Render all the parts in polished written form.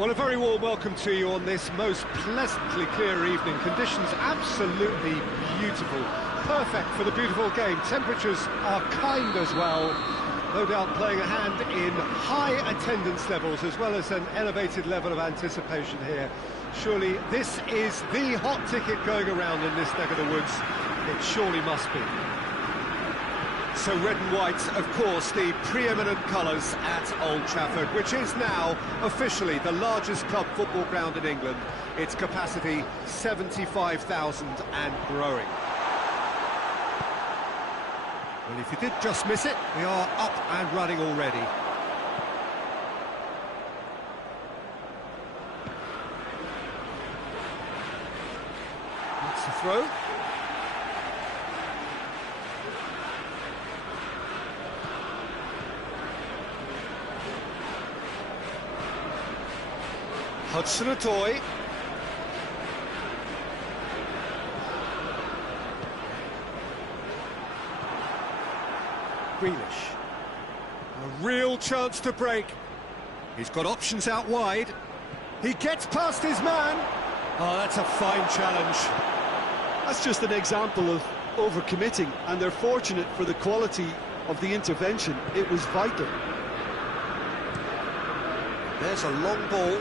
Well, a very warm welcome to you on this most pleasantly clear evening. Conditions absolutely beautiful. Perfect for the beautiful game. Temperatures are kind as well. No doubt playing a hand in high attendance levels as well as an elevated level of anticipation here. Surely this is the hot ticket going around in this neck of the woods. It surely must be. So red and white, of course, the preeminent colours at Old Trafford, which is now officially the largest club football ground in England. Its capacity 75,000 and growing. Well, if you did just miss it, we are up and running already. That's the throw. Hudson-Odoi. Grealish. A real chance to break. He's got options out wide. He gets past his man. Oh, that's a fine challenge. That's just an example of overcommitting, and they're fortunate for the quality of the intervention. It was vital. There's a long ball.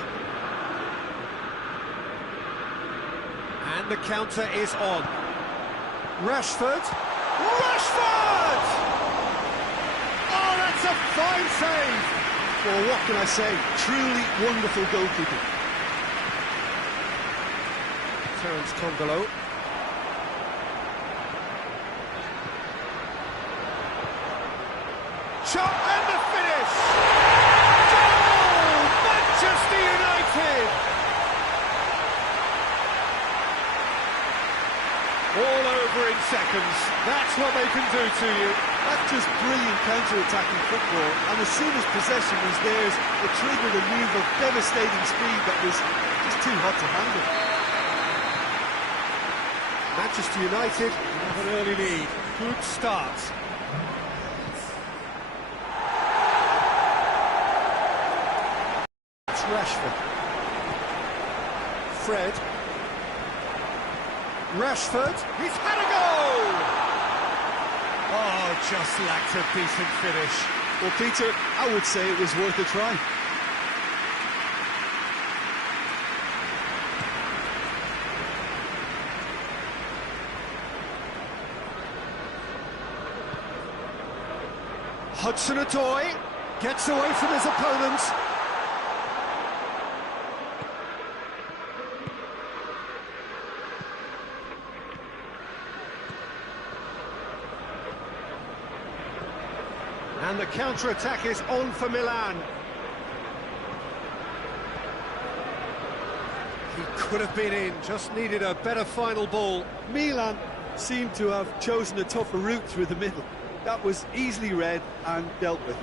And the counter is on. Rashford! Rashford! Oh, that's a fine save! Well, what can I say? Truly wonderful goalkeeping. Terence Tongolo. Shot and the finish! Goal! Manchester United! All over in seconds. That's what they can do to you. That's just brilliant counter-attacking football, and as soon as possession was theirs, it triggered a move of devastating speed that was just too hot to handle. Manchester United have an early lead. Good start. It's Rashford. Fred. Rashford, he's had a goal! Oh, just lacked a decent finish. Well, Peter, I would say it was worth a try. Hudson-Odoi gets away from his opponent. And the counter-attack is on for Milan. He could have been in, just needed a better final ball. Milan seemed to have chosen a tougher route through the middle. That was easily read and dealt with.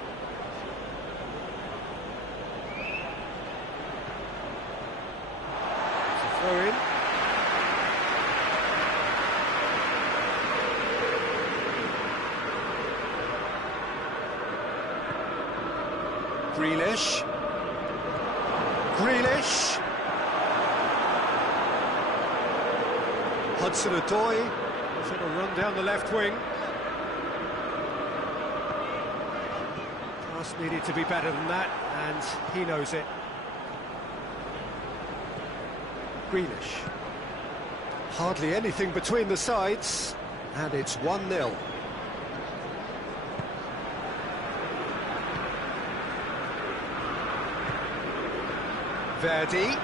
It's a throw-in. Grealish. Grealish. Hudson-Odoi. Sort of run down the left wing. Pass needed to be better than that, and he knows it. Grealish. Hardly anything between the sides, and it's 1-0. Verdi.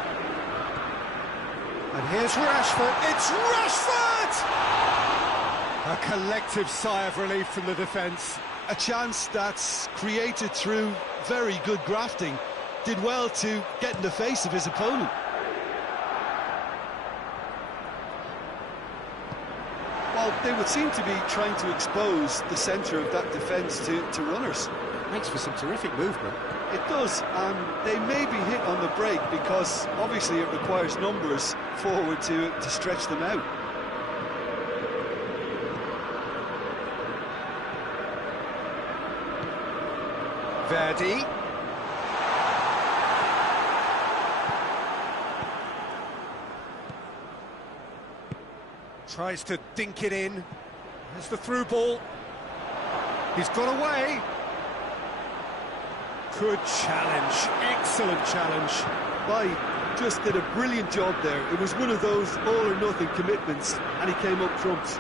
And here's Rashford. It's Rashford! A collective sigh of relief from the defence. A chance that's created through very good grafting. Did well to get in the face of his opponent. Well, they would seem to be trying to expose the centre of that defence to runners. Makes for some terrific movement. It does, and they may be hit on the break because obviously it requires numbers forward to stretch them out. Verdi. Tries to dink it in. There's the through ball. He's got away. Good challenge, excellent challenge. Bai just did a brilliant job there. It was one of those all-or-nothing commitments, and he came up trumps.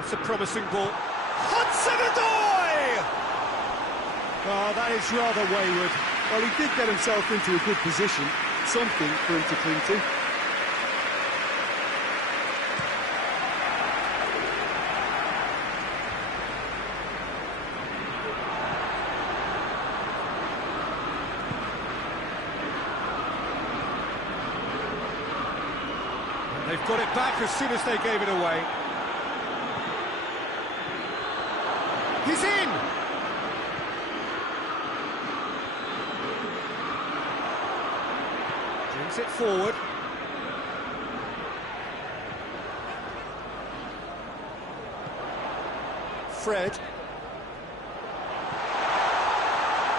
It's a promising ball. Hudson-Odoi! Oh, that is rather wayward. Well, he did get himself into a good position, something for him to cling to. They've got it back as soon as they gave it away. He's in! Brings it forward. Fred.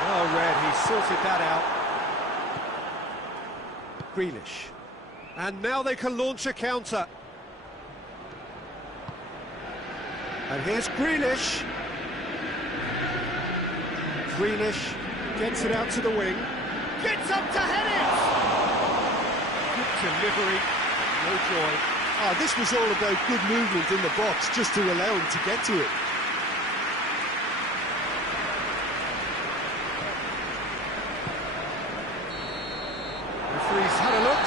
Oh, Red, he sorted that out. Grealish. And now they can launch a counter. And here's Grealish. Grealish gets it out to the wing. Gets up to head it! Good delivery, no joy. Ah, this was all about good movement in the box, just to allow him to get to it. Referee's had a look.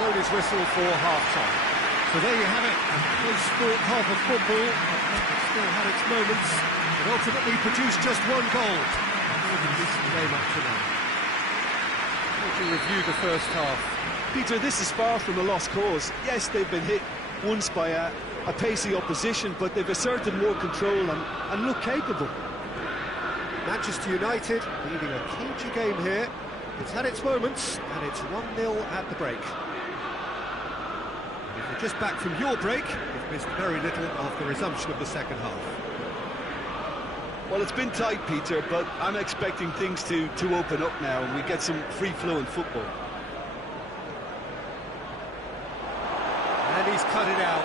Blown his whistle for half-time. So there you have it, a close-fought half of football. It still had its moments, but ultimately produced just one goal. This game up to now. How do you review the first half? Peter, this is far from a lost cause. Yes, they've been hit once by a pacey opposition, but they've asserted more control and look capable. Manchester United leading a cagey game here. It's had its moments, and it's 1-0 at the break. If you're just back from your break, you've missed very little of the resumption of the second half. Well, it's been tight, Peter, but I'm expecting things to open up now and we get some free-flowing football. And he's cut it out.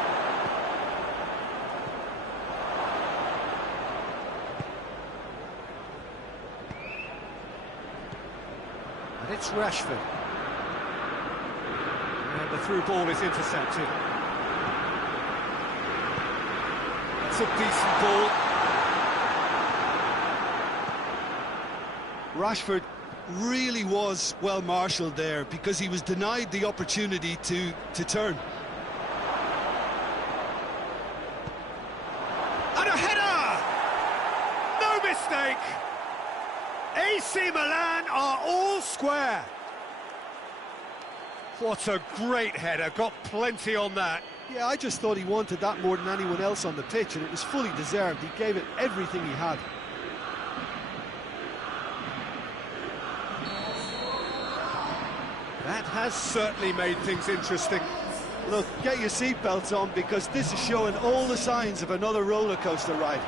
And it's Rashford. And the through ball is intercepted. That's a decent ball. Rashford really was well marshalled there because he was denied the opportunity to turn. And a header! No mistake! AC Milan are all square. What a great header, got plenty on that. Yeah, I just thought he wanted that more than anyone else on the pitch, and it was fully deserved. He gave it everything he had. That has certainly made things interesting. Look, get your seatbelts on because this is showing all the signs of another roller coaster ride.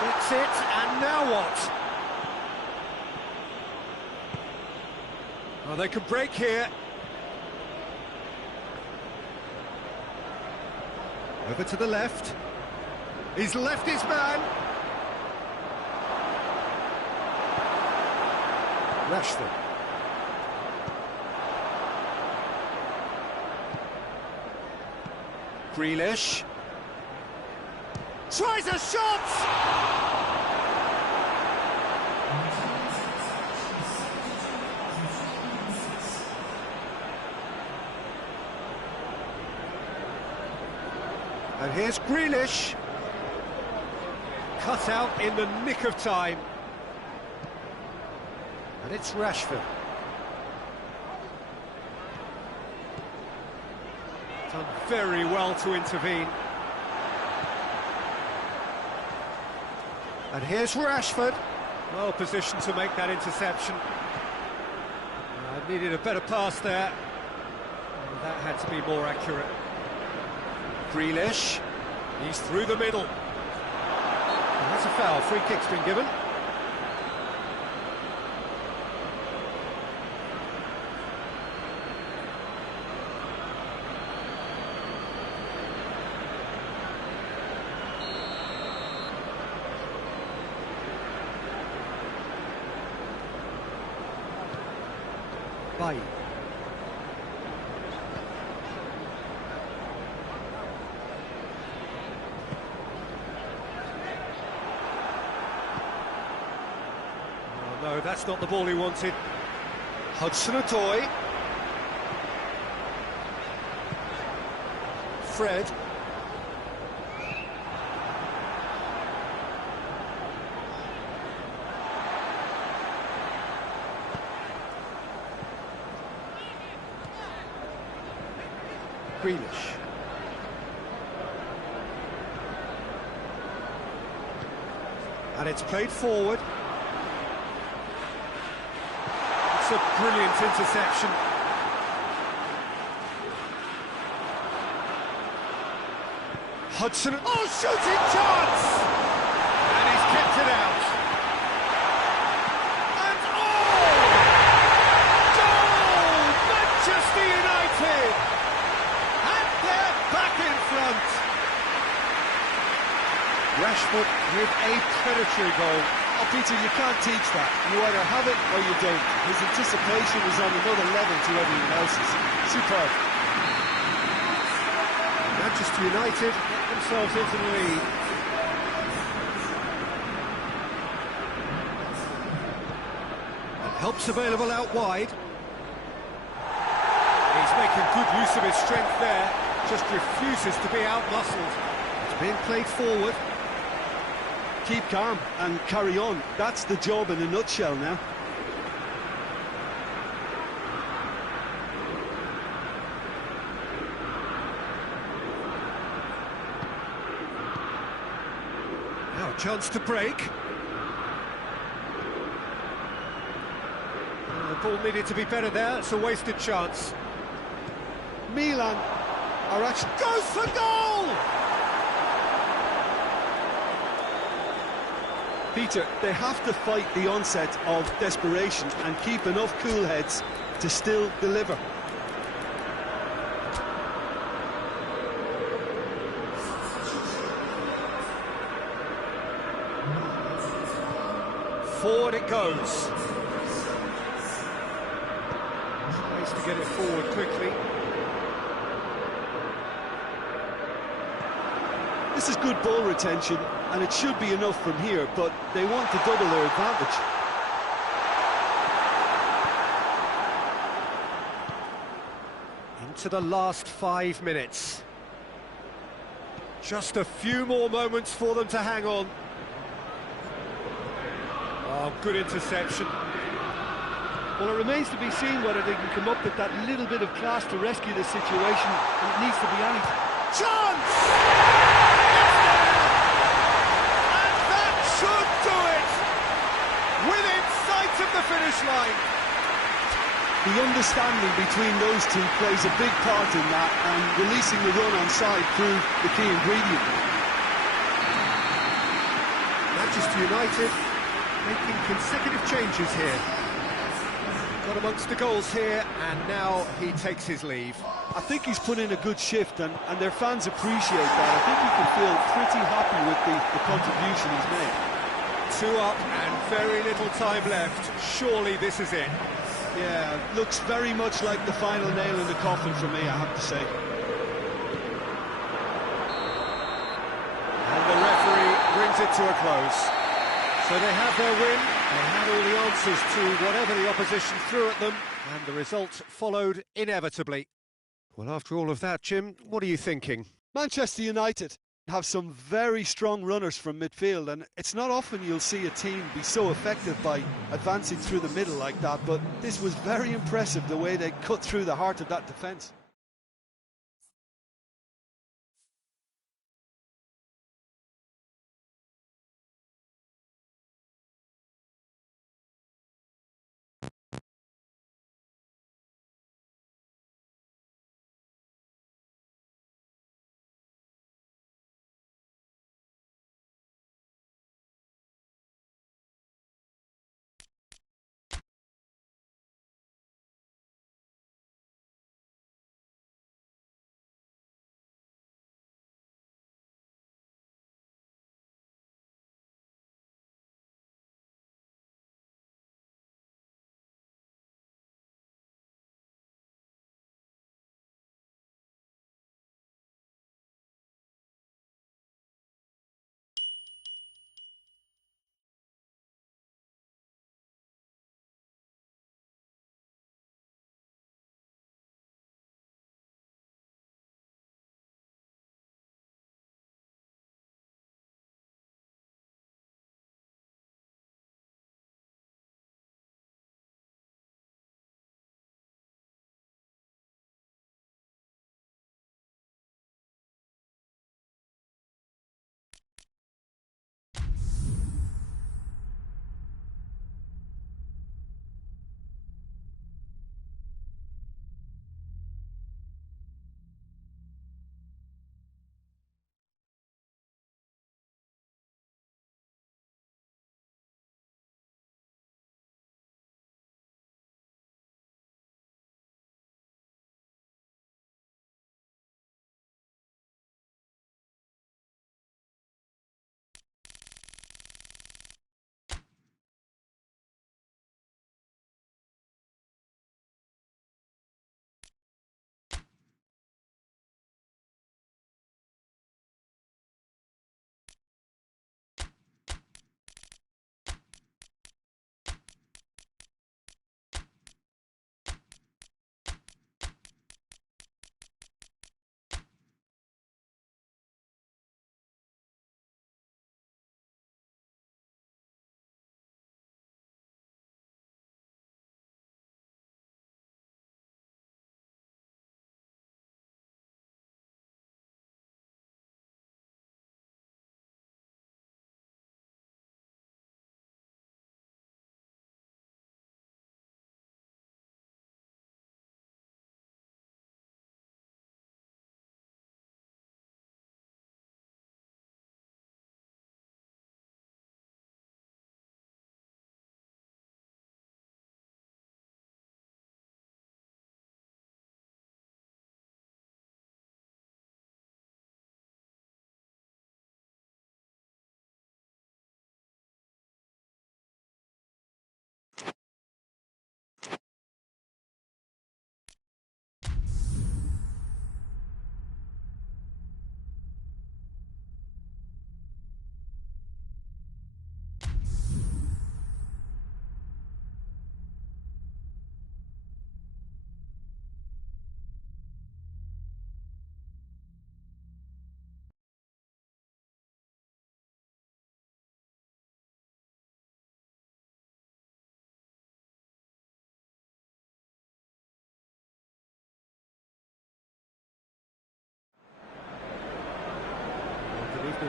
That's it, and now what? Well, they could break here. Over to the left. He's left his man. Rashford. Grealish. Tries a shot! And here's Grealish. Cut out in the nick of time. And it's Rashford. Done very well to intervene. And here's Rashford. Well positioned to make that interception. Needed a better pass there. And that had to be more accurate. Grealish. He's through the middle. And that's a foul. Free kick's been given. No, that's not the ball he wanted. Hudson-Odoi. Fred. Grealish. And it's played forward. It's a brilliant interception. Hudson, oh, shooting chance! And he's kept it out. And goal! Manchester United! And they're back in front. Rashford with a predatory goal. Oh, Peter, you can't teach that. You either have it or you don't. His anticipation is on another level to everyone else's. Superb. Manchester United get themselves into the lead. And help's available out wide. He's making good use of his strength there, just refuses to be out-muscled. It's being played forward. Keep calm and carry on. That's the job in a nutshell now. Now a chance to break. The ball needed to be better there. It's a wasted chance. Milan are actually... Goes for goal! Peter, they have to fight the onset of desperation and keep enough cool heads to still deliver. Forward it goes. Tries to get it forward quickly. This is good ball retention, and it should be enough from here, but they want to double their advantage. Into the last 5 minutes. Just a few more moments for them to hang on. Oh, good interception. Well, it remains to be seen whether they can come up with that little bit of class to rescue the situation, and it needs to be anything. Chance! It's there! And that should do it! Within sight of the finish line. The understanding between those two plays a big part in that, and releasing the run on side proved the key ingredient. Manchester United making consecutive changes here. Got amongst the goals here, and now he takes his leave. I think he's put in a good shift, and their fans appreciate that. I think he can feel pretty happy with the contribution he's made. 2 up and very little time left. Surely this is it. Yeah, looks very much like the final nail in the coffin for me, I have to say. And the referee brings it to a close. So they have their win, they had all the answers to whatever the opposition threw at them, and the result followed inevitably. Well, after all of that, Jim, what are you thinking? Manchester United have some very strong runners from midfield, and it's not often you'll see a team be so effective by advancing through the middle like that, but this was very impressive, the way they cut through the heart of that defence.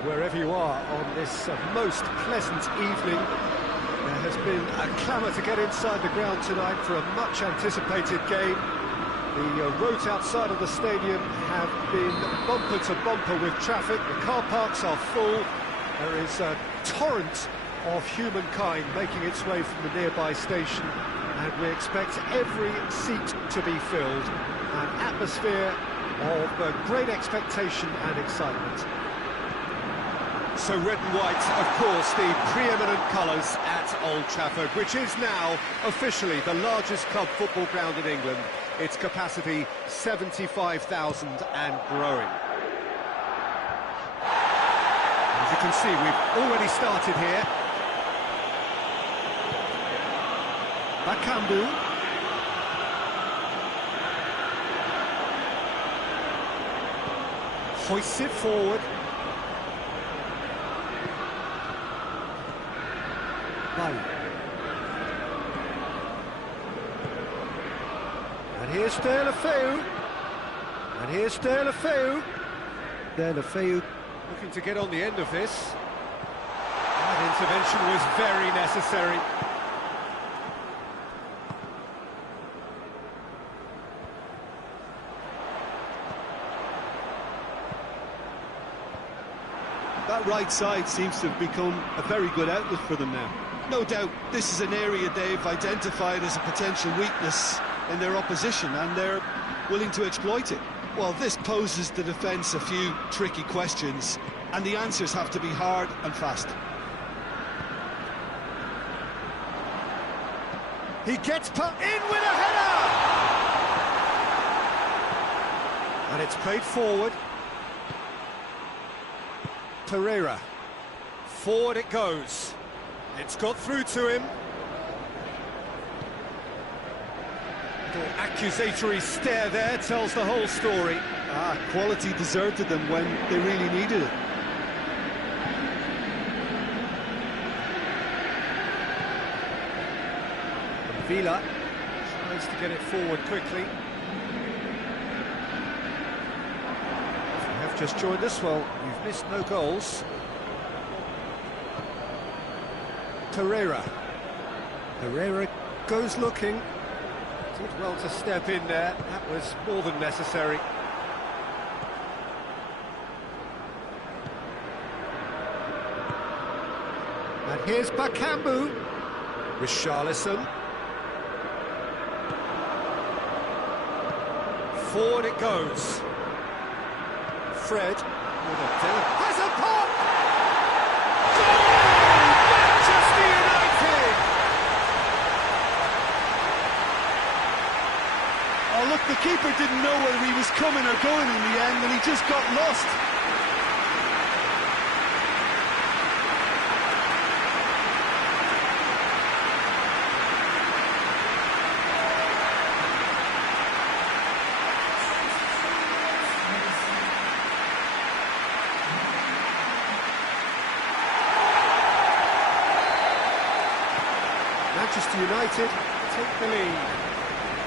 Wherever you are on this most pleasant evening, there has been a clamour to get inside the ground tonight for a much-anticipated game. The roads outside of the stadium have been bumper to bumper with traffic. The car parks are full. There is a torrent of humankind making its way from the nearby station, and we expect every seat to be filled. An atmosphere of great expectation and excitement. So red and white, of course, the preeminent colours at Old Trafford, which is now officially the largest club football ground in England. Its capacity 75,000 and growing. As you can see, we've already started here. Bakambu. Hoists it forward. And here's Deulofeu. And here's Deulofeu. Deulofeu looking to get on the end of this. That intervention was very necessary. That right side seems to have become a very good outlet for them now. No doubt this is an area they've identified as a potential weakness in their opposition, and they're willing to exploit it. Well, this poses the defence a few tricky questions, and the answers have to be hard and fast. He gets put in with a header! And it's played forward. Pereira. Forward it goes. It's got through to him. The accusatory stare there tells the whole story. Quality deserted them when they really needed it. And Villa tries to get it forward quickly. If you have just joined us, well, you've missed no goals. Pereira. Pereira goes looking. Did well to step in there. That was more than necessary. And here's Bakambu. Richarlison. Forward it goes. Fred. Has a pop! Oh, look, the keeper didn't know whether he was coming or going in the end, and he just got lost. Manchester United take the lead.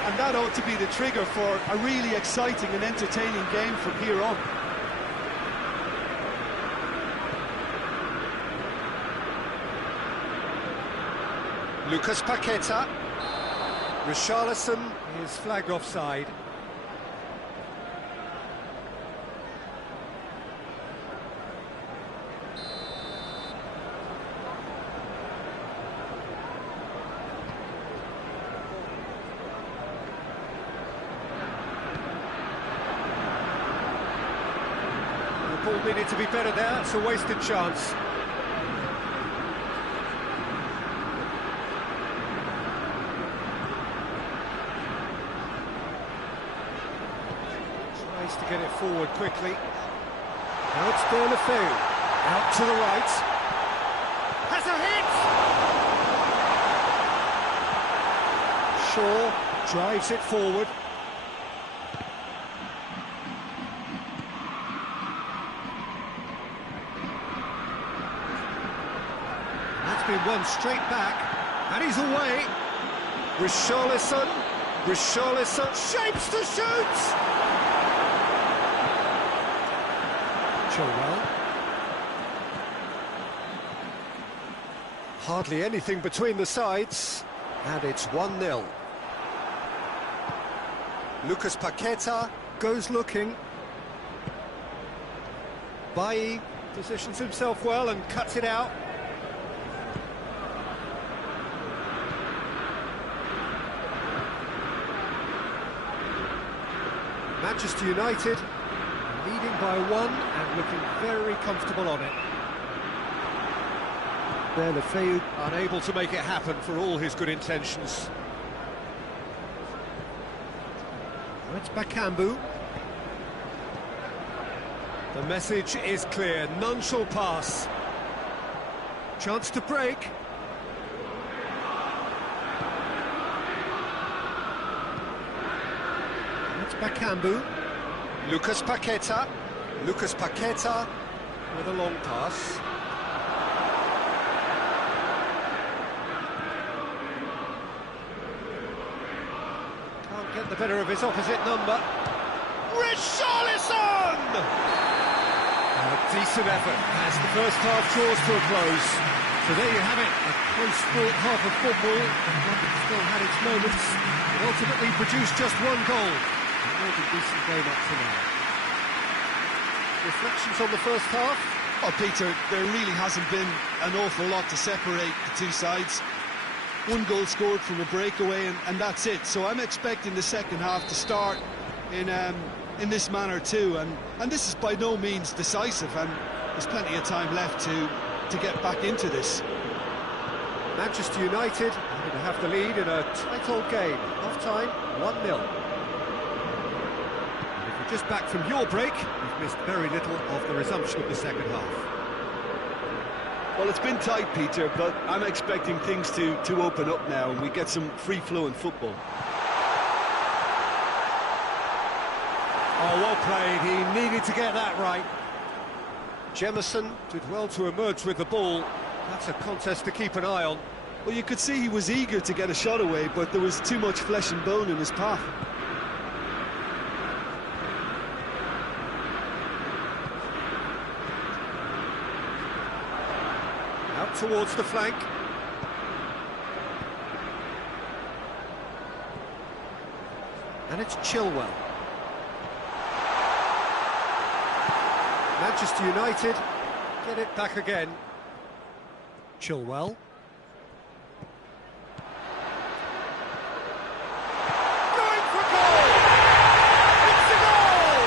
And that ought to be the trigger for a really exciting and entertaining game from here on. Lucas Paqueta. Richarlison is flagged offside. The ball needed to be better there, it's a wasted chance. Tries to get it forward quickly. Now it's Deulofeu. Out to the right. Has a hit! Shaw drives it forward. That's been won straight back, and he's away. Richarlison shapes to shoot! Chilwell. Hardly anything between the sides, and it's 1-0. Lucas Paqueta goes looking. Bailly positions himself well and cuts it out. Manchester United leading by 1 and looking very comfortable on it. There, Lefeu unable to make it happen for all his good intentions. It's Bakambu. The message is clear, none shall pass. Chance to break. It's Bakambu. Lucas Paqueta. Lucas Paqueta with a long pass. Can't get the better of his opposite number. Richarlison! A decent effort as the first half draws to a close. So there you have it, a close-fought half of football. London still had its moments, but ultimately produced just 1 goal. A really decent game up to now. Reflections on the first half? Oh, Peter, there really hasn't been an awful lot to separate the two sides. 1 goal scored from a breakaway, and that's it. So I'm expecting the second half to start in this manner too, and this is by no means decisive, and there's plenty of time left to get back into this. Manchester United going to have the lead in a tight old game. Half-time, 1-0. If you're just back from your break, you've missed very little of the resumption of the second half. Well, it's been tight, Peter, but I'm expecting things to open up now and we get some free-flowing football. Oh, well played. He needed to get that right. Jemison did well to emerge with the ball. That's a contest to keep an eye on. Well, you could see he was eager to get a shot away, but there was too much flesh and bone in his path. Out towards the flank. And it's Chilwell. Manchester United get it back again. Chilwell. Going for goal! It's a goal!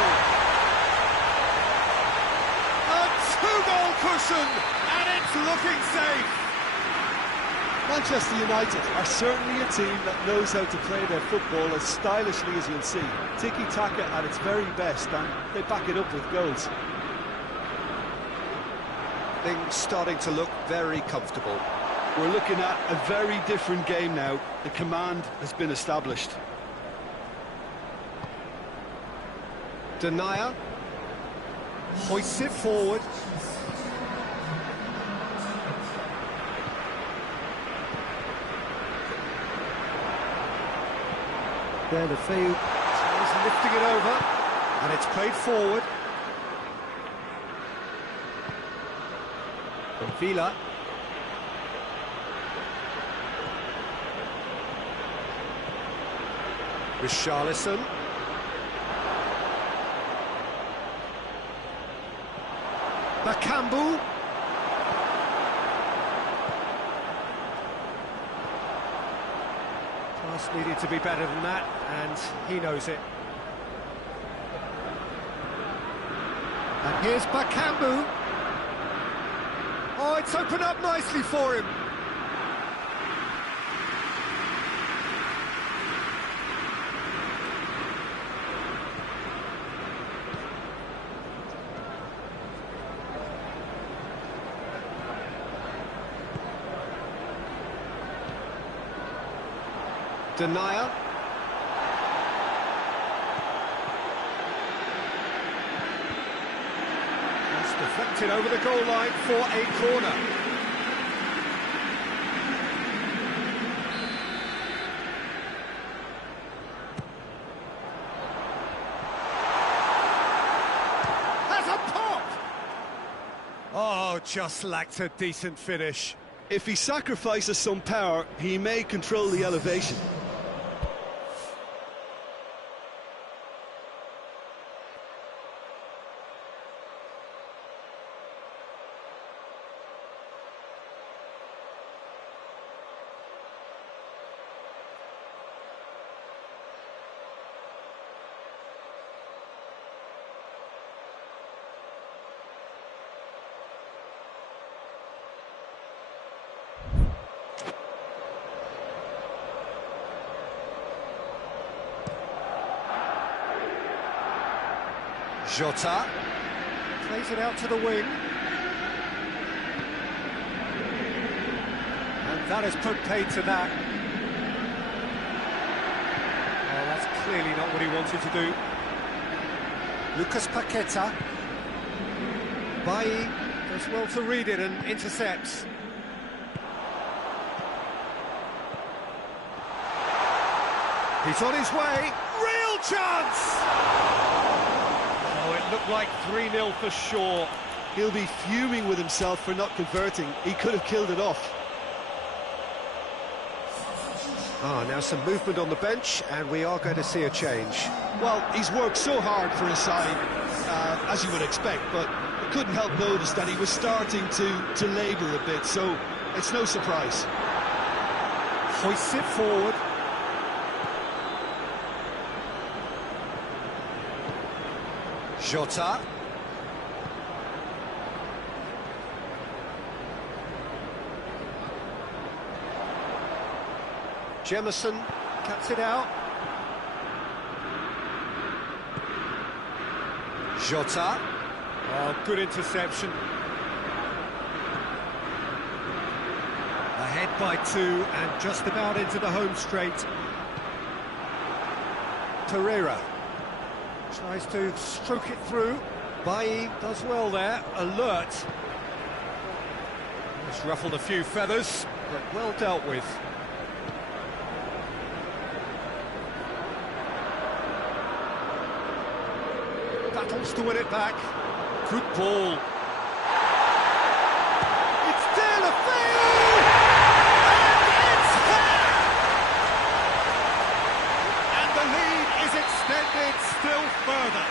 A 2-goal cushion, and it's looking safe. Manchester United are certainly a team that knows how to play their football as stylishly as you'll see. Tiki-taka at its very best, and they back it up with goals. Things starting to look very comfortable. We're looking at a very different game now. The command has been established. Denier hoists it forward. There, Lefeu is lifting it over, and it's played forward. Villa. Richarlison. Bakambu. Pass needed to be better than that, and he knows it. And here's Bakambu. Oh, it's opened up nicely for him. Denier. It's deflected over the goal line for a corner. Has a pop! Oh, just lacked a decent finish. If he sacrifices some power, he may control the elevation. Jota plays it out to the wing, and that has put paid to that. Oh, that's clearly not what he wanted to do. Lucas Paqueta. Bailly does well to read it and intercepts. He's on his way. Real chance! Oh, it looked like 3-0 for sure. He'll be fuming with himself for not converting. He could have killed it off. Now some movement on the bench, and we are going to see a change. Well, he's worked so hard for his side, as you would expect, but I couldn't help notice that he was starting to labour a bit, so it's no surprise. Hoists it forward. Jota. Jemison cuts it out. Jota. Oh, good interception. Ahead by 2 and just about into the home straight. Pereira tries to stroke it through. Bailly does well there, alert. Just ruffled a few feathers, but well dealt with. Battles to win it back. Good ball. It's Delafeu! And it's there! And the lead is extended still further.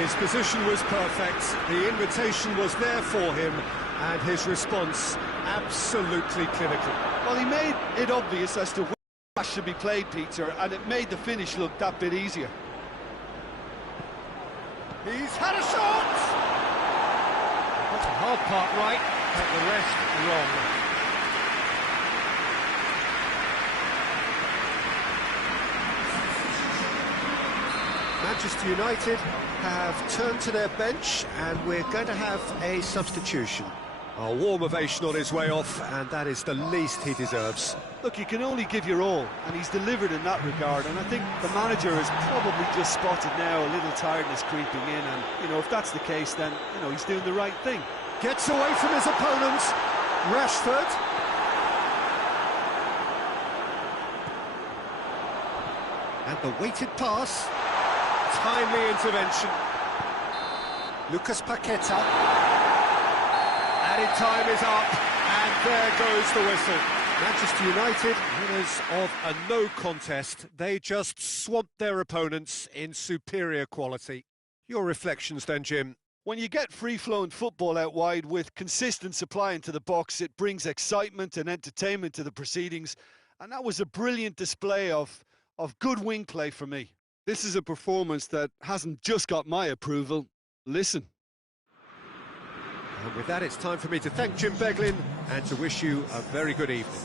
His position was perfect, the invitation was there for him, and his response absolutely clinical. Well, he made it obvious as to where the pass should be played, Peter, and it made the finish look that bit easier. He's had a shot! Got the hard part right, but the rest wrong. Manchester United have turned to their bench, and we're going to have a substitution. A warm ovation on his way off, and that is the least he deserves. Look, you can only give your all, and he's delivered in that regard, and I think the manager has probably just spotted now a little tiredness creeping in, and, you know, if that's the case, then, you know, he's doing the right thing. Gets away from his opponent, Rashford. And the weighted pass, timely intervention. Lucas Paqueta. Added time is up, and there goes the whistle. Manchester United, winners of a no contest. They just swamped their opponents in superior quality. Your reflections then, Jim? When you get free-flowing football out wide with consistent supply into the box, it brings excitement and entertainment to the proceedings, and that was a brilliant display of good wing play for me. This is a performance that hasn't just got my approval. Listen. And with that, it's time for me to thank Jim Beglin and to wish you a very good evening.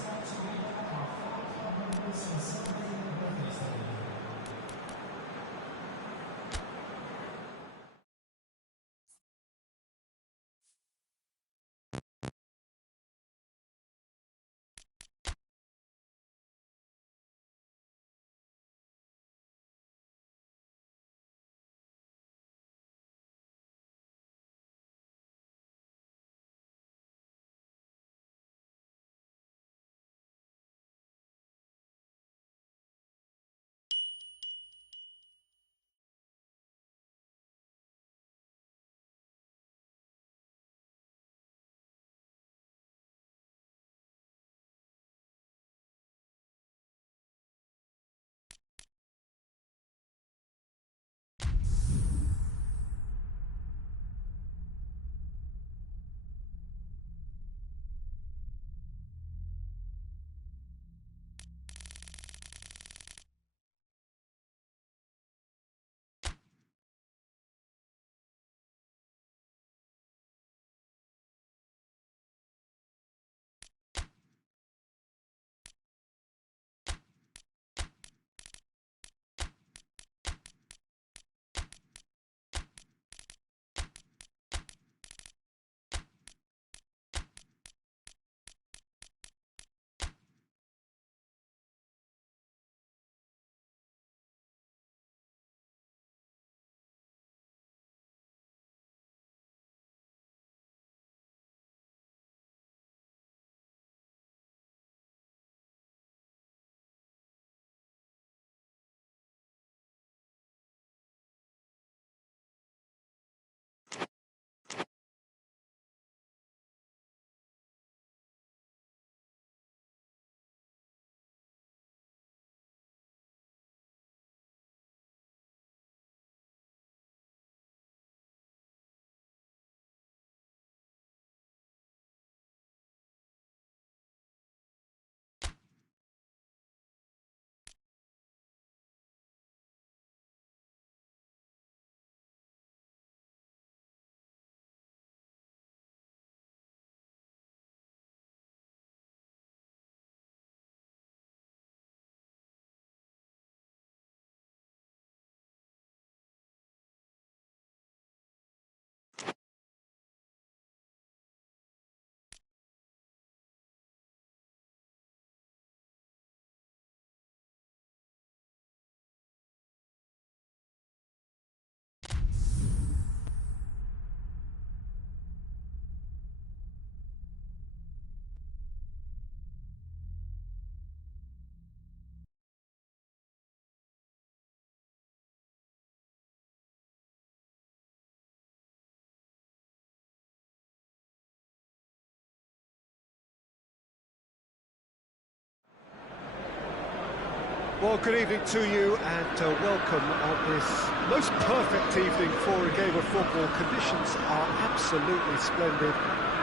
Well, good evening to you and welcome on this most perfect evening for a game of football. Conditions are absolutely splendid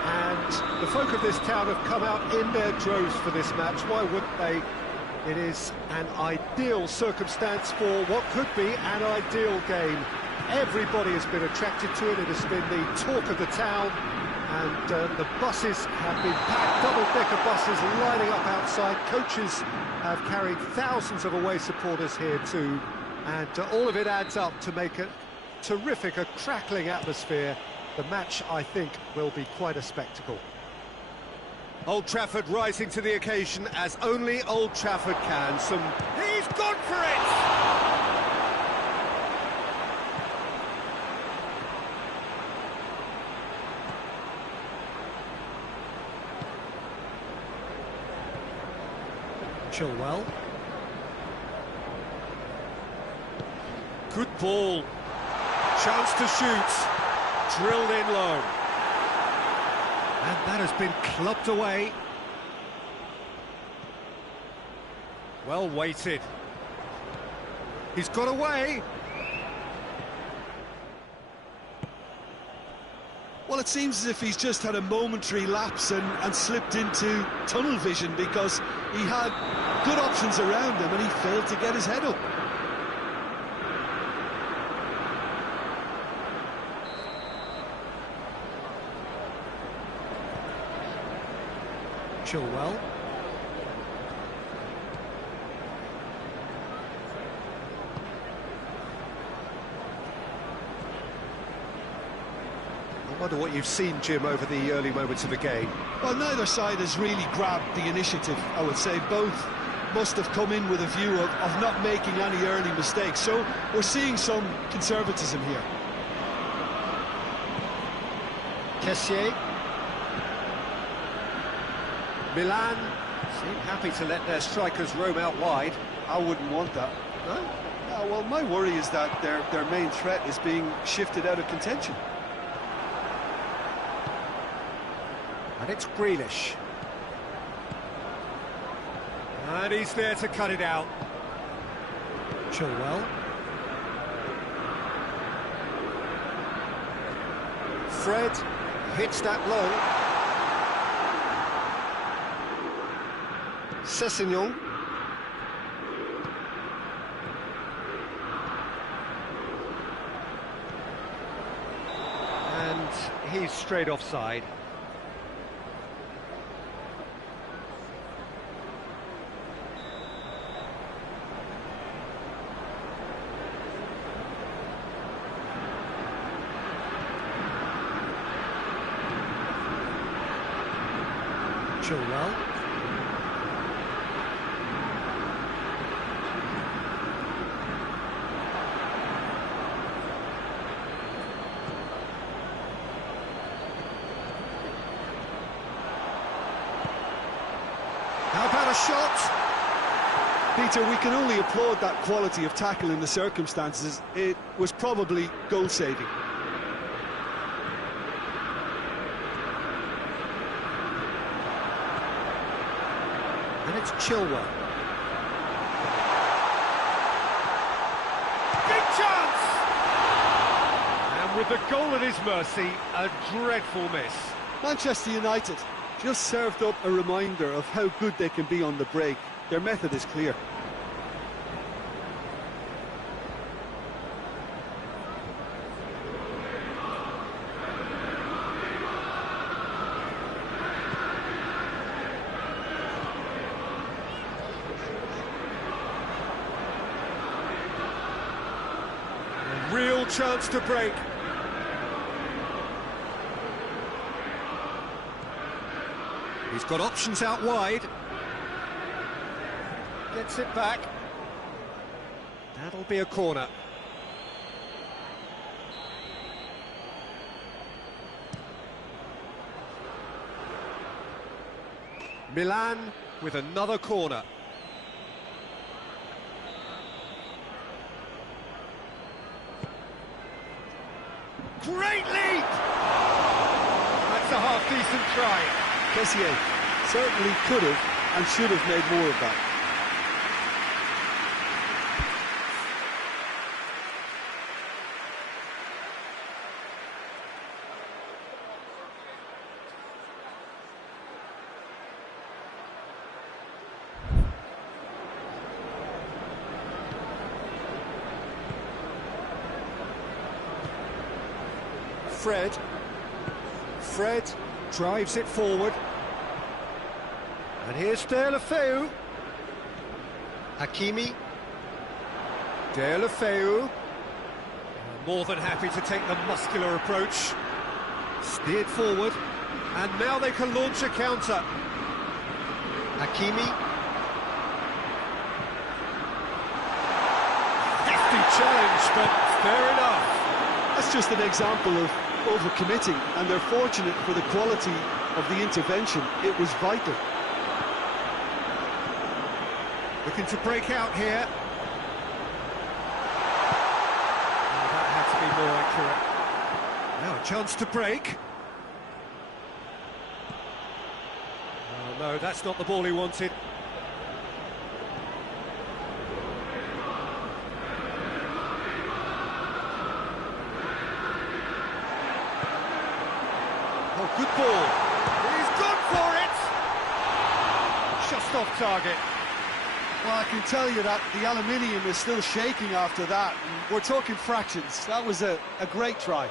and the folk of this town have come out in their droves for this match. Why wouldn't they? It is an ideal circumstance for what could be an ideal game. Everybody has been attracted to it. It has been the talk of the town. And the buses have been packed, double-decker buses lining up outside. Coaches have carried thousands of away supporters here too. And all of it adds up to make a terrific, a crackling atmosphere. The match, I think, will be quite a spectacle. Old Trafford rising to the occasion as only Old Trafford can. He's gone for it! Chilwell. Good ball. Chance to shoot. Drilled in low. And that has been clubbed away. Well weighted. He's got away. Well, it seems as if he's just had a momentary lapse and slipped into tunnel vision, because he had good options around him and he failed to get his head up. Chilwell. I wonder what you've seen, Jim, over the early moments of the game. Well, neither side has really grabbed the initiative, I would say. Both must have come in with a view of not making any early mistakes. So we're seeing some conservatism here. Kessié. Milan seem happy to let their strikers roam out wide. I wouldn't want that. No? No, well, my worry is that their main threat is being shifted out of contention. And it's Grealish. And he's there to cut it out. Chilwell. Fred hits that long. Sessegnon. And he's straight offside. Chilwell. How about a shot? Peter, we can only applaud that quality of tackle in the circumstances. It was probably goal-saving. And it's Chilwell. Big chance! And with the goal at his mercy, a dreadful miss. Manchester United just served up a reminder of how good they can be on the break. Their method is clear. Real chance to break. He's got options out wide. Gets it back. That'll be a corner. Milan with another corner. Great lead! That's a half-decent try. Kessié certainly could have and should have made more of that. Fred. Fred drives it forward. And here's Deulofeu. Hakimi. Deulofeu. More than happy to take the muscular approach. Steered forward. And now they can launch a counter. Hakimi. Hefty challenge, but fair enough. That's just an example of overcommitting, and they're fortunate for the quality of the intervention. It was vital. Looking to break out here. Oh, that had to be more accurate. Now a chance to break. Oh no, that's not the ball he wanted. Oh, good ball. He's gone for it! Just off target. Well, I can tell you that the aluminium is still shaking after that. And we're talking fractions. That was a great try.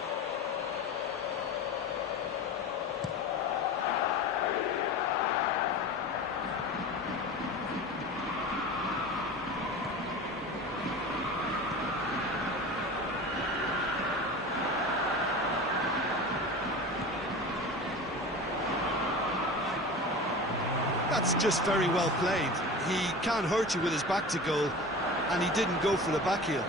That's just very well played. He can't hurt you with his back to goal, and he didn't go for the back heel.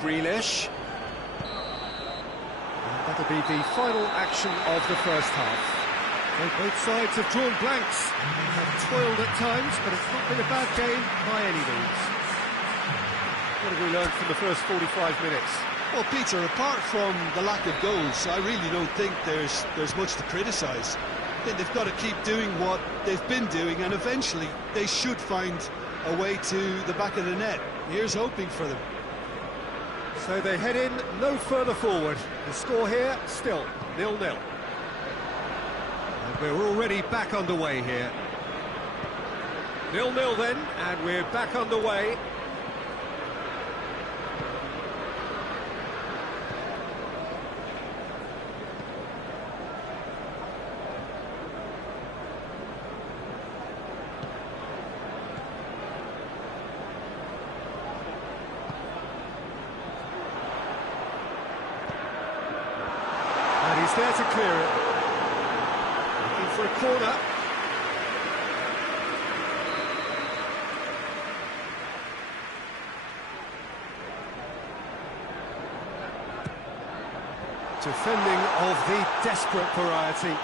Grealish. And that'll be the final action of the first half. Well, both sides have drawn blanks, have toiled at times, but it's not been a bad game by any means. What have we learned from the first 45 minutes? Well, Peter, apart from the lack of goals, I really don't think there's much to criticise. They've got to keep doing what they've been doing, and eventually they should find a way to the back of the net. Here's hoping for them. So they head in no further forward. The score here, still 0-0. And we're already back underway here. 0-0 then, and we're back underway. He's there to clear it. Looking for a corner. Defending of the desperate variety.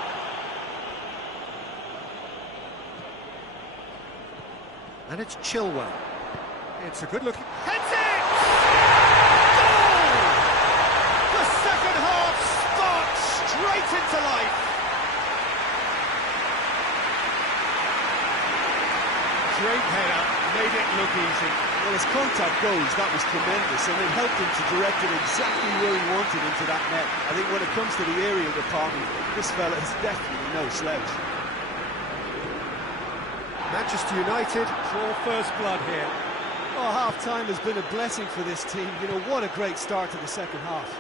And it's Chilwell. It's a good looking... Heads it! Goal! The second half sparks straight into life. Great header, made it look easy. Well, as contact goes, that was tremendous, and it helped him to direct it exactly where he wanted into that net. I think when it comes to the aerial department, this fella is definitely no slouch. Manchester United draw first blood here. Oh, half-time has been a blessing for this team. You know, what a great start to the second half.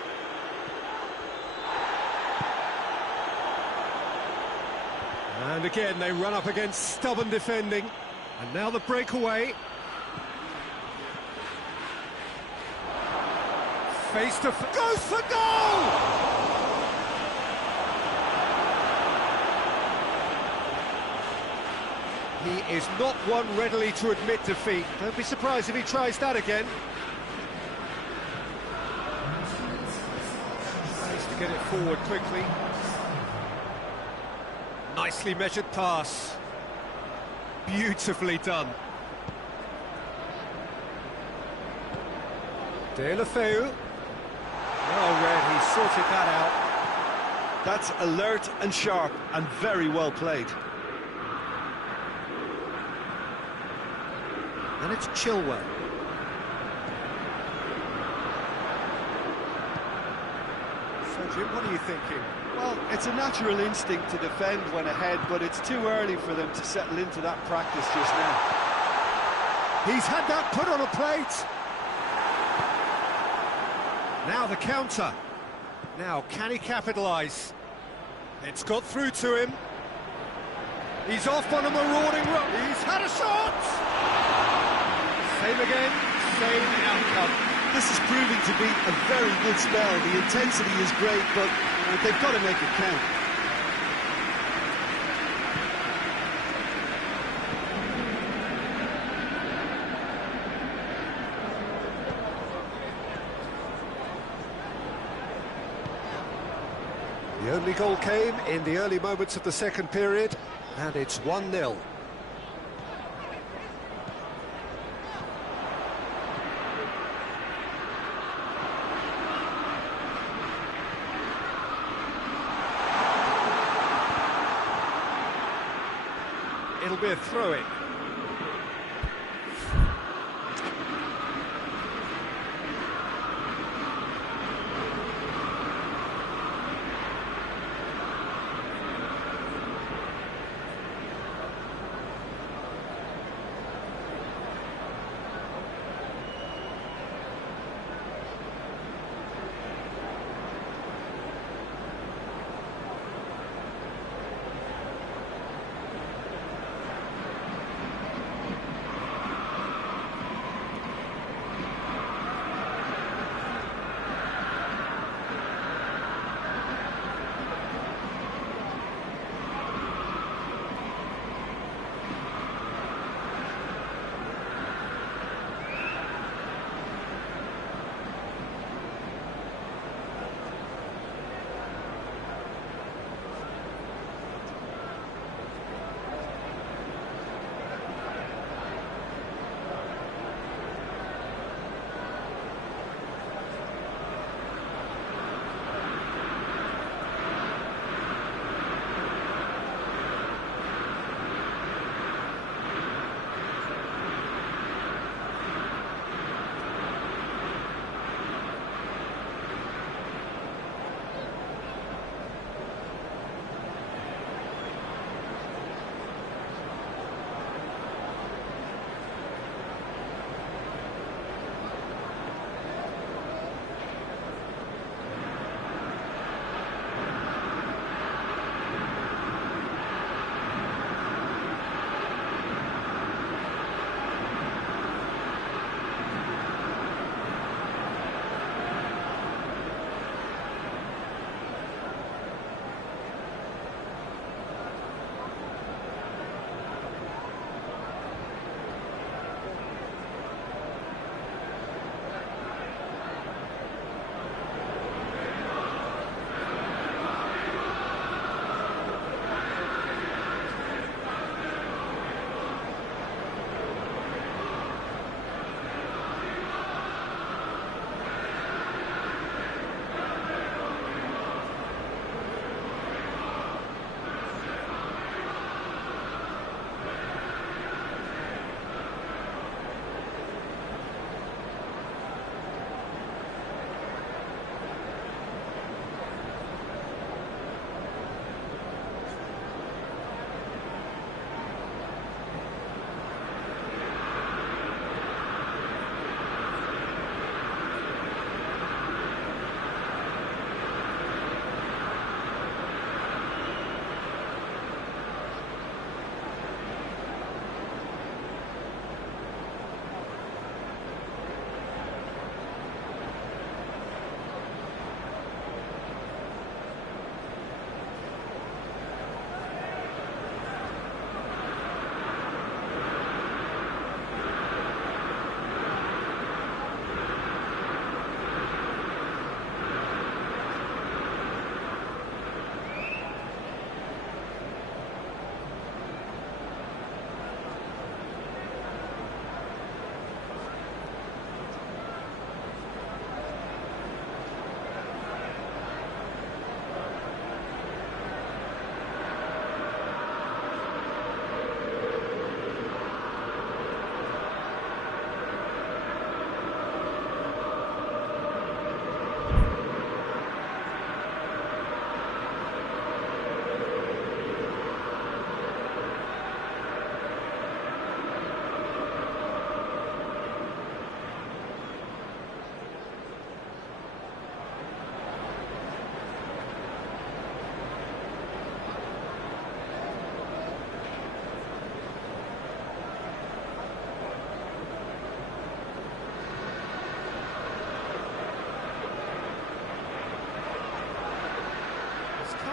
And again, they run up against stubborn defending. And now the breakaway. Face to... goes for goal! He is not one readily to admit defeat. Don't be surprised if he tries that again. Tries to get it forward quickly. Nicely measured pass. Beautifully done. Deulofeu. Well read, he sorted that out. That's alert and sharp and very well played. And it's Chilwell. So Jim, what are you thinking? Well, it's a natural instinct to defend when ahead, but it's too early for them to settle into that practice just now. He's had that put on a plate. Now the counter. Now, can he capitalise? It's got through to him. He's off on a marauding run. He's had a shot! Same again, same outcome. This is proving to be a very good spell. The intensity is great, but they've got to make it count. The only goal came in the early moments of the second period, and it's 1-0. It'll be a throw-in.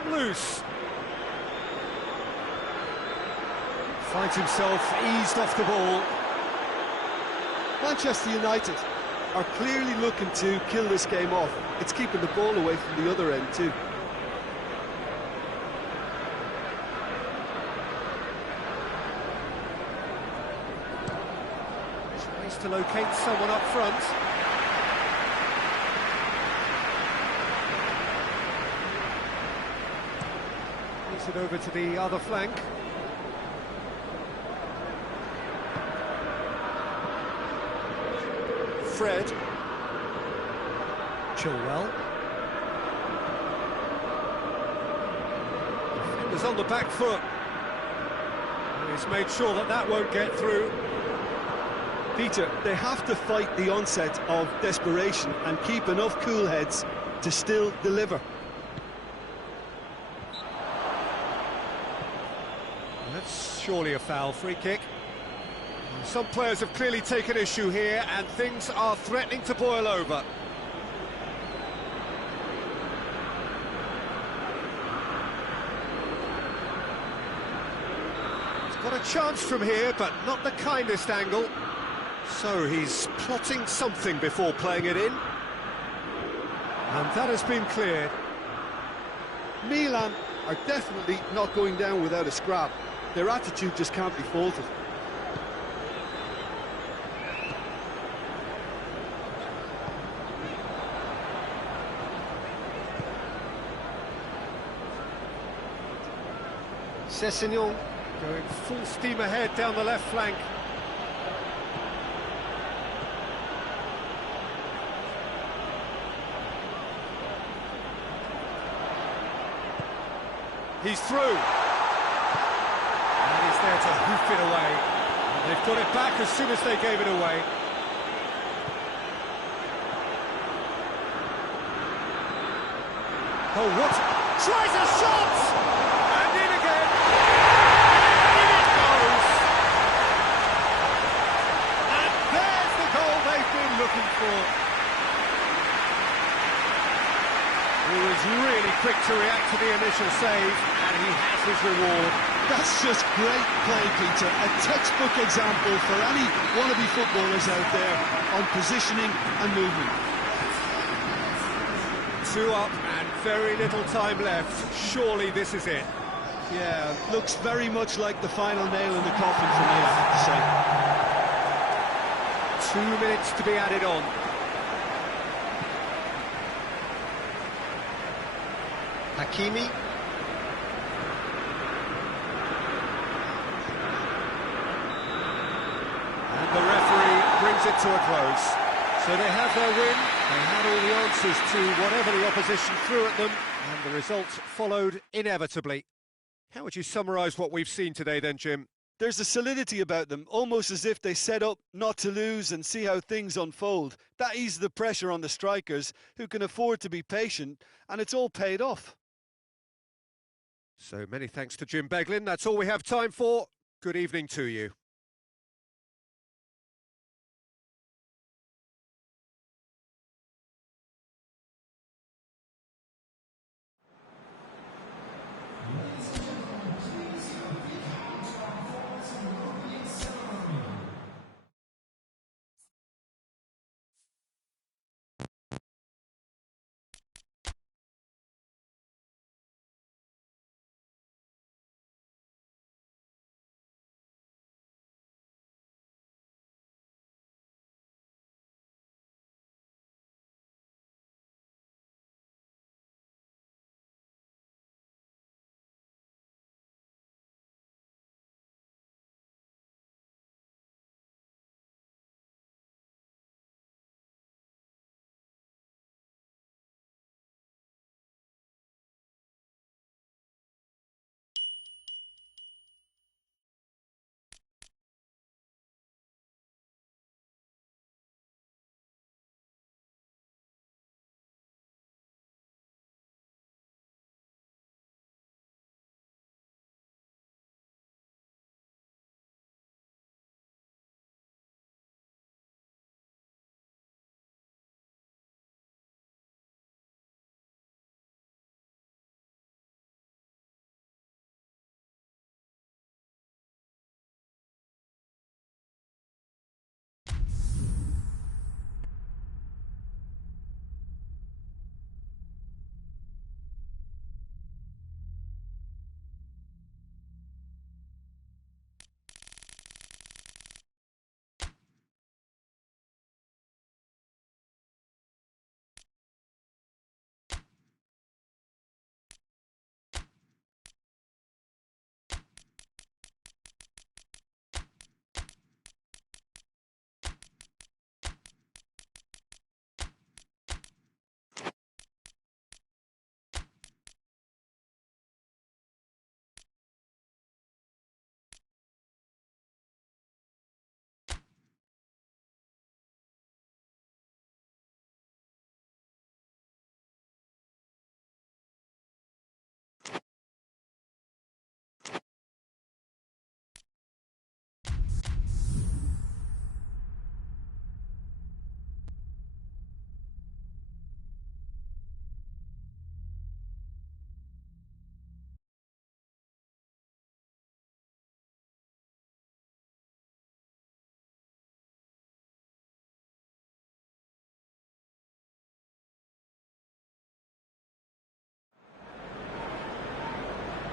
loose. Finds himself eased off the ball. Manchester United are clearly looking to kill this game off. It's keeping the ball away from the other end too. Tries to locate someone up front. Plays it over to the other flank. Fred. Chilwell. Defender's on the back foot. He's made sure that that won't get through. Peter, they have to fight the onset of desperation and keep enough cool heads to still deliver. That's surely a foul. Free kick. Some players have clearly taken issue here, and things are threatening to boil over. He's got a chance from here, but not the kindest angle. So he's plotting something before playing it in. And that has been cleared. Milan are definitely not going down without a scrap. Their attitude just can't be faulted. Sessegnon going full steam ahead down the left flank. He's through. And he's there to hoof it away. And they've got it back as soon as they gave it away. Oh, what? Tries a shot! And in again! In it goes! And there's the goal they've been looking for. He was really quick to react to the initial save, and he has his reward. That's just great play, Peter. A textbook example for any wannabe footballers out there on positioning and movement. 2 up and very little time left. Surely this is it. Yeah, looks very much like the final nail in the coffin for me, I have to say. 2 minutes to be added on. Hakimi. And the referee brings it to a close. So they have their win, they had all the answers to whatever the opposition threw at them, and the results followed inevitably. How would you summarise what we've seen today then, Jim? There's a solidity about them, almost as if they set up not to lose and see how things unfold. That eases the pressure on the strikers, who can afford to be patient, and it's all paid off. So many thanks to Jim Beglin. That's all we have time for. Good evening to you.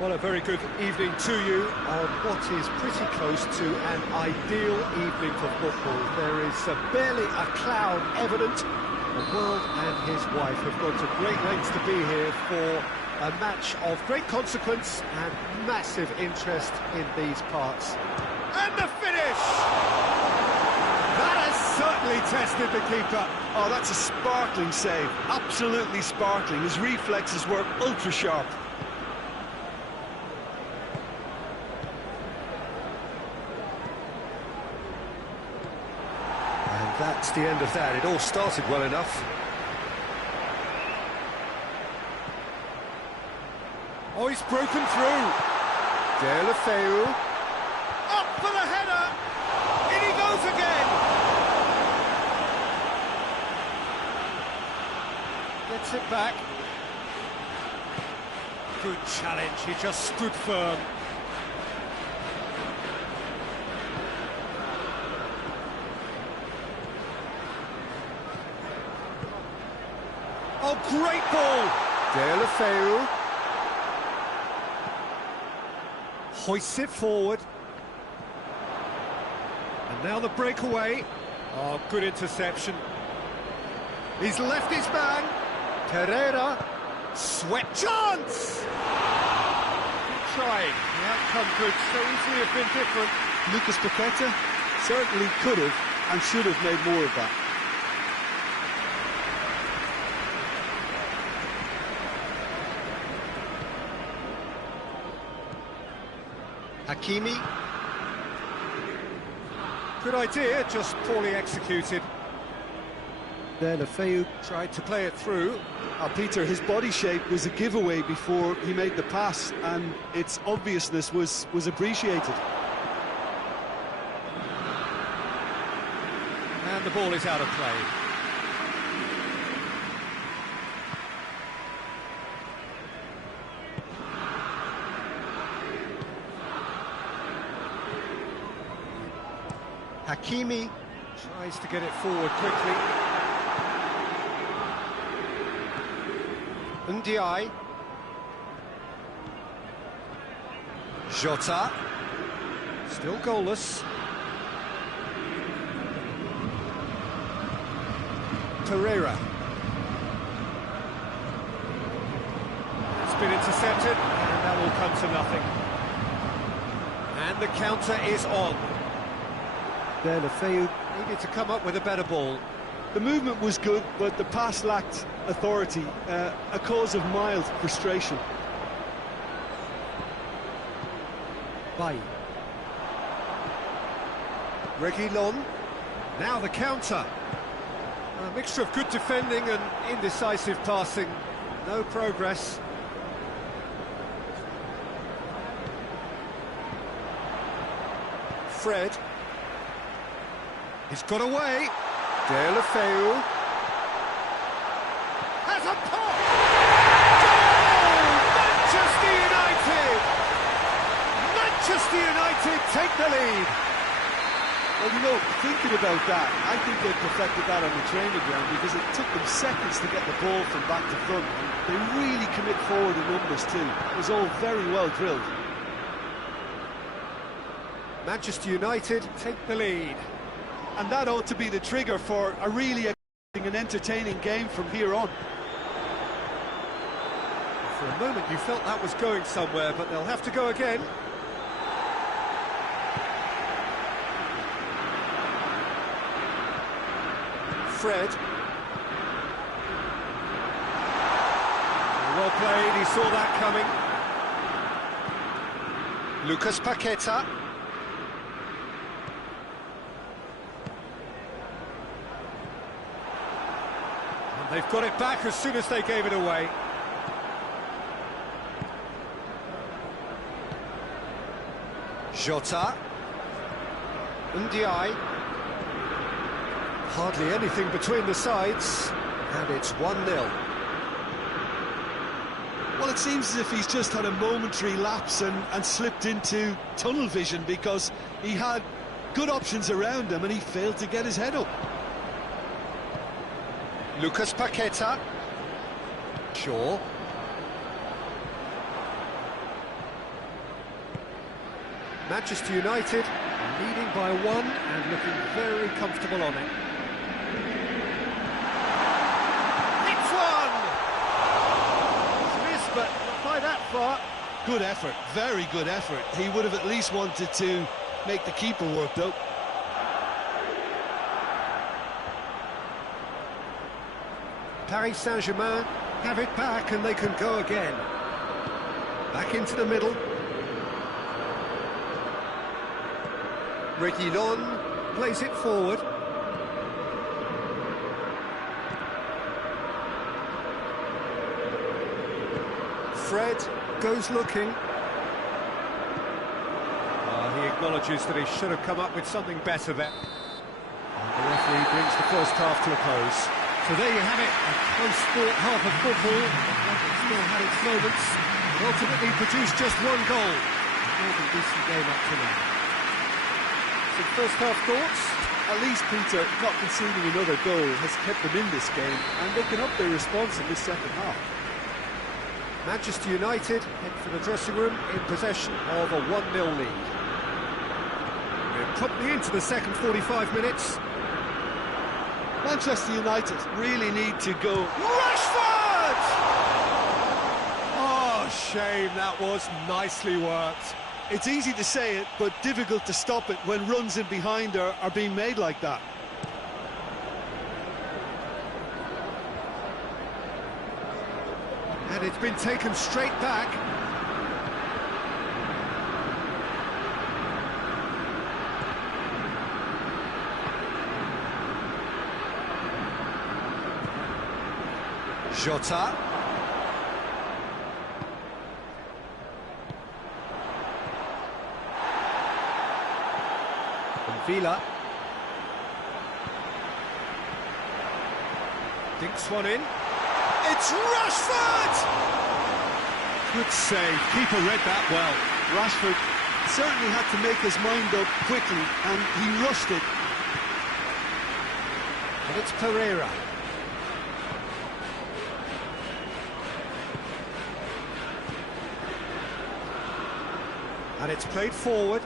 Well, a very good evening to you on what is pretty close to an ideal evening for football. There is barely a cloud evident. The world and his wife have gone to great lengths to be here for a match of great consequence and massive interest in these parts. And the finish! That has certainly tested the keeper. Oh, that's a sparkling save. Absolutely sparkling. His reflexes were ultra sharp. And that's the end of that. It all started well enough. Oh, he's broken through. Deulofeu. Up for the header. In he goes again. Gets it back. Good challenge. He just stood firm. Oh, great ball! Deulofeu hoists it forward. And now the breakaway. Oh, good interception. He's left his man. Pereira. Sweat chance! Good trying. The outcome could so easily have been different. Lucas Paqueta certainly could have and should have made more of that. Hakimi. Good idea, just poorly executed. Deulofeu Tried to play it through. Peter, his body shape was a giveaway before he made the pass, and its obviousness was appreciated. And the ball is out of play. Hakimi tries to get it forward quickly. Ndiaye. Jota. Still goalless. Pereira. It's been intercepted, and that will come to nothing. And the counter is on. Deulofeu Needed to come up with a better ball. The movement was good, but the pass lacked authority, a cause of mild frustration. Bay. Reguilon. Now the counter. A mixture of good defending and indecisive passing. No progress. Fred. He's got away. Deulofeu has a pop! Goal! Manchester United! Manchester United take the lead. Well, you know, thinking about that, I think they perfected that on the training ground because it took them seconds to get the ball from back to front. And they really commit forward in numbers too. It was all very well drilled. Manchester United take the lead. And that ought to be the trigger for a really exciting and entertaining game from here on. For a moment you felt that was going somewhere, but they'll have to go again. Fred. Well played, he saw that coming. Lucas Paqueta. They've got it back as soon as they gave it away. Jota. Ndiaye. Hardly anything between the sides, and it's 1-0. Well, it seems as if he's just had a momentary lapse and slipped into tunnel vision because he had good options around him and he failed to get his head up. Lucas Paqueta. Shaw. Manchester United leading by 1 and looking very comfortable on it. It's one! It's missed, but not by that far. Good effort, very good effort. He would have at least wanted to make the keeper work, though. Paris Saint-Germain have it back and they can go again. Back into the middle. Reguilon plays it forward. Fred goes looking. He acknowledges that he should have come up with something better there. And the referee brings the first half to a close. So there you have it, a close sport half of football. It still had its moments, but ultimately produced just 1 goal. More than decent game up to now. Some first half thoughts? At least, Peter, not conceding another goal has kept them in this game, and they can up their response in this second half. Manchester United head for the dressing room in possession of a 1-0 lead. We're promptly into the second 45 minutes. Manchester United really need to go. Rashford! Oh, shame, that was nicely worked. It's easy to say it, but difficult to stop it when runs in behind are being made like that. And it's been taken straight back. Jota. And Villa. Dinks one in. It's Rashford! Good save. Keeper read that well. Rashford certainly had to make his mind up quickly, and he rushed it. And it's Pereira. And it's played forward.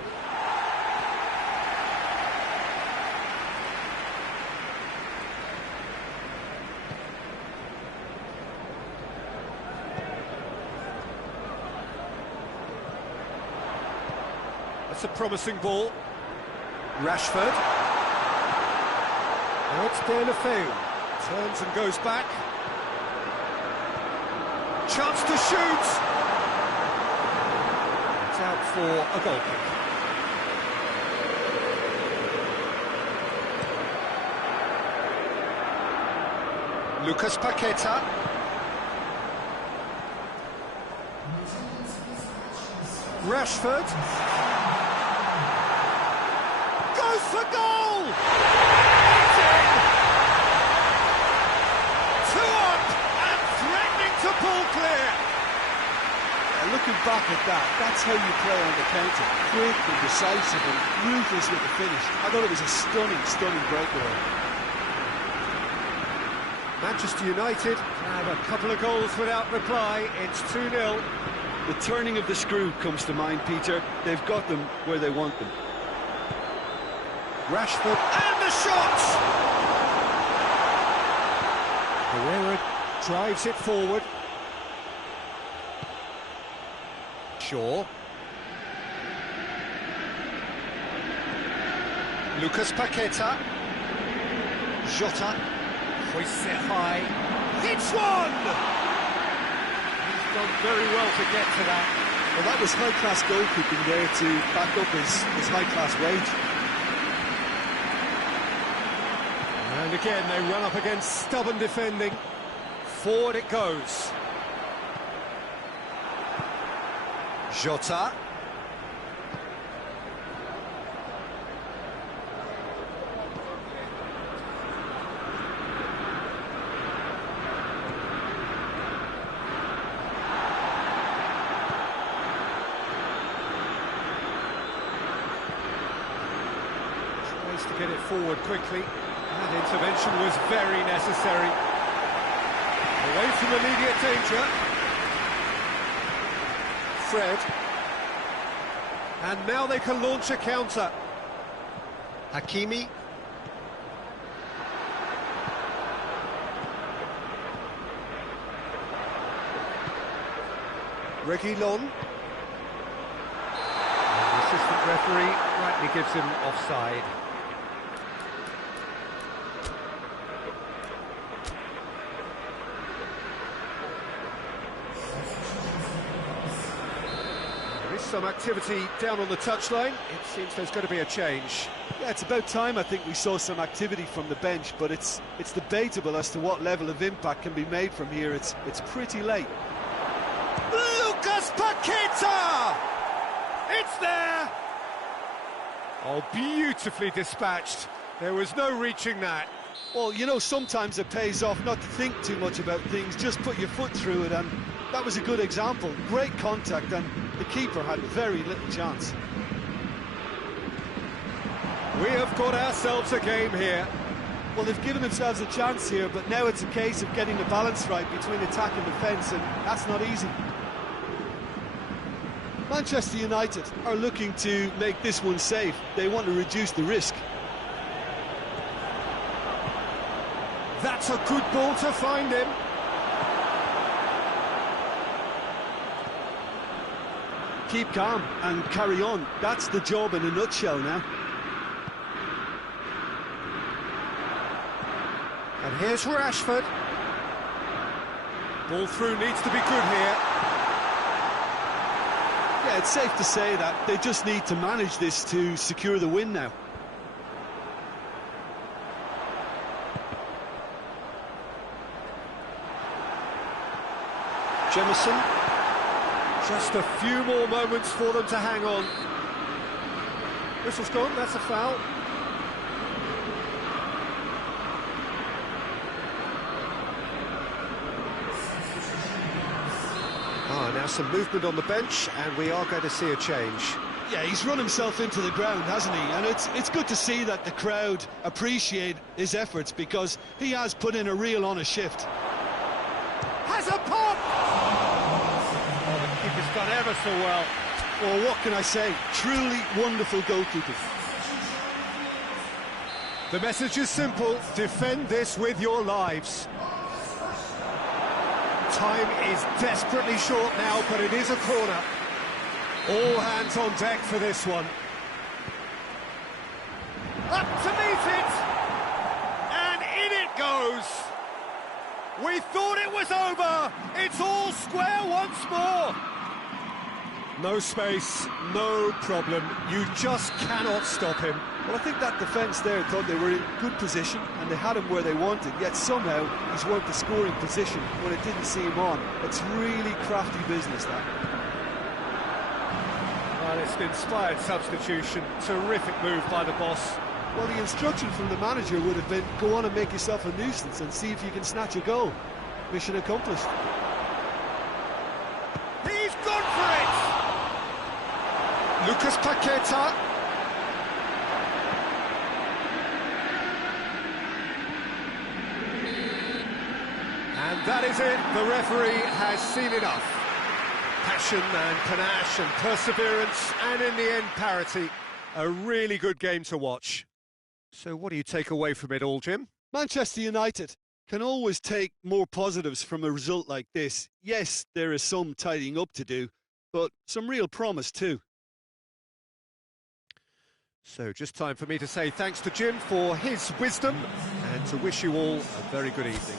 That's a promising ball. Rashford. Now it's Deulofeu. Turns and goes back. Chance to shoot. It's out for a goal kick. Lucas Paqueta. Rashford. Goes for goal! It's in! 2 up and threatening to pull clear. Looking back at that, that's how you play on the counter. Quick and decisive and ruthless with the finish. I thought it was a stunning, stunning breakaway. Manchester United have a couple of goals without reply. It's 2-0. The turning of the screw comes to mind, Peter. They've got them where they want them. Rashford and the shot! Pereira drives it forward. Shaw. Lucas Paqueta. Jota. Hoists it high. It's one! He's done very well to get to that. Well, that was high-class goalkeeping there to back up his high-class wage. And again, they run up against stubborn defending. Forward it goes. Jota. Tries to get it forward quickly. That intervention was very necessary. Away from immediate danger. Fred. And now they can launch a counter. Hakimi. Reguilon. And the assistant referee rightly gives him offside. There is some activity down on the touchline. It seems there's going to be a change. Yeah, it's about time I think we saw some activity from the bench, but it's debatable as to what level of impact can be made from here. It's pretty late. Lucas Paqueta! It's there! Oh, beautifully dispatched. There was no reaching that. Well, you know, sometimes it pays off not to think too much about things, just put your foot through it, and that was a good example. Great contact, and the keeper had very little chance. We have got ourselves a game here. Well, they've given themselves a chance here, but now it's a case of getting the balance right between attack and defence, and that's not easy. Manchester United are looking to make this one safe. They want to reduce the risk. That's a good ball to find him. Keep calm and carry on. That's the job in a nutshell now. And here's Rashford. Ball through needs to be good here. Yeah, it's safe to say that they just need to manage this to secure the win now. Jemison. Just a few more moments for them to hang on. Whistle's gone, that's a foul. Now some movement on the bench, and we are going to see a change. Yeah, he's run himself into the ground, hasn't he? And it's good to see that the crowd appreciate his efforts, because he has put in a real honest shift. Has a pop! Oh, the keeper's done ever so well. Well, what can I say? Truly wonderful goalkeeping. The message is simple: defend this with your lives. Time is desperately short now, but it is a corner. All hands on deck for this one. Up to meet it! And in it goes! We thought it was over! It's all square once more! No space, no problem. You just cannot stop him. Well, I think that defence there thought they were in good position and they had him where they wanted, yet somehow he's worked the scoring position when it didn't see him on. It's really crafty business, that. Well, it's an inspired substitution. Terrific move by the boss. Well, the instruction from the manager would have been, go on and make yourself a nuisance and see if you can snatch a goal. Mission accomplished. He's gone for it! Lucas Paqueta. And that is it. The referee has seen enough. Passion and panache and perseverance, and in the end, parity. A really good game to watch. So what do you take away from it all, Jim? Manchester United can always take more positives from a result like this. Yes, there is some tidying up to do, but some real promise too. So just time for me to say thanks to Jim for his wisdom and to wish you all a very good evening.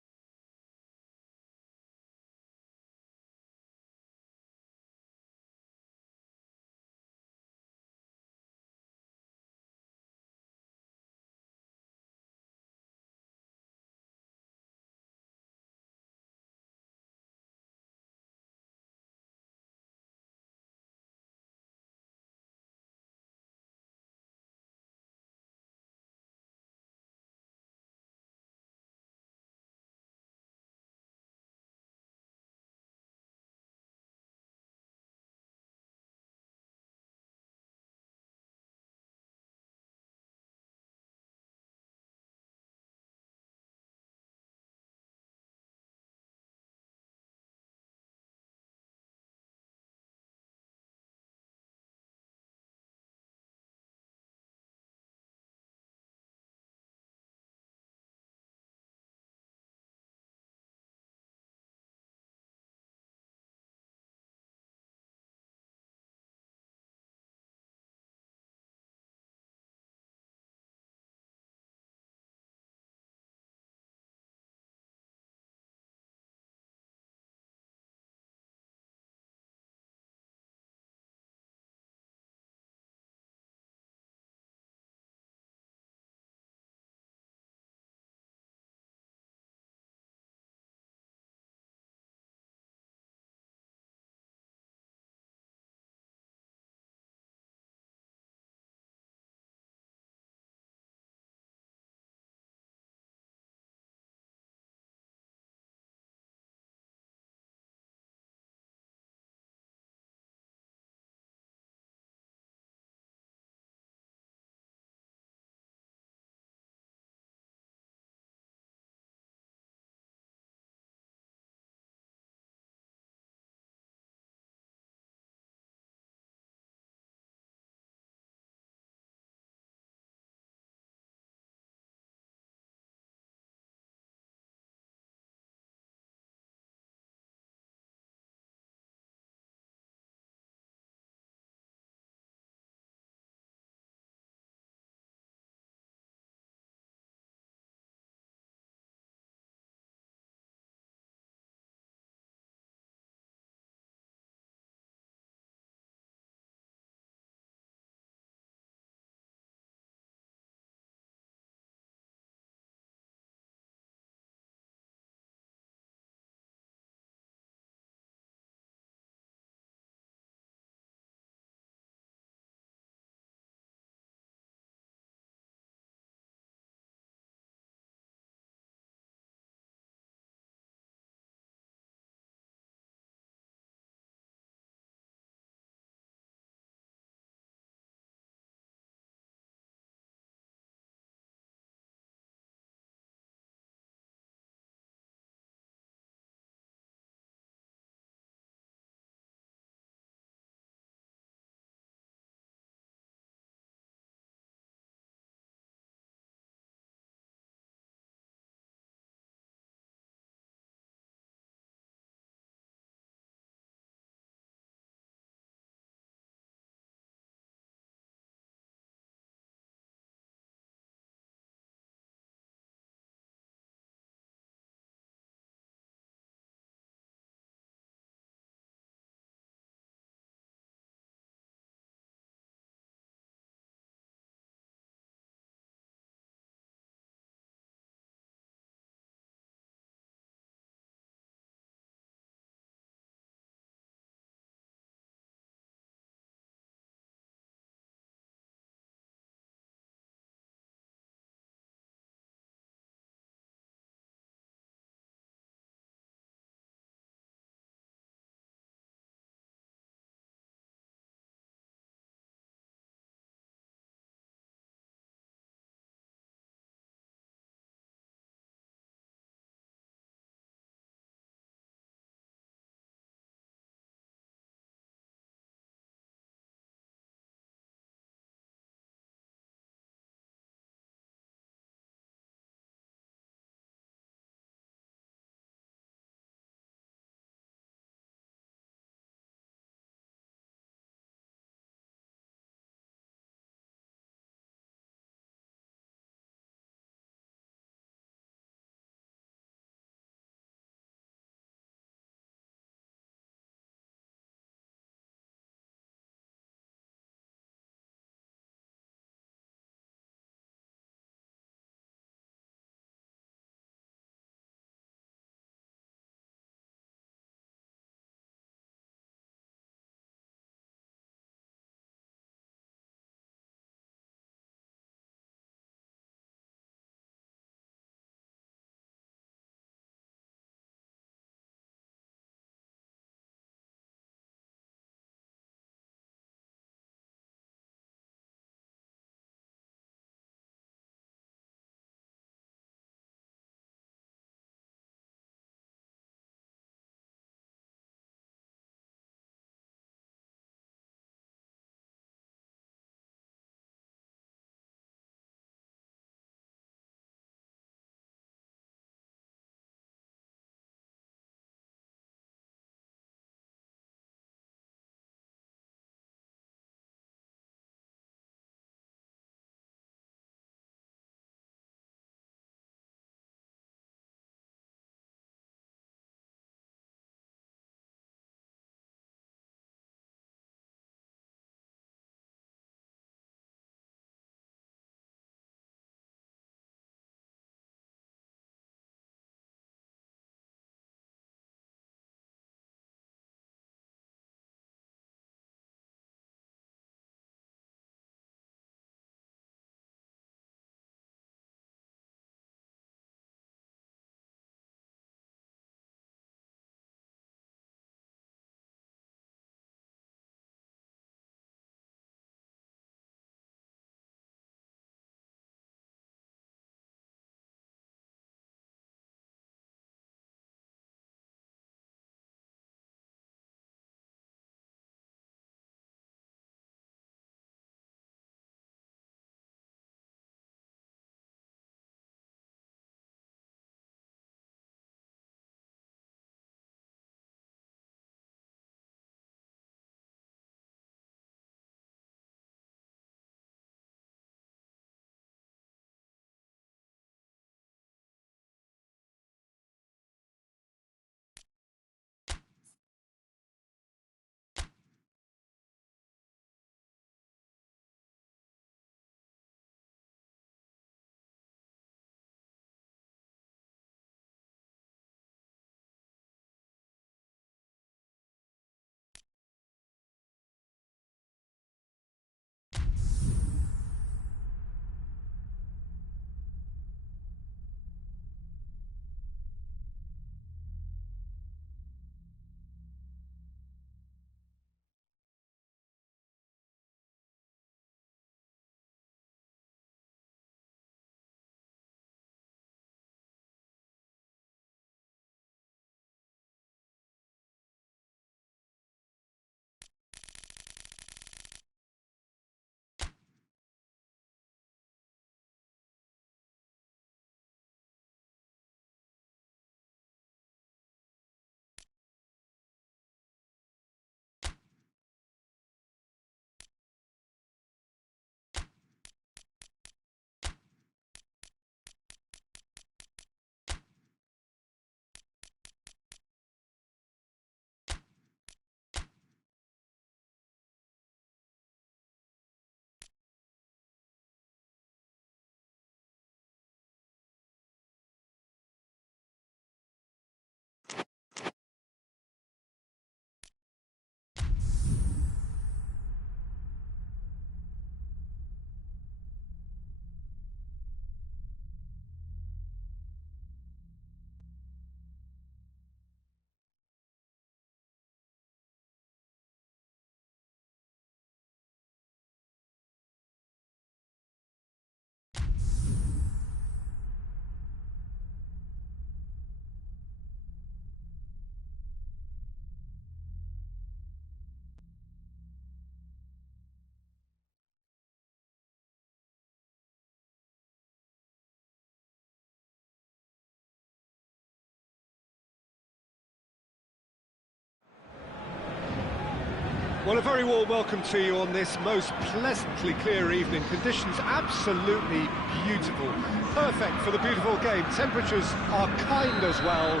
Well, a very warm welcome to you on this most pleasantly clear evening. Conditions absolutely beautiful. Perfect for the beautiful game. Temperatures are kind as well.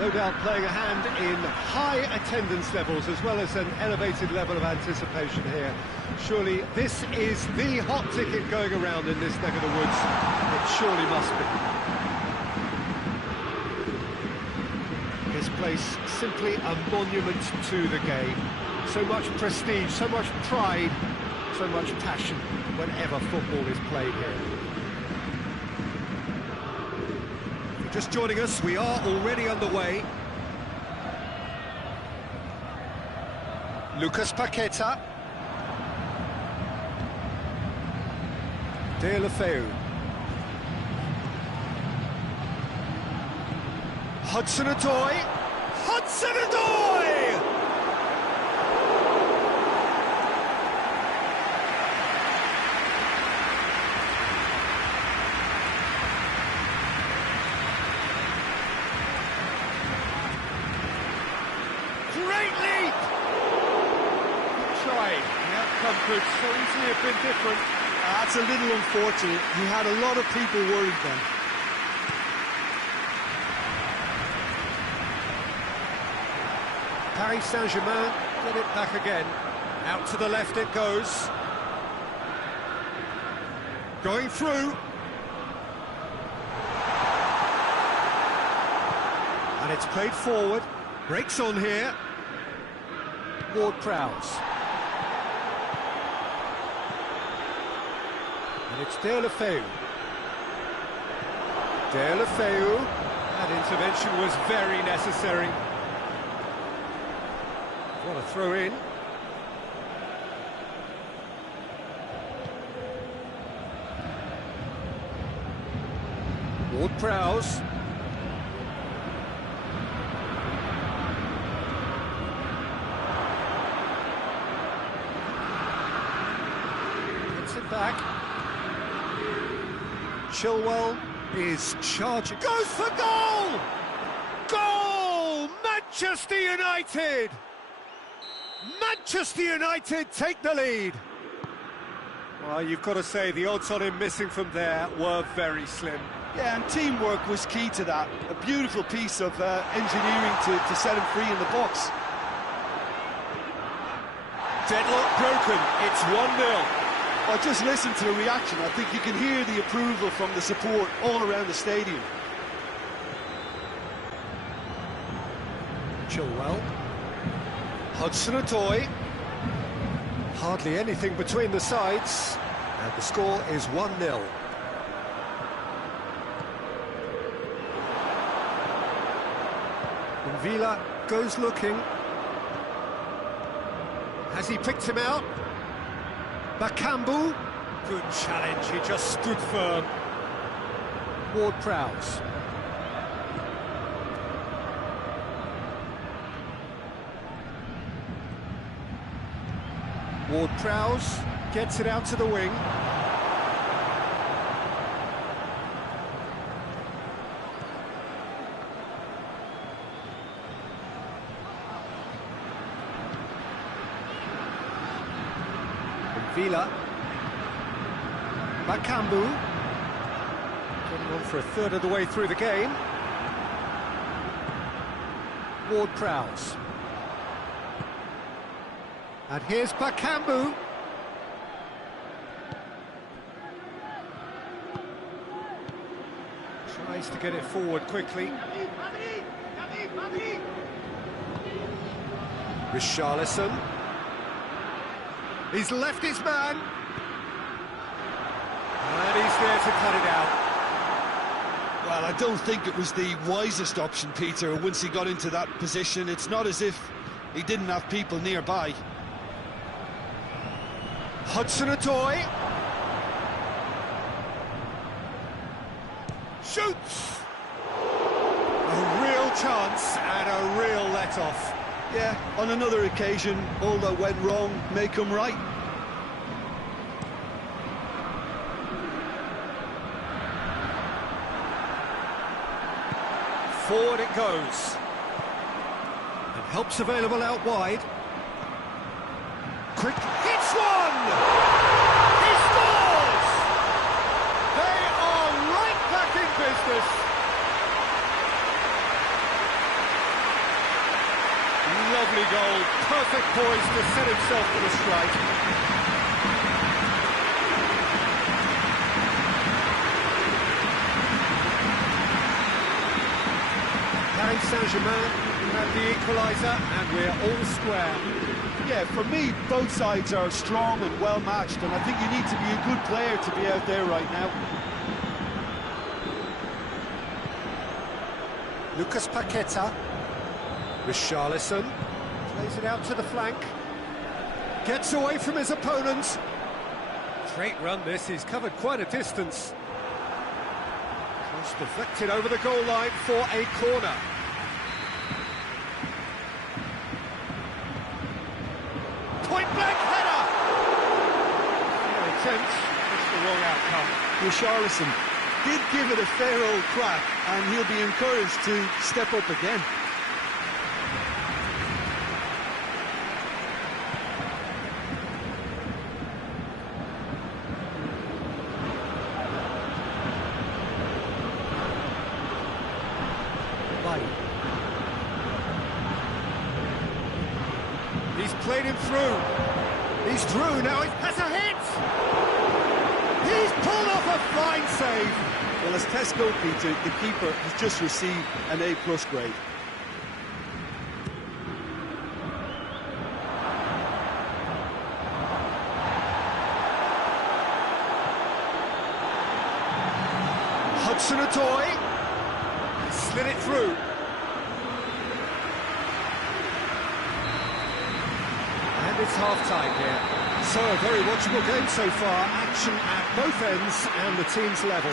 No doubt playing a hand in high attendance levels as well as an elevated level of anticipation here. Surely this is the hot ticket going around in this neck of the woods. It surely must be. This place simply a monument to the game. So much prestige, so much pride, so much passion whenever football is played here. If you're just joining us, we are already underway. Lucas Paqueta. Deulofeu. Hudson-Odoi. Hudson-Odoi! Great leap! Trying. The outcome could so easily have been different. That's a little unfortunate. He had a lot of people worried then. Paris Saint-Germain get it back again. Out to the left it goes. Going through. And it's played forward. Breaks on here. Ward-Prowse. And it's Deulofeu. Deulofeu. That intervention was very necessary. What a throw in. Ward-Prowse. Gets it back. Chilwell is charging. Goes for goal! Goal! Manchester United! Manchester United take the lead. Well, you've got to say the odds on him missing from there were very slim. Yeah, and teamwork was key to that. A beautiful piece of engineering to set him free in the box. Deadlock broken. It's 1-0. Well, just listen to the reaction. I think you can hear the approval from the support all around the stadium. Chilwell. Hudson-Odoi. Hardly anything between the sides. And the score is 1-0. Villa goes looking. Has he picked him out? Bakambu. Good challenge, he just stood firm. Ward-Prowse. Ward-Prowse gets it out to the wing. Villa. Bakambu. Getting on for a third of the way through the game. Ward-Prowse. And here's Bakambu. Tries to get it forward quickly. Richarlison. He's left his man. And he's there to cut it out. Well, I don't think it was the wisest option, Peter, once he got into that position. It's not as if he didn't have people nearby. Hudson-Odoi. Shoots! A real chance and a real let-off. Yeah, on another occasion, all that went wrong may come right. Forward it goes. And help's available out wide. Quick, hits one! He scores! They are right back in business. Lovely goal, perfect poise to set himself for the strike. Paris Saint-Germain have the equaliser, and we're all square. Yeah, for me, both sides are strong and well matched, and I think you need to be a good player to be out there right now. Lucas Paqueta. Richarlison plays it out to the flank. Gets away from his opponents. Great run this, he's covered quite a distance. Cross deflected over the goal line for a corner. Point blank header! Very tense, just the wrong outcome. Richarlison did give it a fair old crack, and he'll be encouraged to step up again. He's played him through. He's through, now he has a hit! He's pulled off a fine save. Well, as test goalkeeper, the keeper has just received an A+ grade. Hudson-Odoi slid it through. And it's half-time here. So a very watchable game so far. Action at both ends and the team's level.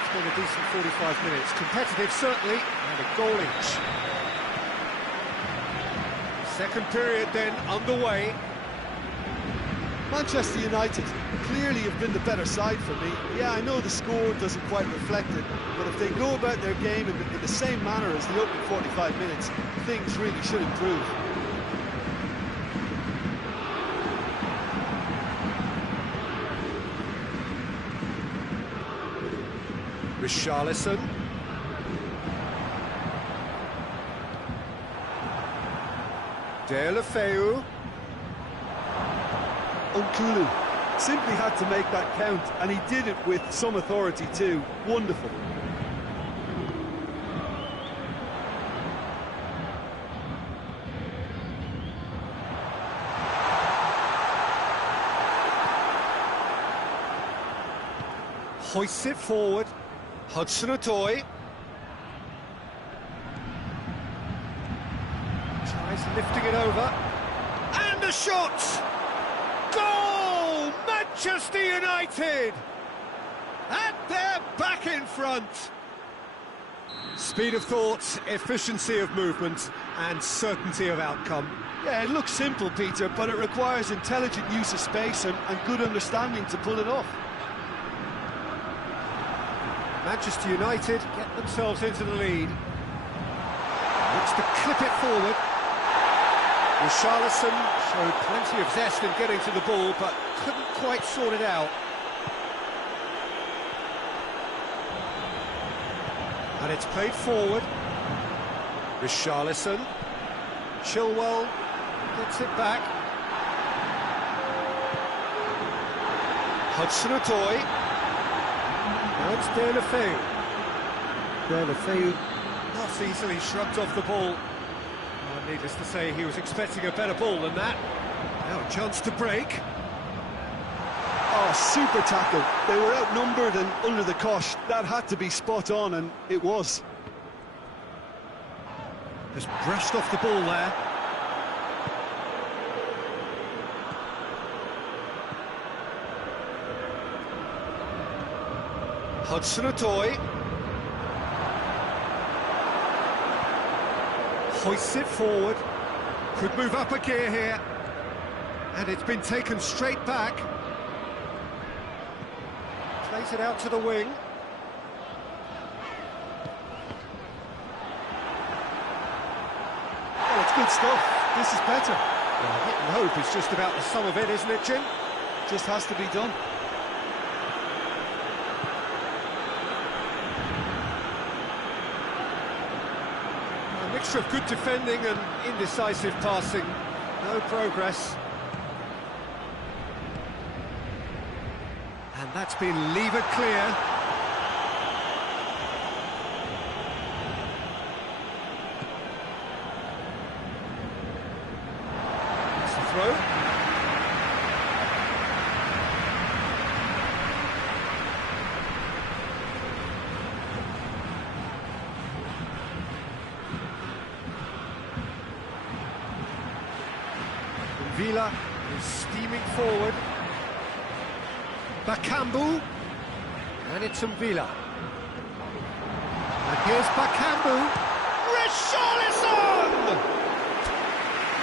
It's been a decent 45 minutes. Competitive, certainly, and a goal each. Second period then underway. Manchester United clearly have been the better side for me. Yeah, I know the score doesn't quite reflect it, but if they go about their game in the same manner as the opening 45 minutes, things really should improve. Richarlison. Deulofeu. Nkulu simply had to make that count, and he did it with some authority too. Wonderful. Hoists it forward. Hudson-Odoi. Tries lifting it over. And a shot! Goal! Manchester United! And they're back in front. Speed of thought, efficiency of movement, and certainty of outcome. Yeah, it looks simple, Peter, but it requires intelligent use of space and good understanding to pull it off. Manchester United get themselves into the lead. Looks to clip it forward. Richarlison showed plenty of zest in getting to the ball, but couldn't quite sort it out. And it's played forward. Richarlison. Chilwell gets it back. Hudson-Odoi. Now it's Deulofeu. Deulofeu not easily shrugged off the ball. Needless to say, he was expecting a better ball than that. Now a chance to break. Oh, super tackle. They were outnumbered and under the cosh. That had to be spot on, and it was. Just brushed off the ball there. Hudson-Odoi. Hoists it forward. Could move up a gear here. And it's been taken straight back. Plays it out to the wing. Oh, it's good stuff. This is better. Well, hit and hope is just about the sum of it, isn't it, Jim? Just has to be done. A mixture of good defending and indecisive passing. No progress. And that's been levered clear. It's the throw. Villa is steaming forward. Bakambu, and it's Villa. And here's Bakambu. Richarlison!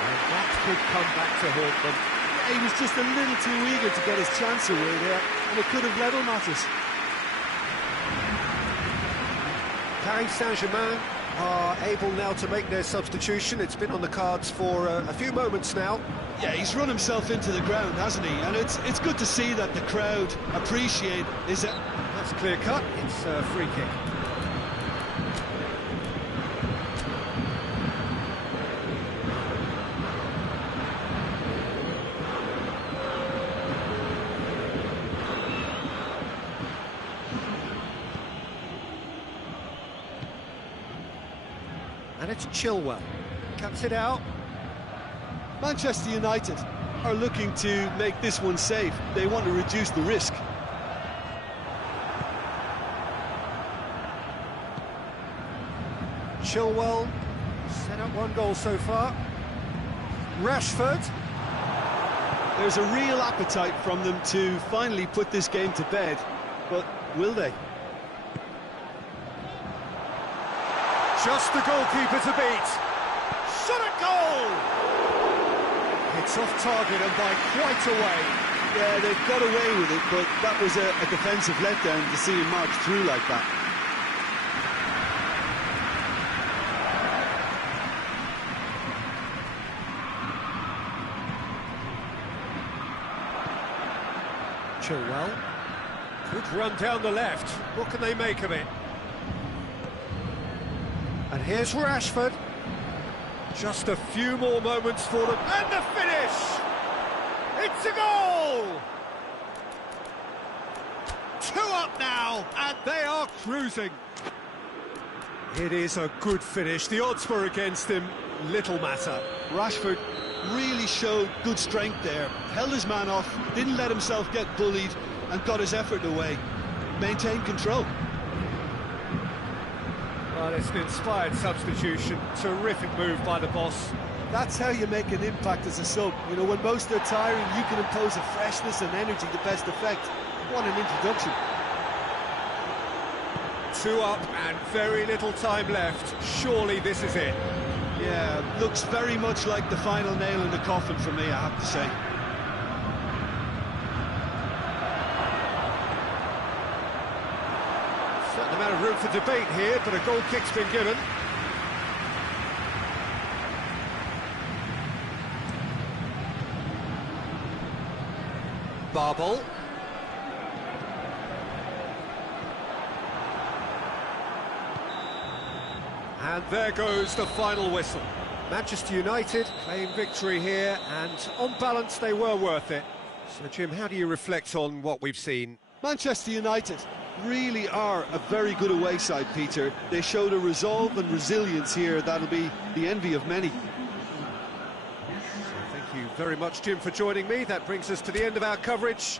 And that could come back to haunt them. Yeah, he was just a little too eager to get his chance away there, and it could have level matters. Paris Saint-Germain are able now to make their substitution. It's been on the cards for a few moments now. Yeah, he's run himself into the ground, hasn't he? And it's good to see that the crowd appreciate his... That's clear cut. It's a free kick. And it's Chilwell. Cuts it out. Manchester United are looking to make this one safe. They want to reduce the risk. Chilwell set up one goal so far. Rashford. There's a real appetite from them to finally put this game to bed, but will they? Just the goalkeeper to beat. Shot at goal! It's off target and by quite a way. Yeah, they've got away with it, but that was a defensive letdown to see him march through like that. Chilwell. Good run down the left. What can they make of it? And here's Rashford. Just a few more moments for them. And the finish! It's a goal! 2 up now, and they are cruising. It is a good finish. The odds were against him. Little matter. Rashford really showed good strength there. Held his man off, didn't let himself get bullied, and got his effort away. Maintained control. Well, it's an inspired substitution. Terrific move by the boss. That's how you make an impact as a sub. You know, when most are tiring, you can impose a freshness and energy to best effect. What an introduction. 2 up and very little time left. Surely this is it. Yeah, looks very much like the final nail in the coffin for me, I have to say. Certain amount of room for debate here, but a goal kick's been given. Barbel. And there goes the final whistle. Manchester United claim victory here, and on balance they were worth it. So Jim, how do you reflect on what we've seen? Manchester United really are a very good away side, Peter. They showed a resolve and resilience here that'll be the envy of many. Thank you very much, Jim, for joining me. That brings us to the end of our coverage.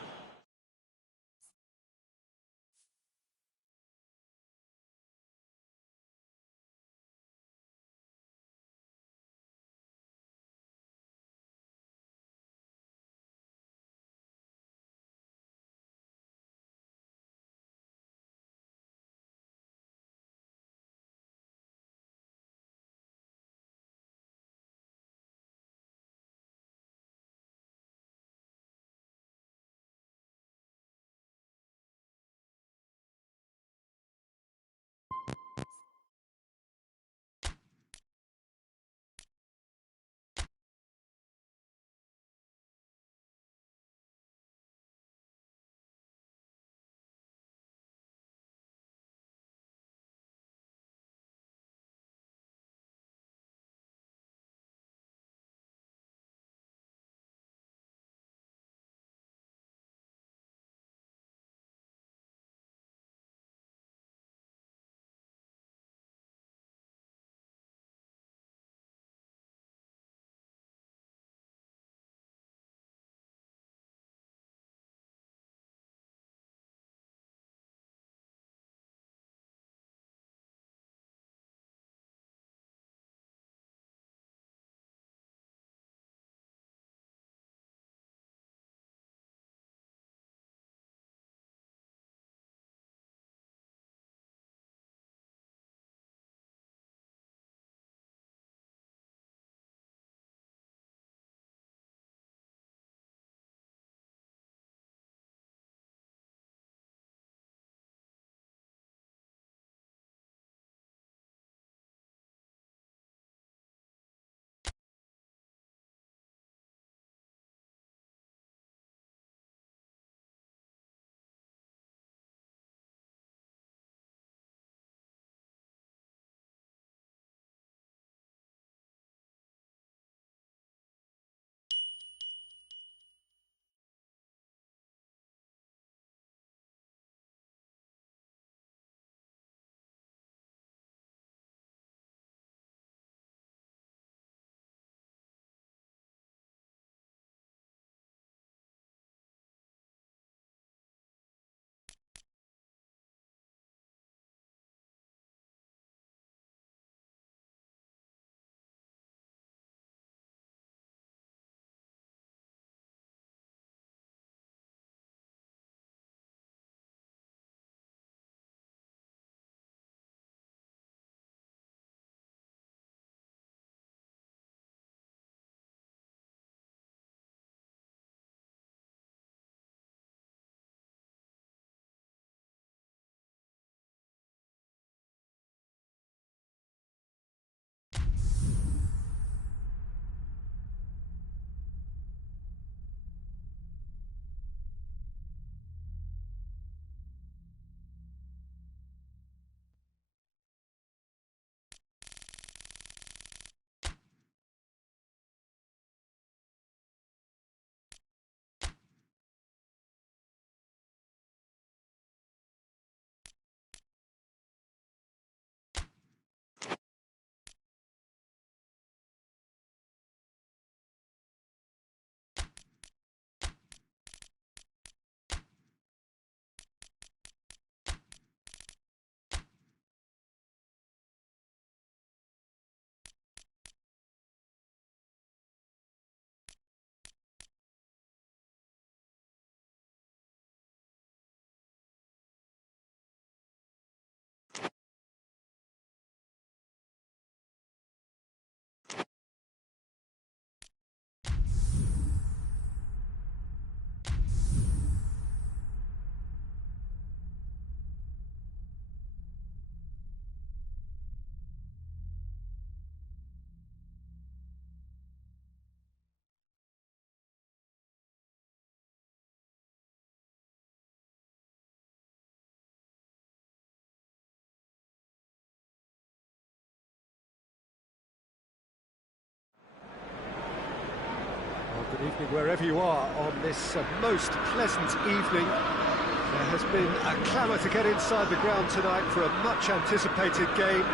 evening, wherever you are on this most pleasant evening. There has been a clamour to get inside the ground tonight for a much-anticipated game.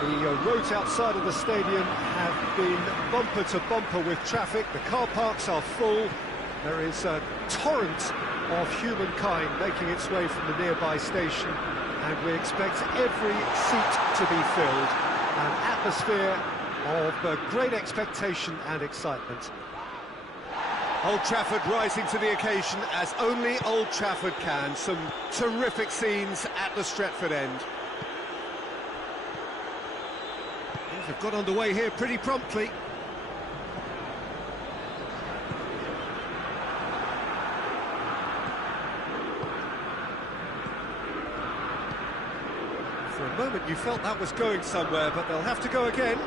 The roads outside of the stadium have been bumper to bumper with traffic. The car parks are full. There is a torrent of humankind making its way from the nearby station, and we expect every seat to be filled. An atmosphere of great expectation and excitement. Old Trafford rising to the occasion as only Old Trafford can. Some terrific scenes at the Stretford end. Things have got underway here pretty promptly. For a moment you felt that was going somewhere, but they'll have to go again.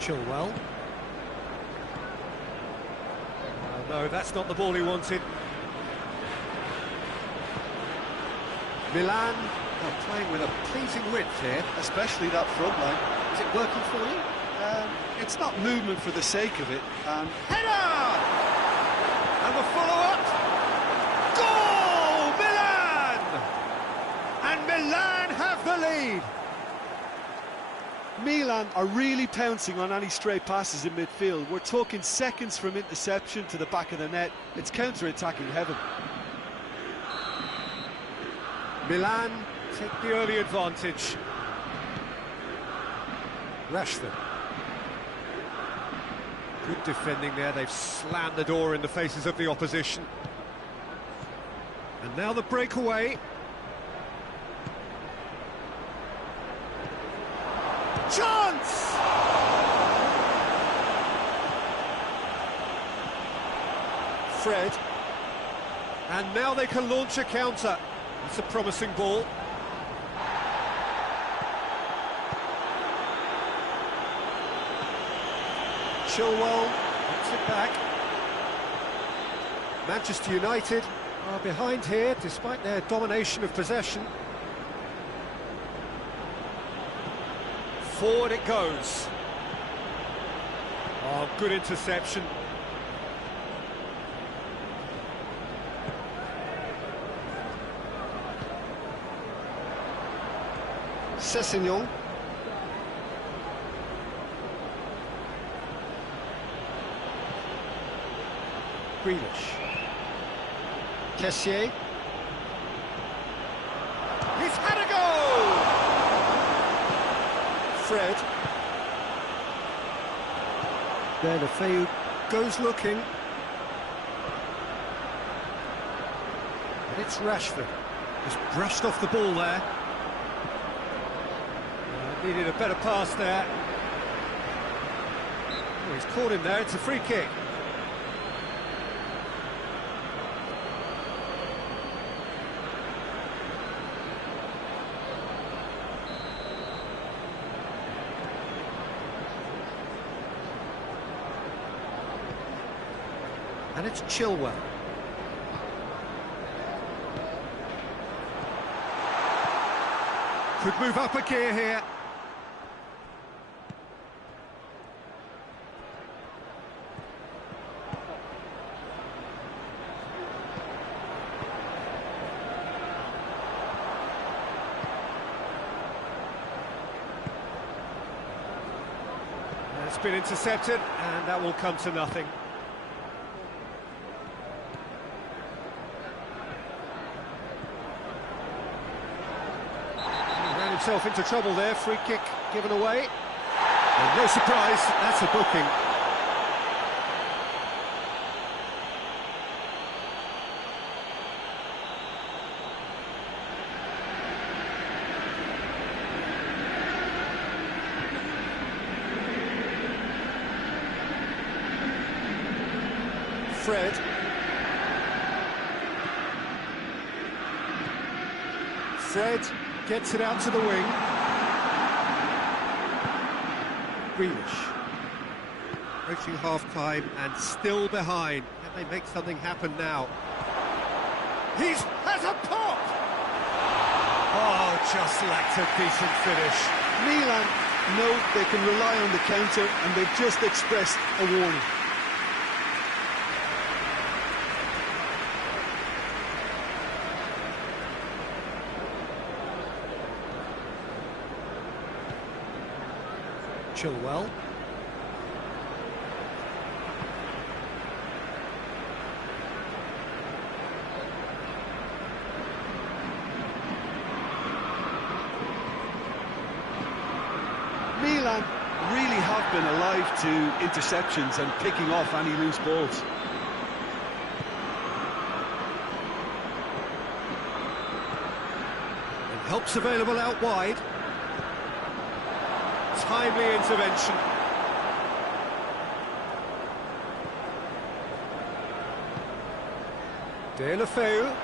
Chilwell. No, that's not the ball he wanted. Milan are playing with a pleasing width here, Especially that front line. Is it working for you? It's not movement for the sake of it. Header! And the follow-up. Goal! Milan! And Milan have the lead. Milan are really pouncing on any stray passes in midfield. We're talking seconds from interception to the back of the net. It's counter-attacking heaven. Milan take the early advantage. Rashford. Good defending there. They've slammed the door in the faces of the opposition. And now the breakaway. Chance! Fred. And now they can launch a counter. It's a promising ball. Chilwell puts it back. Manchester United are behind here despite their domination of possession. Forward it goes. Oh, good interception. Sessegnon. Grealish. Kessié. He's had a goal! Fred. Deulofeu goes looking. And it's Rashford. Just brushed off the ball there. Needed a better pass there. Oh, he's caught him there, it's a free kick. And it's Chilwell. Could move up a gear here. It's been intercepted, and that will come to nothing. He ran himself into trouble there, free kick given away. And no surprise, that's a booking. Fred. Fred gets it out to the wing. Grealish. Approaching half-time and still behind. Can they make something happen now? He has a pop! Oh, just lacked a decent finish. Milan know they can rely on the counter, and they've just expressed a warning. Chilwell. Milan really have been alive to interceptions and picking off any loose balls. And help's available out wide. Timely intervention. Deulofeu.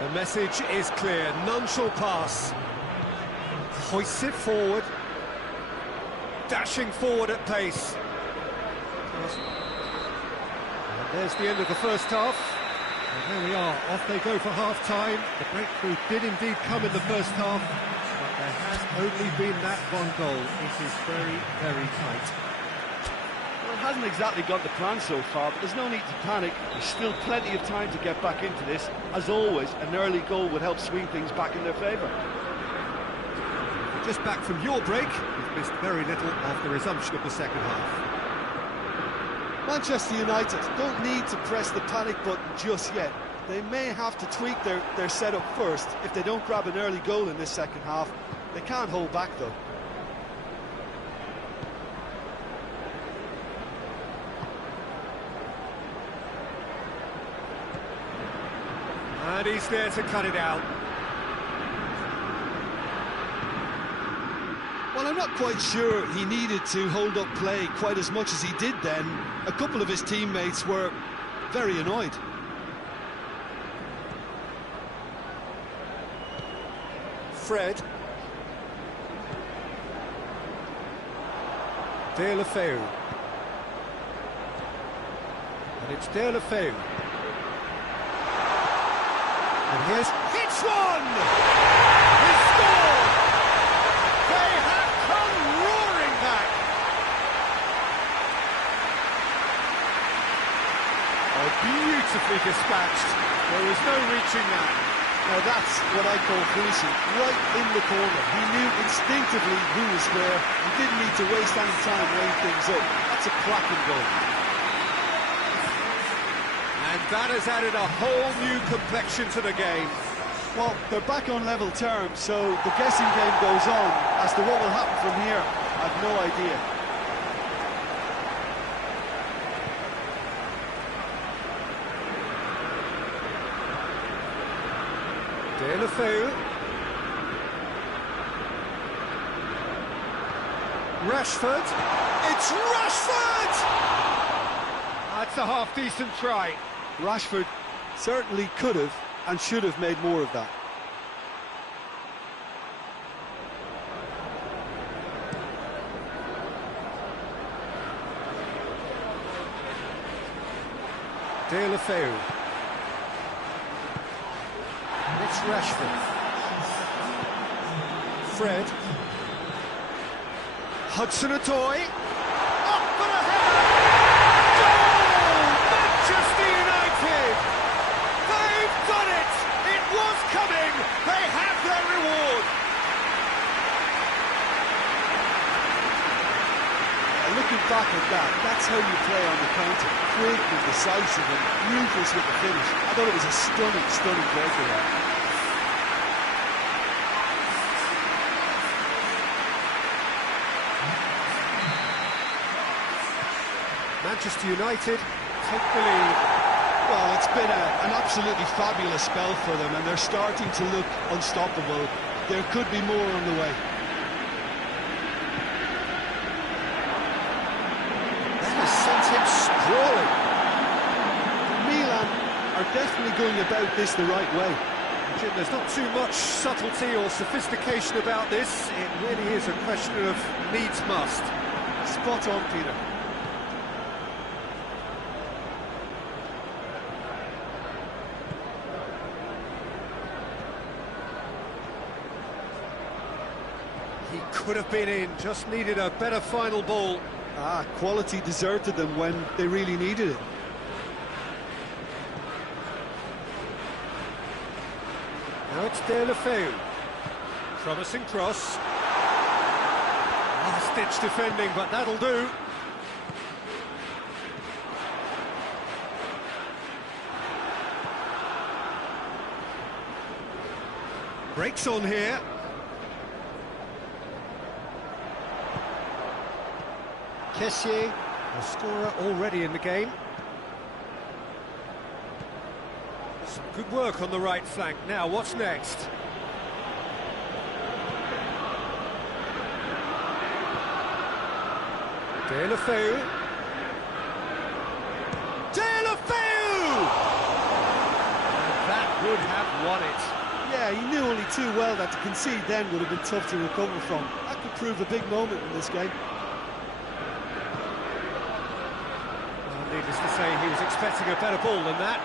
The message is clear, none shall pass. Hoists it forward. Dashing forward at pace. And there's the end of the first half. And there we are, off they go for half-time. The breakthrough did indeed come in the first half, but there has only been that one goal. It is very, very tight. Well, it hasn't exactly got the plan so far, but there's no need to panic. There's still plenty of time to get back into this. As always, an early goal would help swing things back in their favour. Just back from your break, you've missed very little of the resumption of the second half. Manchester United don't need to press the panic button just yet. They may have to tweak their setup first. If they don't grab an early goal in this second half, they can't hold back though. And he's there to cut it out. Well, I'm not quite sure he needed to hold up play quite as much as he did then. A couple of his teammates were very annoyed. Fred. Deulofeu. And it's Deulofeu. And here's... Hits one! He scored! They have come roaring back! Oh, beautifully dispatched. There was no reaching that. Now that's what I call finishing, right in the corner. He knew instinctively who was where and didn't need to waste any time weighing things up. That's a cracking goal. And that has added a whole new complexion to the game. Well, they're back on level terms, so the guessing game goes on. As to what will happen from here, I've no idea. Deulofeu. Rashford. It's Rashford! That's a half-decent try. Rashford certainly could have and should have made more of that. Deulofeu. It's Rashford. Fred. Hudson-Odoi. Up for a header! Goal! Manchester United! They've done it! It was coming! They have their reward! Looking back at that, that's how you play on the counter. Quick and decisive and ruthless with the finish. I thought it was a stunning breakaway. Manchester United take the lead. Well, it's been an absolutely fabulous spell for them, and they're starting to look unstoppable. There could be more on the way. That has sent him sprawling. Milan are definitely going about this the right way. Jim, there's not too much subtlety or sophistication about this. It really is a question of needs must. Spot on, Peter. He could have been in, just needed a better final ball. Quality deserted them when they really needed it. Now it's Deulofeu. Promising cross. Last-ditch defending, but that'll do. Breaks on here. Kessié, the scorer already in the game. Some good work on the right flank. Now, what's next? Deulofeu. Deulofeu! And that would have won it. Yeah, he knew only too well that to concede then would have been tough to recover from. That could prove a big moment in this game. Well, needless to say, he was expecting a better ball than that.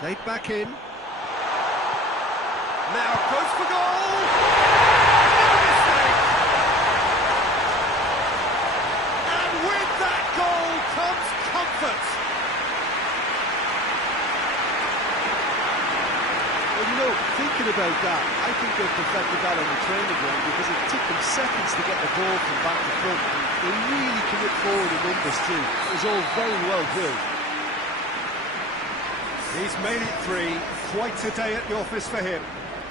Played back in. Now goes for goal! No mistake! And with that goal comes comfort. Well, you know, thinking about that, I think they've perfected that on the training ground because it took them seconds to get the ball from back to front. And they really commit forward in numbers too. It was all very well drilled. He's made it 3. Quite a day at the office for him.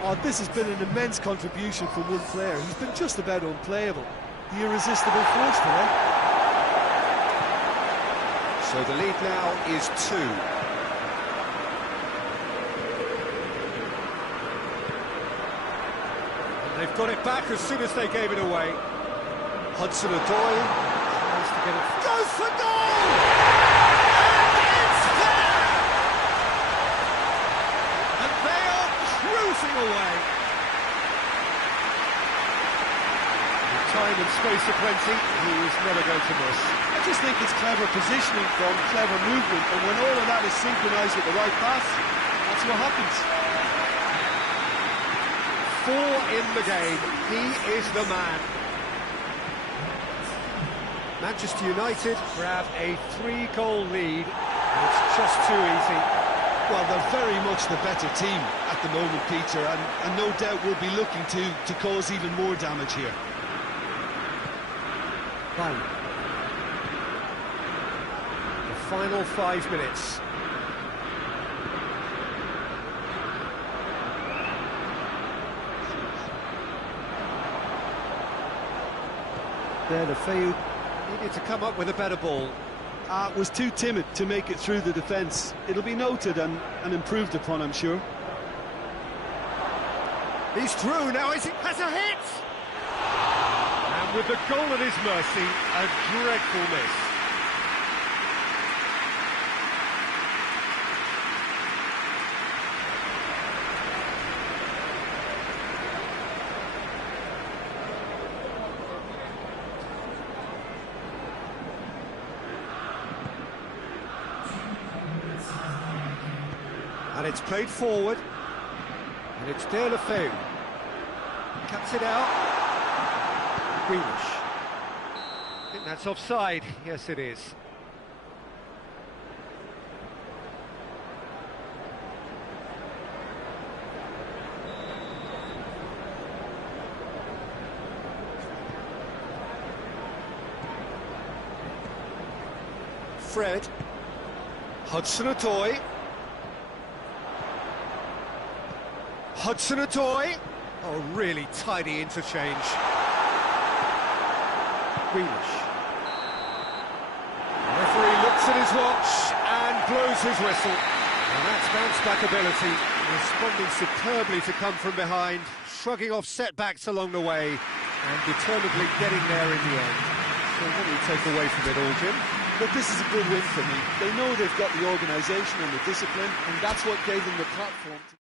Oh, this has been an immense contribution from one player. He's been just about unplayable. The irresistible force today. So the lead now is 2. And they've got it back as soon as they gave it away. Hudson-Odoi tries to get it. Goes for goal! Away. With time and space aplenty, he is never going to miss. I just think it's clever positioning from clever movement, and when all of that is synchronised with the right pass, that's what happens. 4 in the game, he is the man. Manchester United grab a 3-goal lead, and it's just too easy. Well, they're very much the better team at the moment, Peter, and no doubt will be looking to cause even more damage here. Fine. The final 5 minutes. Deulofeu needed to come up with a better ball. Was too timid to make it through the defence. It'll be noted and improved upon, I'm sure. He's through now, has a hit! And with the goal at his mercy, a dreadful miss. And it's played forward, and it's Deulofeu. Cuts it out. Grealish. I think that's offside. Yes, it is. Fred. Hudson-Odoi. Hudson-Odoi. Oh, really tidy interchange. Grealish. The referee looks at his watch and blows his whistle. And that's bounce-back ability, responding superbly to come from behind, shrugging off setbacks along the way, and determinedly getting there in the end. So what do you take away from it all, Jim? Look, this is a good win for me. They know they've got the organisation and the discipline, and that's what gave them the platform to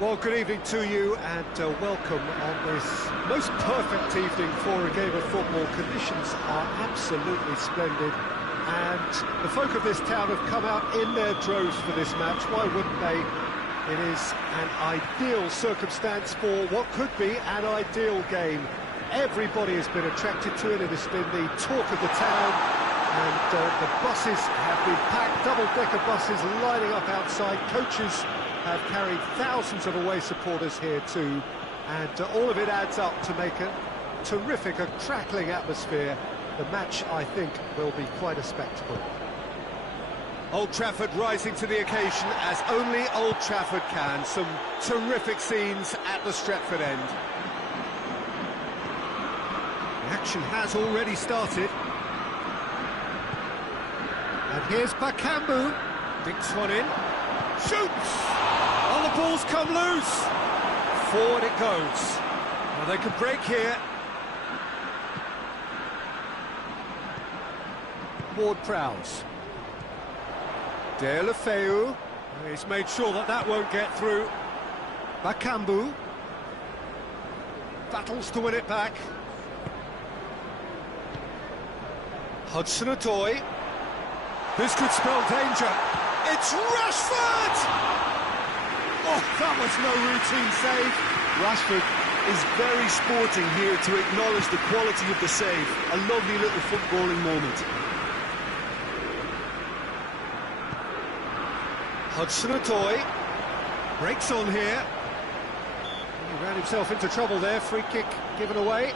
Well, good evening to you and welcome on this most perfect evening for a game of football. Conditions are absolutely splendid and the folk of this town have come out in their droves for this match. Why wouldn't they? It is an ideal circumstance for what could be an ideal game. Everybody has been attracted to it. It has been the talk of the town and the buses have been packed, double-decker buses lining up outside. Coaches have carried thousands of away supporters here too, and all of it adds up to make a terrific, a crackling atmosphere. The match, I think, will be quite a spectacle. Old Trafford rising to the occasion as only Old Trafford can. Some terrific scenes at the Stretford end. The action has already started. And here's Bakambu. Dinks one in. Shoots! Oh, the ball's come loose. Forward it goes. Well, they can break here. Ward-Prowse. Deulofeu. He's made sure that that won't get through. Bakambu. Battles to win it back. Hudson-Odoi. This could spell danger. It's Rashford! Oh, that was no routine save. Rashford is very sporting here to acknowledge the quality of the save. A lovely little footballing moment. Hudson-Odoi breaks on here. He ran himself into trouble there. Free kick given away.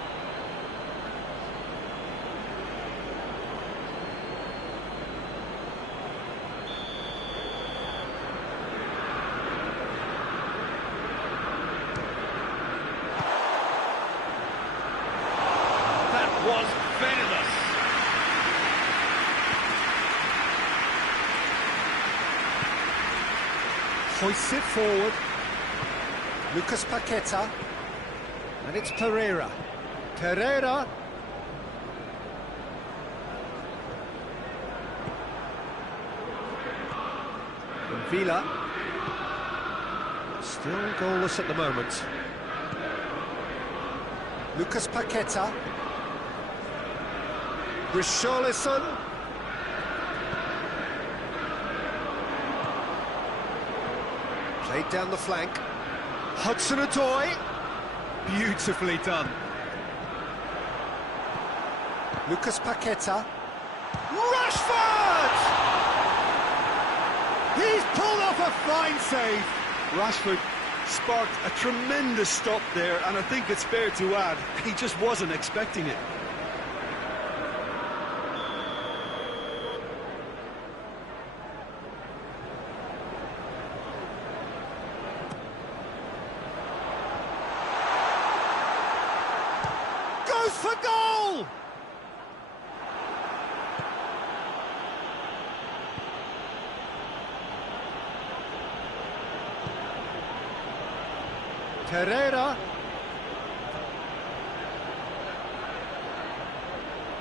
That was venomous. Hoists it forward. Lucas Paqueta. And it's Pereira. Pereira. And Villa. Still goalless at the moment. Lucas Paqueta. Richarlison. Played down the flank. Hudson-Odoi. Beautifully done. Lucas Paqueta. Rashford! He's pulled off a fine save. Rashford sparked a tremendous stop there, and I think it's fair to add, he just wasn't expecting it. For goal! Pereira.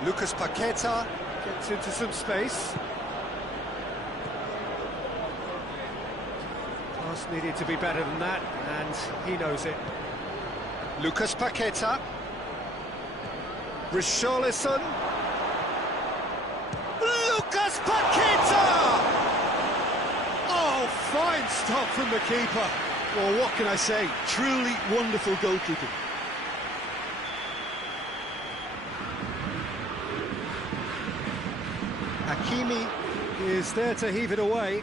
Lucas Paqueta gets into some space. Pass needed to be better than that, and he knows it. Lucas Paqueta. Richarlison. Lucas Paqueta! Oh, fine stop from the keeper. Well, what can I say? Truly wonderful goalkeeping. Hakimi is there to heave it away.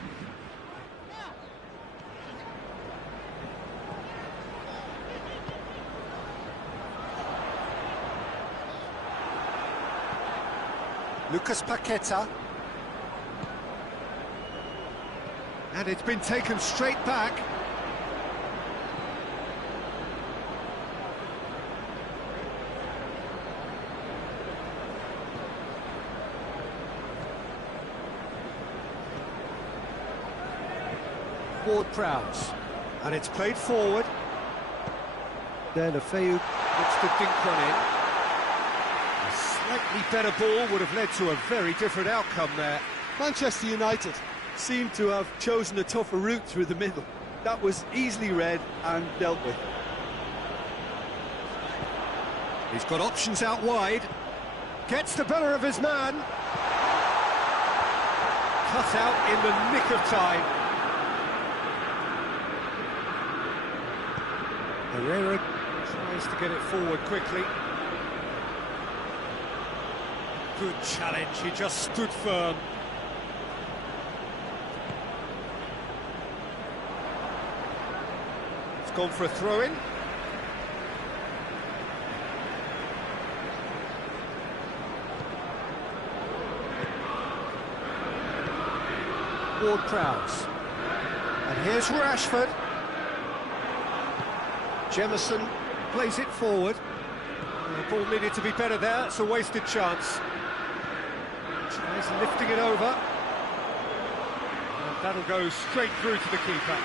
Lucas Paqueta. And it's been taken straight back. Ward-Prowse. And it's played forward. Deulofeu looks to dink one in. A slightly better ball would have led to a very different outcome there. Manchester United seem to have chosen a tougher route through the middle. That was easily read and dealt with. He's got options out wide. Gets the better of his man. Cut out in the nick of time. Herrera tries to get it forward quickly. Good challenge, he just stood firm. It's gone for a throw-in. Ward-Prowse. And here's Rashford. Jemison plays it forward. The ball needed to be better there, it's a wasted chance. Tries lifting it over. And that'll go straight through to the keeper.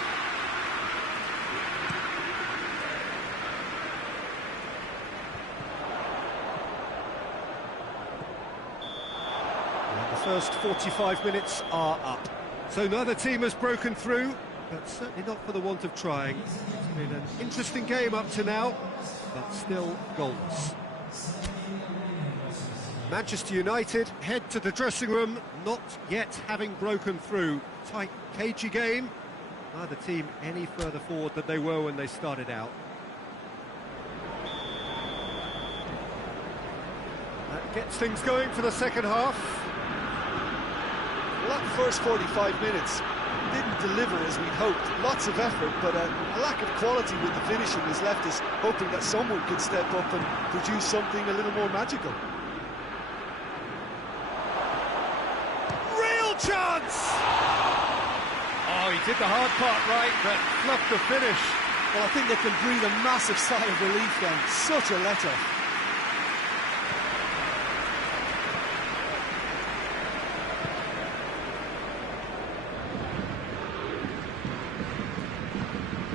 And the first 45 minutes are up. So neither team has broken through, but certainly not for the want of trying. It's been an interesting game up to now, but still goalless. Manchester United head to the dressing room, not yet having broken through. Tight, cagey game. Neither team any further forward than they were when they started out. That gets things going for the second half. Well, that first 45 minutes didn't deliver as we'd hoped. Lots of effort, but a lack of quality with the finishing has left us hoping that someone could step up and produce something a little more magical. Real chance! Oh, he did the hard part right, but fluffed the finish. Well, I think they can breathe a massive sigh of relief then. Such a let-off.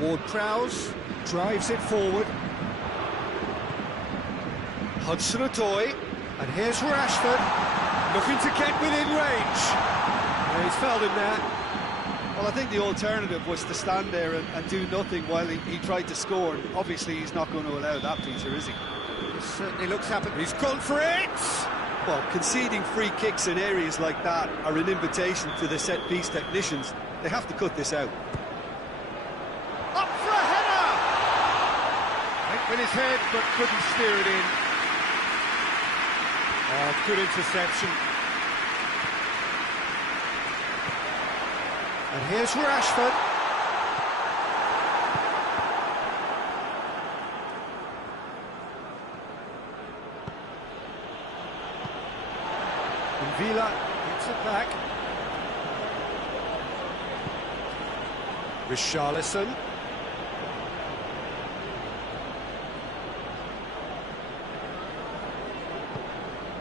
Ward-Prowse drives it forward. Hudson-Odoi, and here's Rashford, looking to get within range. And he's fouled him there. Well, I think the alternative was to stand there and do nothing while he tried to score. And obviously, he's not going to allow that, Peter, is he? It certainly looks happened. He's gone for it! Well, conceding free kicks in areas like that are an invitation to the set-piece technicians. They have to cut this out. Up for a header! Went with his head, but couldn't steer it in. Oh, good interception. And here's Rashford. And Villa gets it back. Richarlison.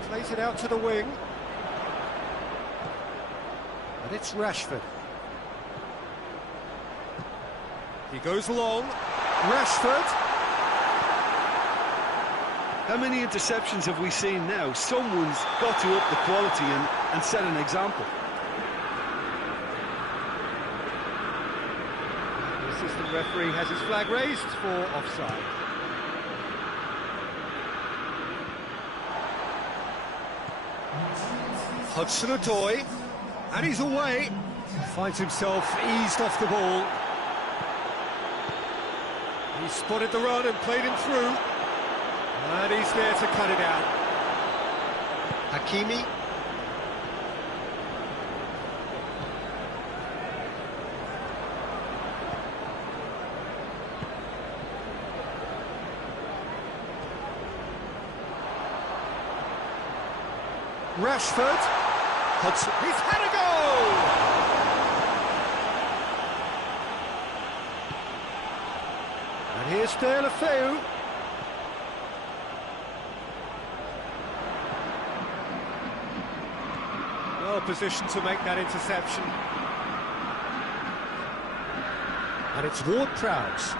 Plays it out to the wing. And it's Rashford. He goes long. Rashford. How many interceptions have we seen now? Someone's got to up the quality and set an example. The assistant referee has his flag raised for offside. Hudson-Odoi, and he's away. Finds himself eased off the ball. He spotted the run and played him through. And he's there to cut it out. Hakimi. Rashford. Hudson. He's had a goal! And here's Deulofeu. Well positioned to make that interception. And it's Ward-Prowse.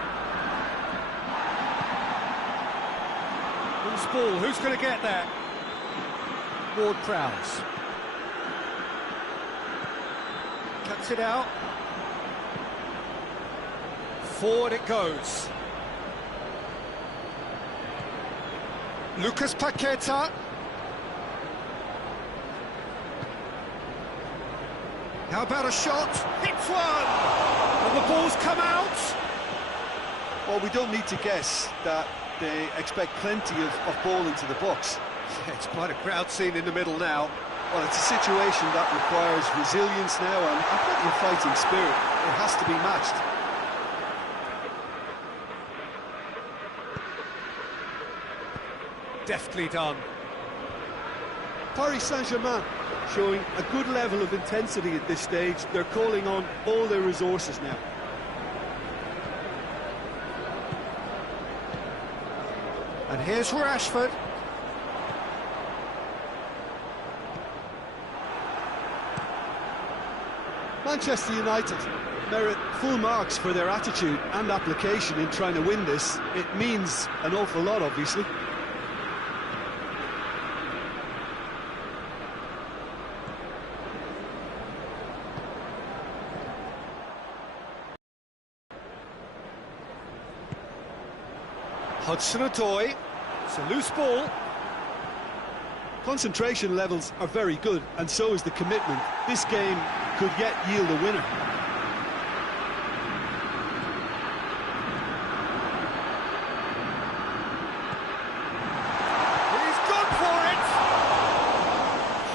Who's ball? Who's going to get there? Ward-Prowse. Cuts it out. Forward it goes. Lucas Paqueta. How about a shot? Hits one! And the ball's come out! Well, we don't need to guess that they expect plenty of ball into the box. Yeah, it's quite a crowd scene in the middle now. Well, it's a situation that requires resilience now and plenty of fighting spirit. It has to be matched. Deftly done. Paris Saint-Germain showing a good level of intensity at this stage. They're calling on all their resources now. And here's Rashford. Manchester United merit full marks for their attitude and application in trying to win this. It means an awful lot, obviously. Hudson-Odoi. It's a loose ball. Concentration levels are very good, and so is the commitment. This game could yet yield a winner. He's gone for it!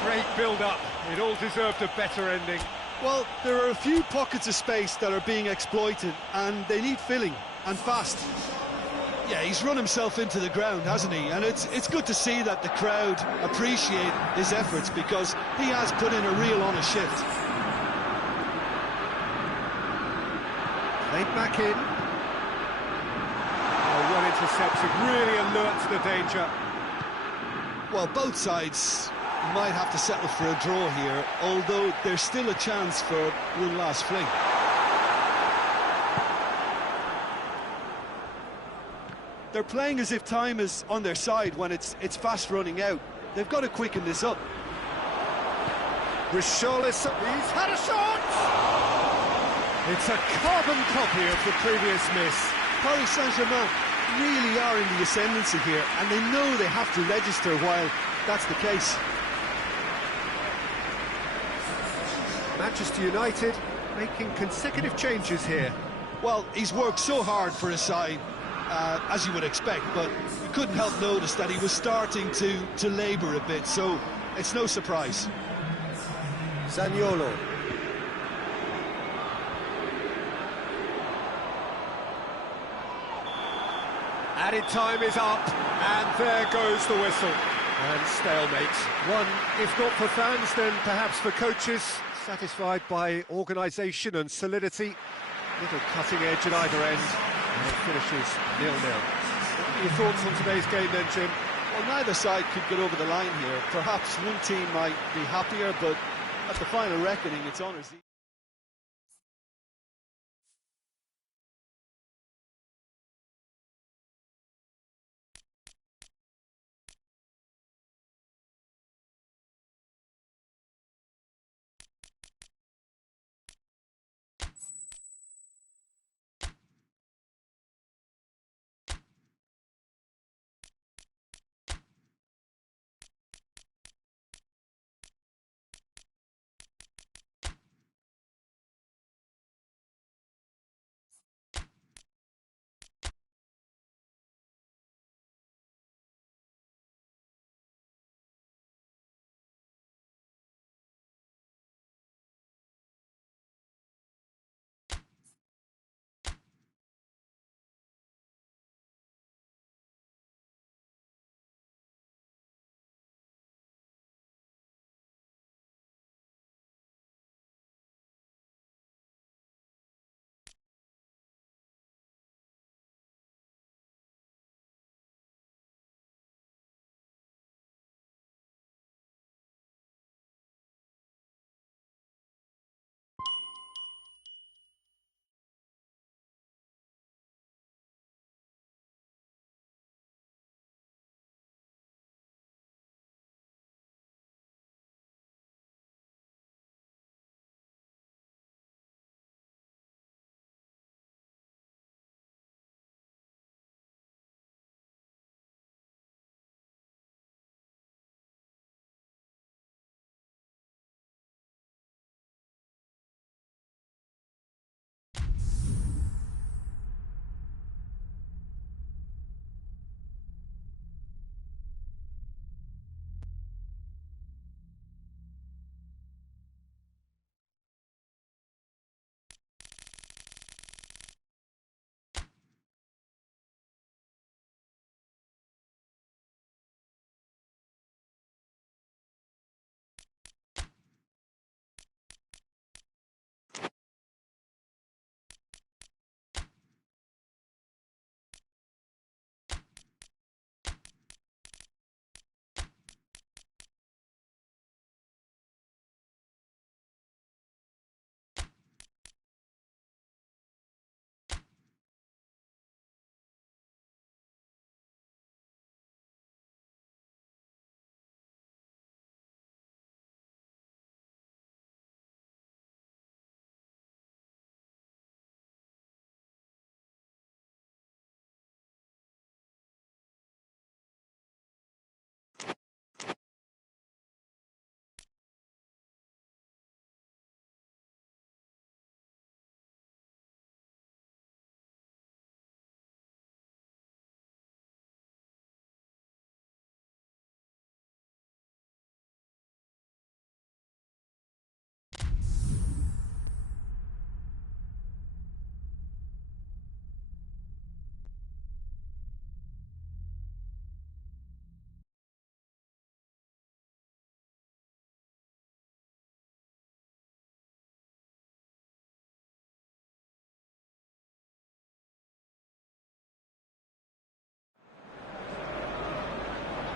Great build-up. It all deserved a better ending. Well, there are a few pockets of space that are being exploited, and they need filling, and fast. Yeah, he's run himself into the ground, hasn't he? And it's good to see that the crowd appreciate his efforts, because he has put in a real honest shift. Played back in. Oh, well intercepted, really alert to the danger. Well, both sides might have to settle for a draw here, although there's still a chance for one last fling. They're playing as if time is on their side when it's fast running out. They've got to quicken this up. Richarlison, he's had a shot! It's a carbon copy of the previous miss. Paris Saint-Germain really are in the ascendancy here, and they know they have to register while that's the case. Manchester United making consecutive changes here. Well, he's worked so hard for his side, as you would expect, but you couldn't help notice that he was starting to labour a bit, so it's no surprise. Zaniolo. Added time is up, and there goes the whistle. And stalemate. One, if not for fans, then perhaps for coaches, satisfied by organisation and solidity. Little cutting edge at either end, and it finishes 0-0. What are your thoughts on today's game then, Jim? Well, neither side could get over the line here. Perhaps one team might be happier, but at the final reckoning, it's honours.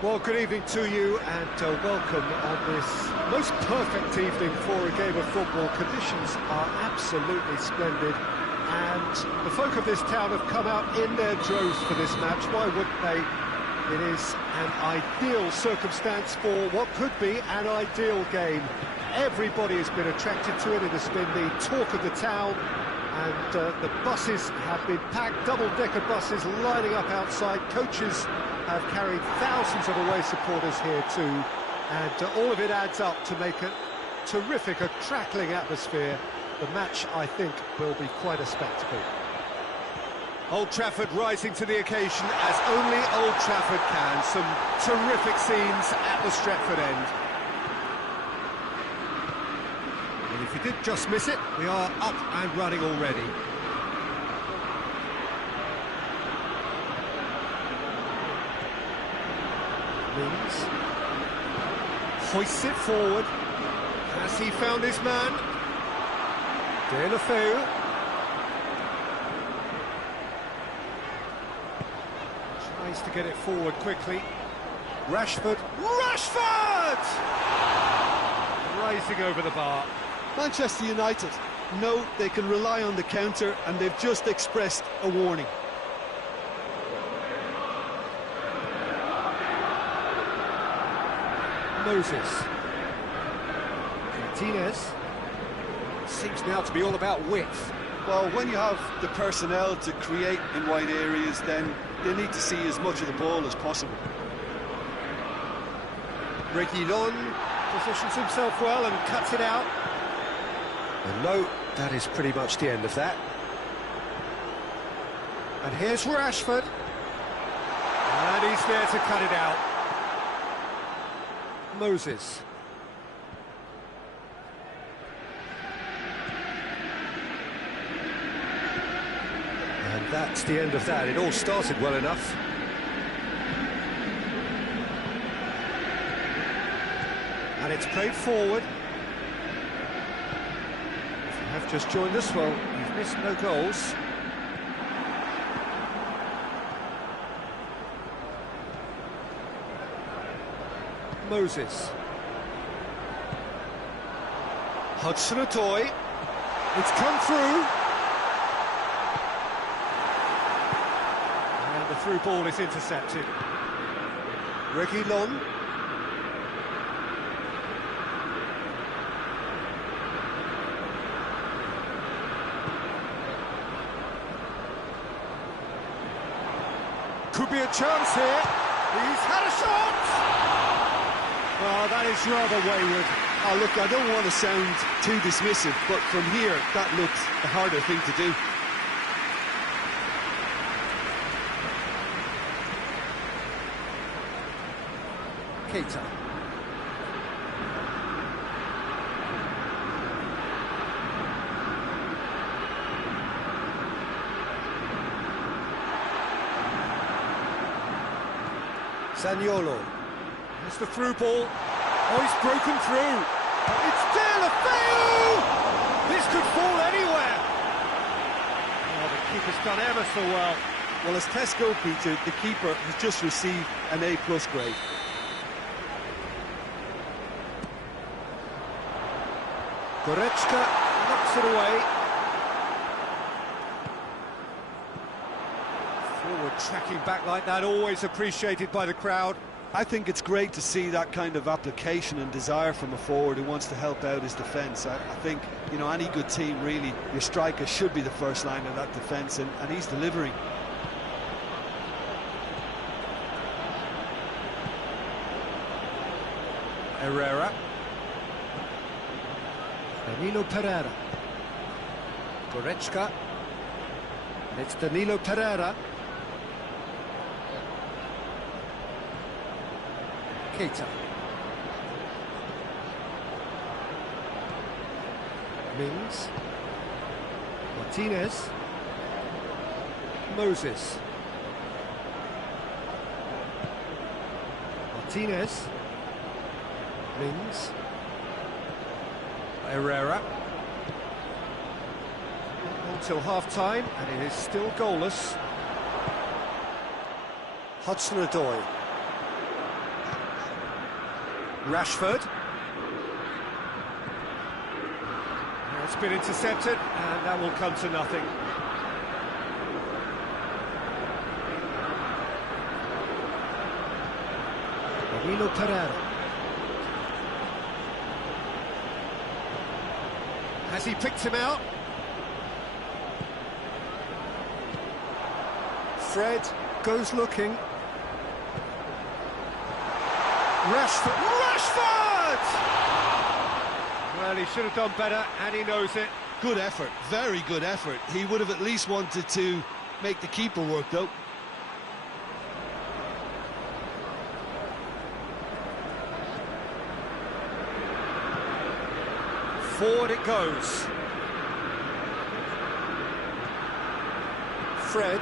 Well, good evening to you and welcome on this most perfect evening for a game of football. Conditions are absolutely splendid and the folk of this town have come out in their droves for this match. Why wouldn't they? It is an ideal circumstance for what could be an ideal game. Everybody has been attracted to it. It has been the talk of the town, and the buses have been packed, double-decker buses lining up outside. Coaches have carried thousands of away supporters here too, and all of it adds up to make a terrific, a crackling atmosphere. The match, I think, will be quite a spectacle. Old Trafford rising to the occasion as only Old Trafford can. Some terrific scenes at the Stretford end. And if you did just miss it, we are up and running already. Mings hoists it forward. Has he found his man? De La Feu. Tries to get it forward quickly. Rashford. Rising over the bar. Manchester United know they can rely on the counter, and they've just expressed a warning. Moses. Martinez. Seems now to be all about width. Well, when you have the personnel to create in wide areas, then they need to see as much of the ball as possible. Reguilon positions himself well and cuts it out. And no, that is pretty much the end of that. And here's Rashford. And he's there to cut it out. Moses. And that's the end of that. It all started well enough. And it's played forward. If you have just joined us, well, you've missed no goals. Moses. Hudson-Odoi. It's come through. And the through ball is intercepted. Reguilon. Could be a chance here. He's had a shot! Oh, that is rather wayward. Oh, look, I don't want to sound too dismissive, but from here, that looks the harder thing to do. Keita. Zaniolo. It's the through ball. Oh, he's broken through. It's De La Feu! This could fall anywhere. Oh, the keeper's done ever so well. Well, as Tesco, Peter, the keeper has just received an A+ grade. Goretzka knocks it away. Forward tracking back like that, always appreciated by the crowd. I think it's great to see that kind of application and desire from a forward who wants to help out his defence. I think, you know, any good team, really, your striker should be the first line of that defence, and he's delivering. Herrera. Danilo Pereira. Goretzka. It's Danilo Pereira. Keita. Mings. Martinez. Moses. Martinez. Mings. Herrera. Until half-time, and it is still goalless. Hudson-Odoi. Rashford. It's been intercepted, and that will come to nothing. Danilo Pereira. Has he picked him out? Fred goes looking. Rashford! Well, he should have done better, and he knows it. Good effort, very good effort. He would have at least wanted to make the keeper work, though. Forward it goes. Fred.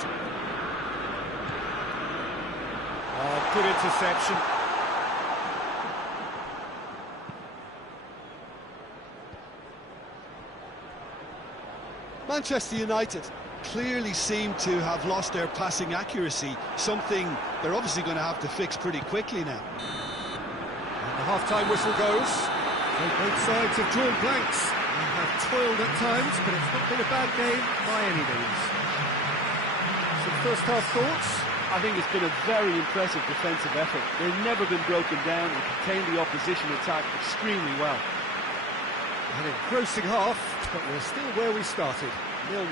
Oh, good interception. Manchester United clearly seem to have lost their passing accuracy, something they're obviously going to have to fix pretty quickly now. And the half-time whistle goes. Both sides have drawn blanks and have toiled at times, but it's not been a bad game by any means. Some first-half thoughts? I think it's been a very impressive defensive effort. They've never been broken down and contained the opposition attack extremely well. An engrossing half, but we're still where we started, 0-0.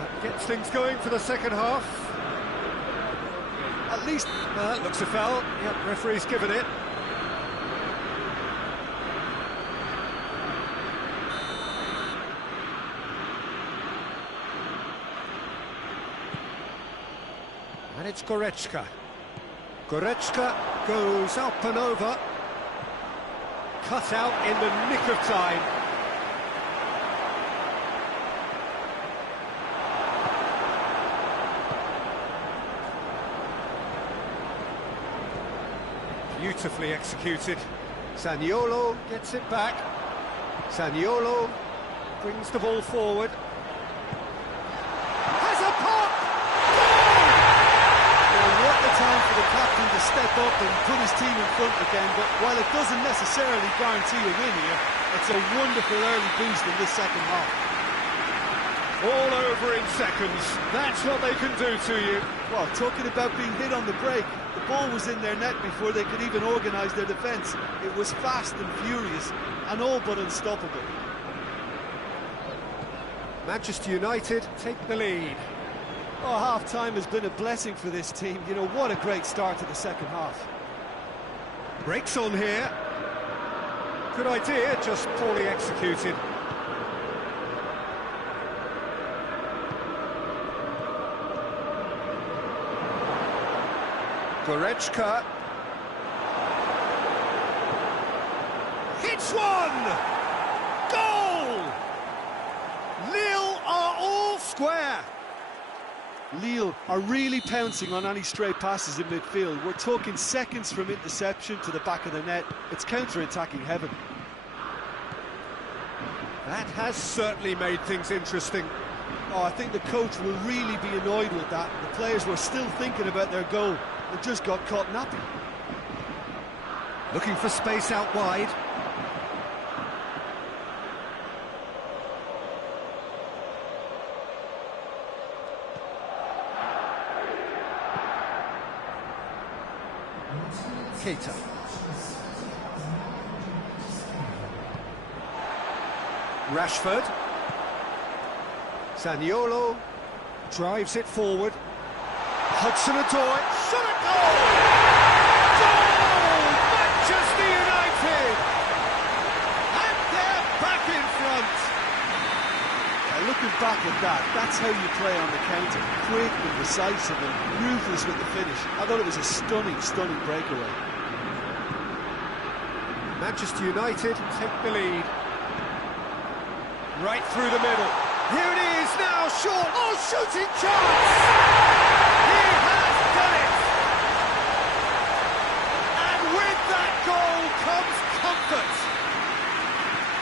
That gets things going for the second half. At least... looks a foul. Yep, referee's given it. And it's Goretzka. Goretzka goes up and over. Cut out in the nick of time. Beautifully executed. Zaniolo gets it back. Zaniolo brings the ball forward. Has a pop! Well, what a time for the captain to step up and put his team in front again, but while it doesn't necessarily guarantee a win here, it's a wonderful early boost in this second half. All over in seconds. That's what they can do to you. Well, talking about being hit on the break, the ball was in their net before they could even organise their defence. It was fast and furious and all but unstoppable. Manchester United take the lead. Oh, half-time has been a blessing for this team. You know, what a great start to the second half. Breaks on here. Good idea, just poorly executed. Goretzka. Hits one! Goal! Lille are all square. Lille are really pouncing on any stray passes in midfield. We're talking seconds from interception to the back of the net. It's counter-attacking heaven. That has certainly made things interesting. Oh, I think the coach will really be annoyed with that. The players were still thinking about their goal and just got caught napping. Looking for space out wide. Keita. Rashford. Zaniolo drives it forward. Hudson-Odoi, shot at goal! Goal! Manchester United! And they're back in front. Looking back at that, that's how you play on the counter. Quick and decisive and ruthless with the finish. I thought it was a stunning, stunning breakaway. Manchester United take the lead. Right through the middle. Here it is now, short. Oh, shooting chance! He has done it! And with that goal comes comfort.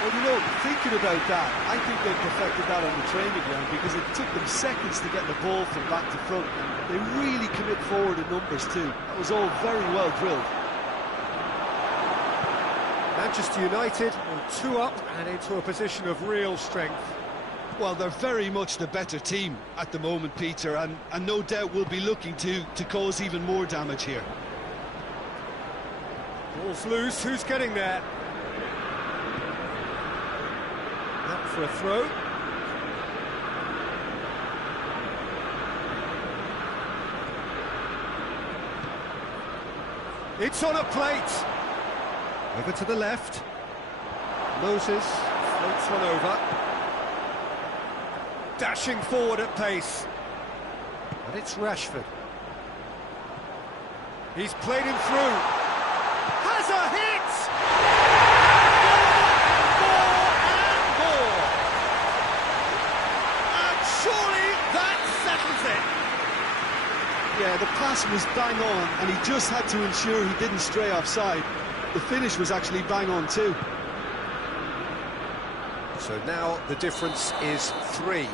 Well, you know, thinking about that, I think they perfected that on the training ground because it took them seconds to get the ball from back to front, and they really commit forward in numbers too. That was all very well drilled. Manchester United on 2 up and into a position of real strength. Well, they're very much the better team at the moment, Peter, and no doubt will be looking to cause even more damage here. Ball's loose, who's getting there? Out for a throw. It's on a plate. Over to the left. Moses floats one over. Dashing forward at pace. And it's Rashford. He's played him through. Has a hit! More! And surely that settles it. Yeah, the pass was bang on, and he just had to ensure he didn't stray offside. The finish was actually bang on too. So now the difference is 3.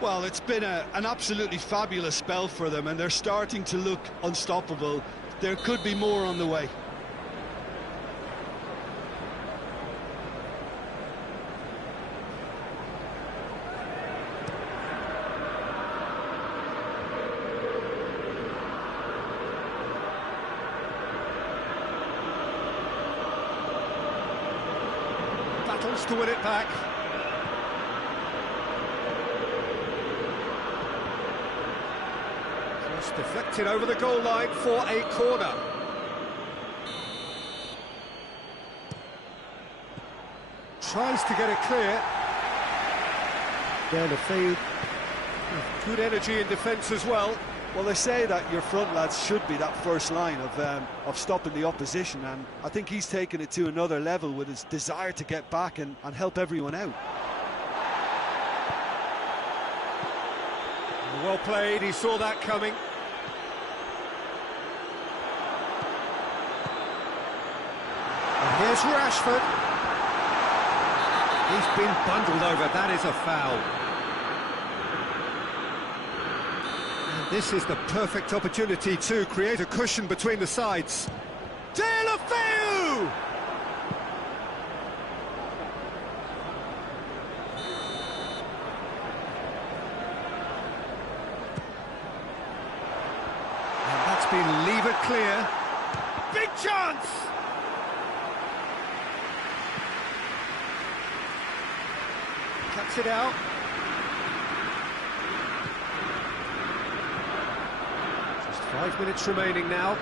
Well, it's been an absolutely fabulous spell for them, and they're starting to look unstoppable. There could be more on the way. Battles to win it back. Just deflected over the goal line for a corner. Tries to get it clear. Down the field. Good energy in defence as well. Well, they say that your front lads should be that first line of stopping the opposition, and I think he's taken it to another level with his desire to get back and help everyone out. Well played, he saw that coming. And here's Rashford. He's been bundled over, that is a foul. This is the perfect opportunity to create a cushion between the sides. Deulofeu! And that's been levered clear. Big chance! Cuts it out. Just 5 minutes remaining now.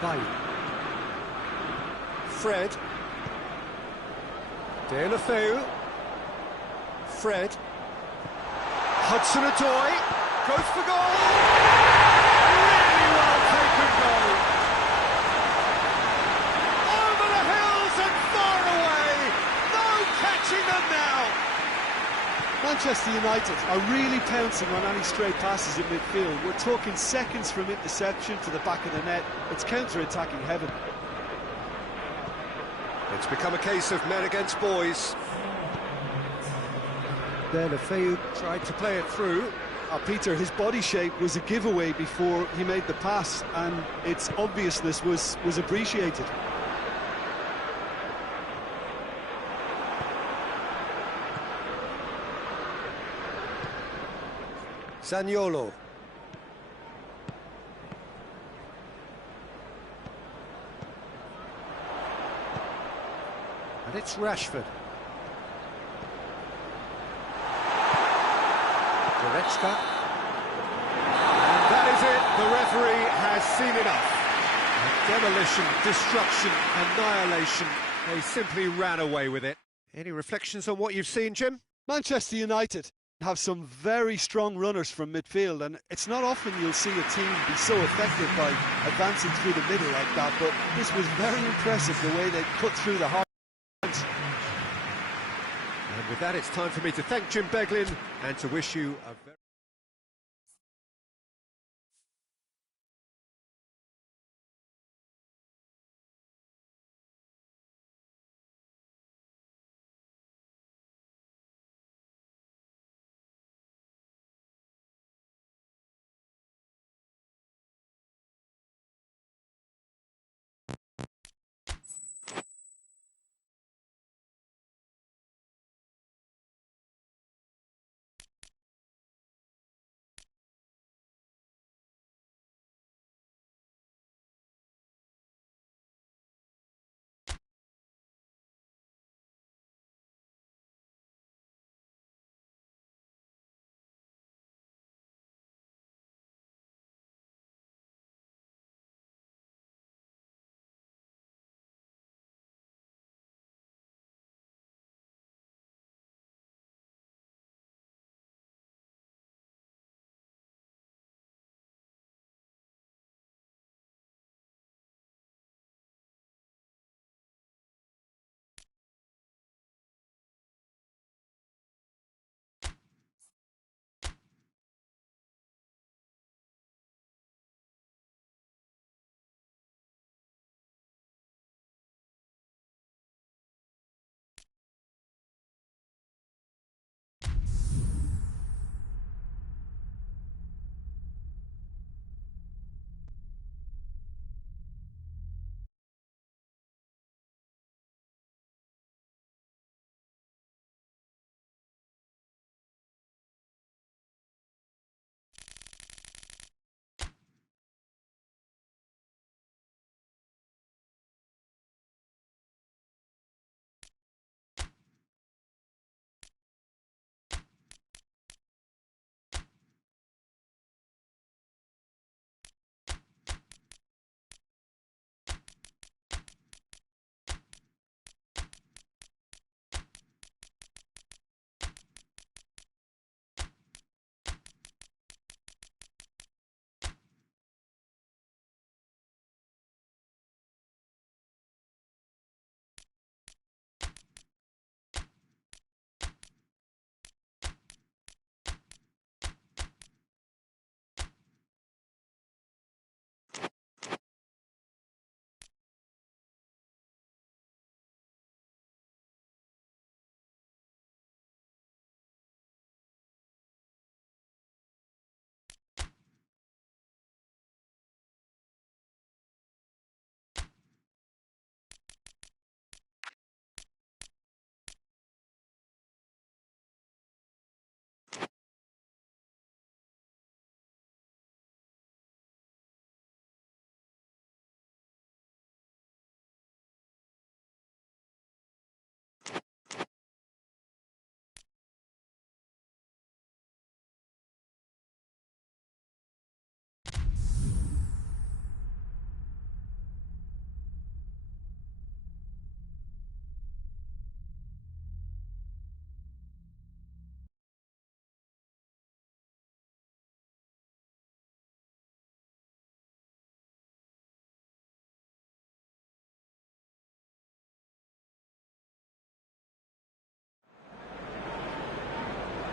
Bailly. Fred. Deulofeu. Fred. Hudson-Odoi goes for goal. Really well taken goal. Over the hills and far away. No catching them now. Manchester United are really pouncing on any stray passes in midfield. We're talking seconds from interception to the back of the net. It's counter-attacking heaven. It's become a case of men against boys. Deulofeu tried to play it through. Peter, his body shape was a giveaway before he made the pass, and its obviousness was appreciated. Zaniolo. And it's Rashford. Goretzka. And that is it. The referee has seen enough. Demolition, destruction, annihilation. They simply ran away with it. Any reflections on what you've seen, Jim? Manchester United have some very strong runners from midfield, and it's not often you'll see a team be so effective by advancing through the middle like that, but this was very impressive, the way they cut through the heart. And with that, it's time for me to thank Jim Beglin and to wish you a very...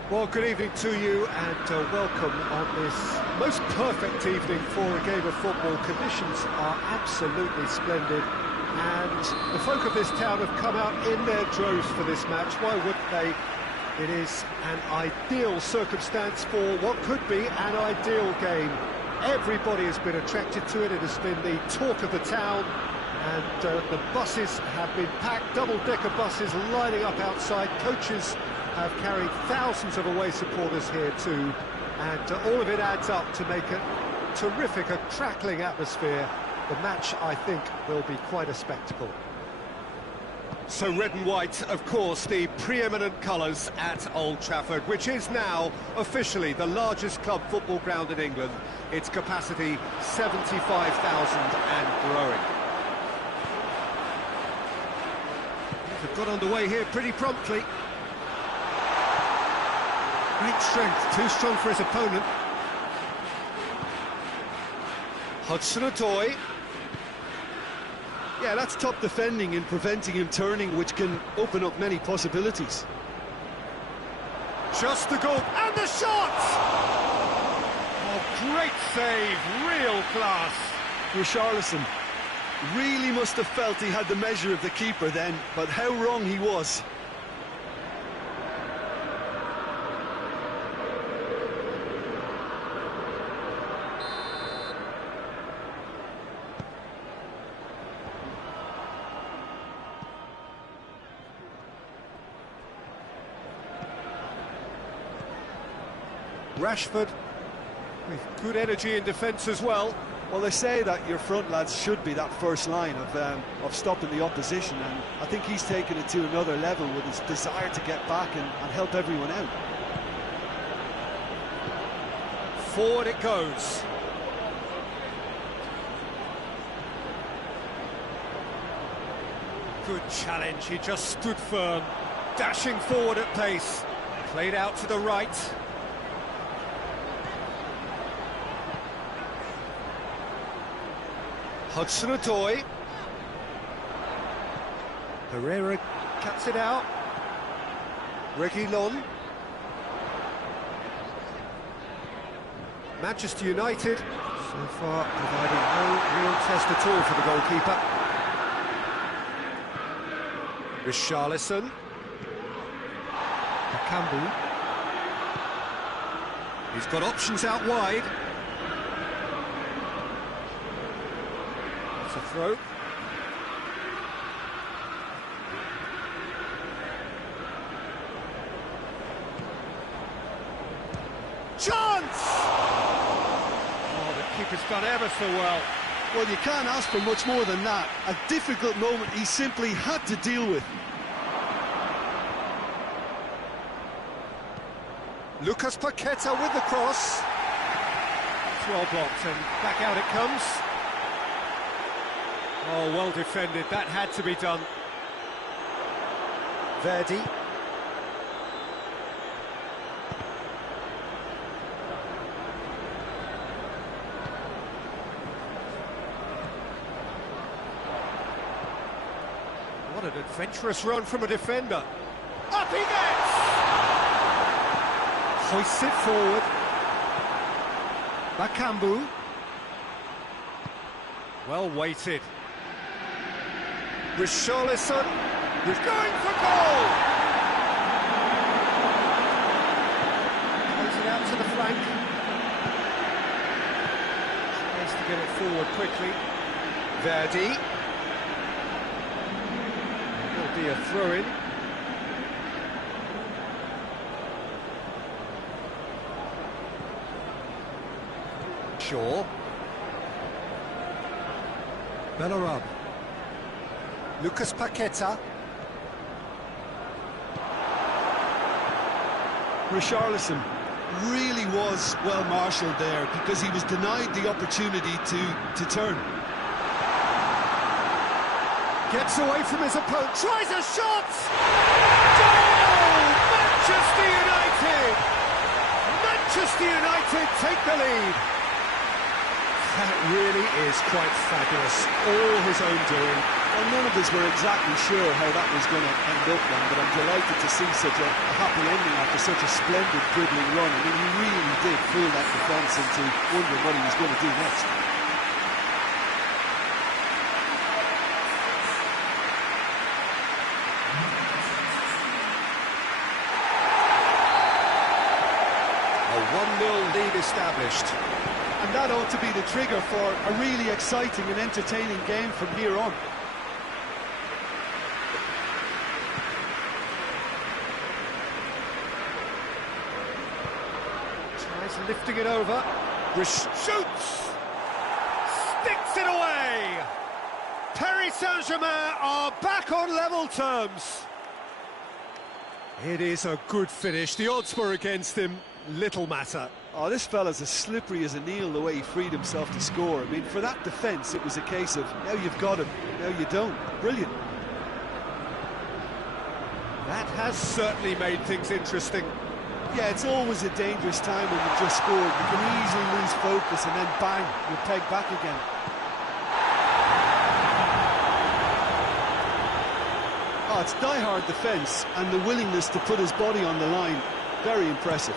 Well, good evening to you and welcome on this most perfect evening for a game of football. Conditions are absolutely splendid and the folk of this town have come out in their droves for this match. Why wouldn't they? It is an ideal circumstance for what could be an ideal game. Everybody has been attracted to it. It has been the talk of the town and the buses have been packed, double-decker buses lining up outside. Coaches have carried thousands of away supporters here too, and all of it adds up to make a terrific, a crackling atmosphere. The match, I think, will be quite a spectacle. So red and white, of course, the preeminent colours at Old Trafford, which is now officially the largest club football ground in England. Its capacity 75,000 and growing. They've got underway here pretty promptly. Great strength, too strong for his opponent. Hudson-Odoi. Yeah, that's top defending and preventing him turning, which can open up many possibilities. Just the goal, and the shot! Oh, great save, real class. Richarlison really must have felt he had the measure of the keeper then, but how wrong he was. Rashford with good energy in defence as well. Well, they say that your front lads should be that first line of stopping the opposition, and I think he's taken it to another level with his desire to get back and help everyone out. Forward it goes. Good challenge, he just stood firm, dashing forward at pace. Played out to the right. Hudson-Odoi. Herrera cuts it out. Reguilon. Manchester United so far providing no real test at all for the goalkeeper. Richarlison. Bakambu. He's got options out wide. It's a throw. Chance! Oh, the keeper's done ever so well. Well, you can't ask for much more than that. A difficult moment he simply had to deal with. Lucas Paqueta with the cross. It's well blocked and back out it comes. Oh, well defended. That had to be done. Verdi. What an adventurous run from a defender. Up he gets! Hoists it forward. Bakambu. Well weighted. Richarlison. He's going for goal! Plays it out to the flank. Tries to get it forward quickly. Verdi. Will be a throw-in. Shaw. Bellarab. Lucas Paqueta. Richarlison really was well marshalled there because he was denied the opportunity to turn. Gets away from his opponent, tries a shot! Goal! Manchester United! Manchester United take the lead. That really is quite fabulous. All his own doing. Well, none of us were exactly sure how that was going to end up then, but I'm delighted to see such a happy ending after such a splendid dribbling run. I mean, he really did fool that defence into wondering what he was going to do next. A 1-0 lead established. And that ought to be the trigger for a really exciting and entertaining game from here on. Tries lifting it over. Shoots! Sticks it away! Paris Saint-Germain are back on level terms. It is a good finish. The odds were against him. Little matter. Oh, this fella's as slippery as an eel the way he freed himself to score. I mean, for that defence, it was a case of, now you've got him, now you don't. Brilliant. That has certainly made things interesting. Yeah, it's always a dangerous time when you've just scored. You can easily lose focus and then bang, you're pegged back again. Oh, it's die-hard defence and the willingness to put his body on the line. Very impressive.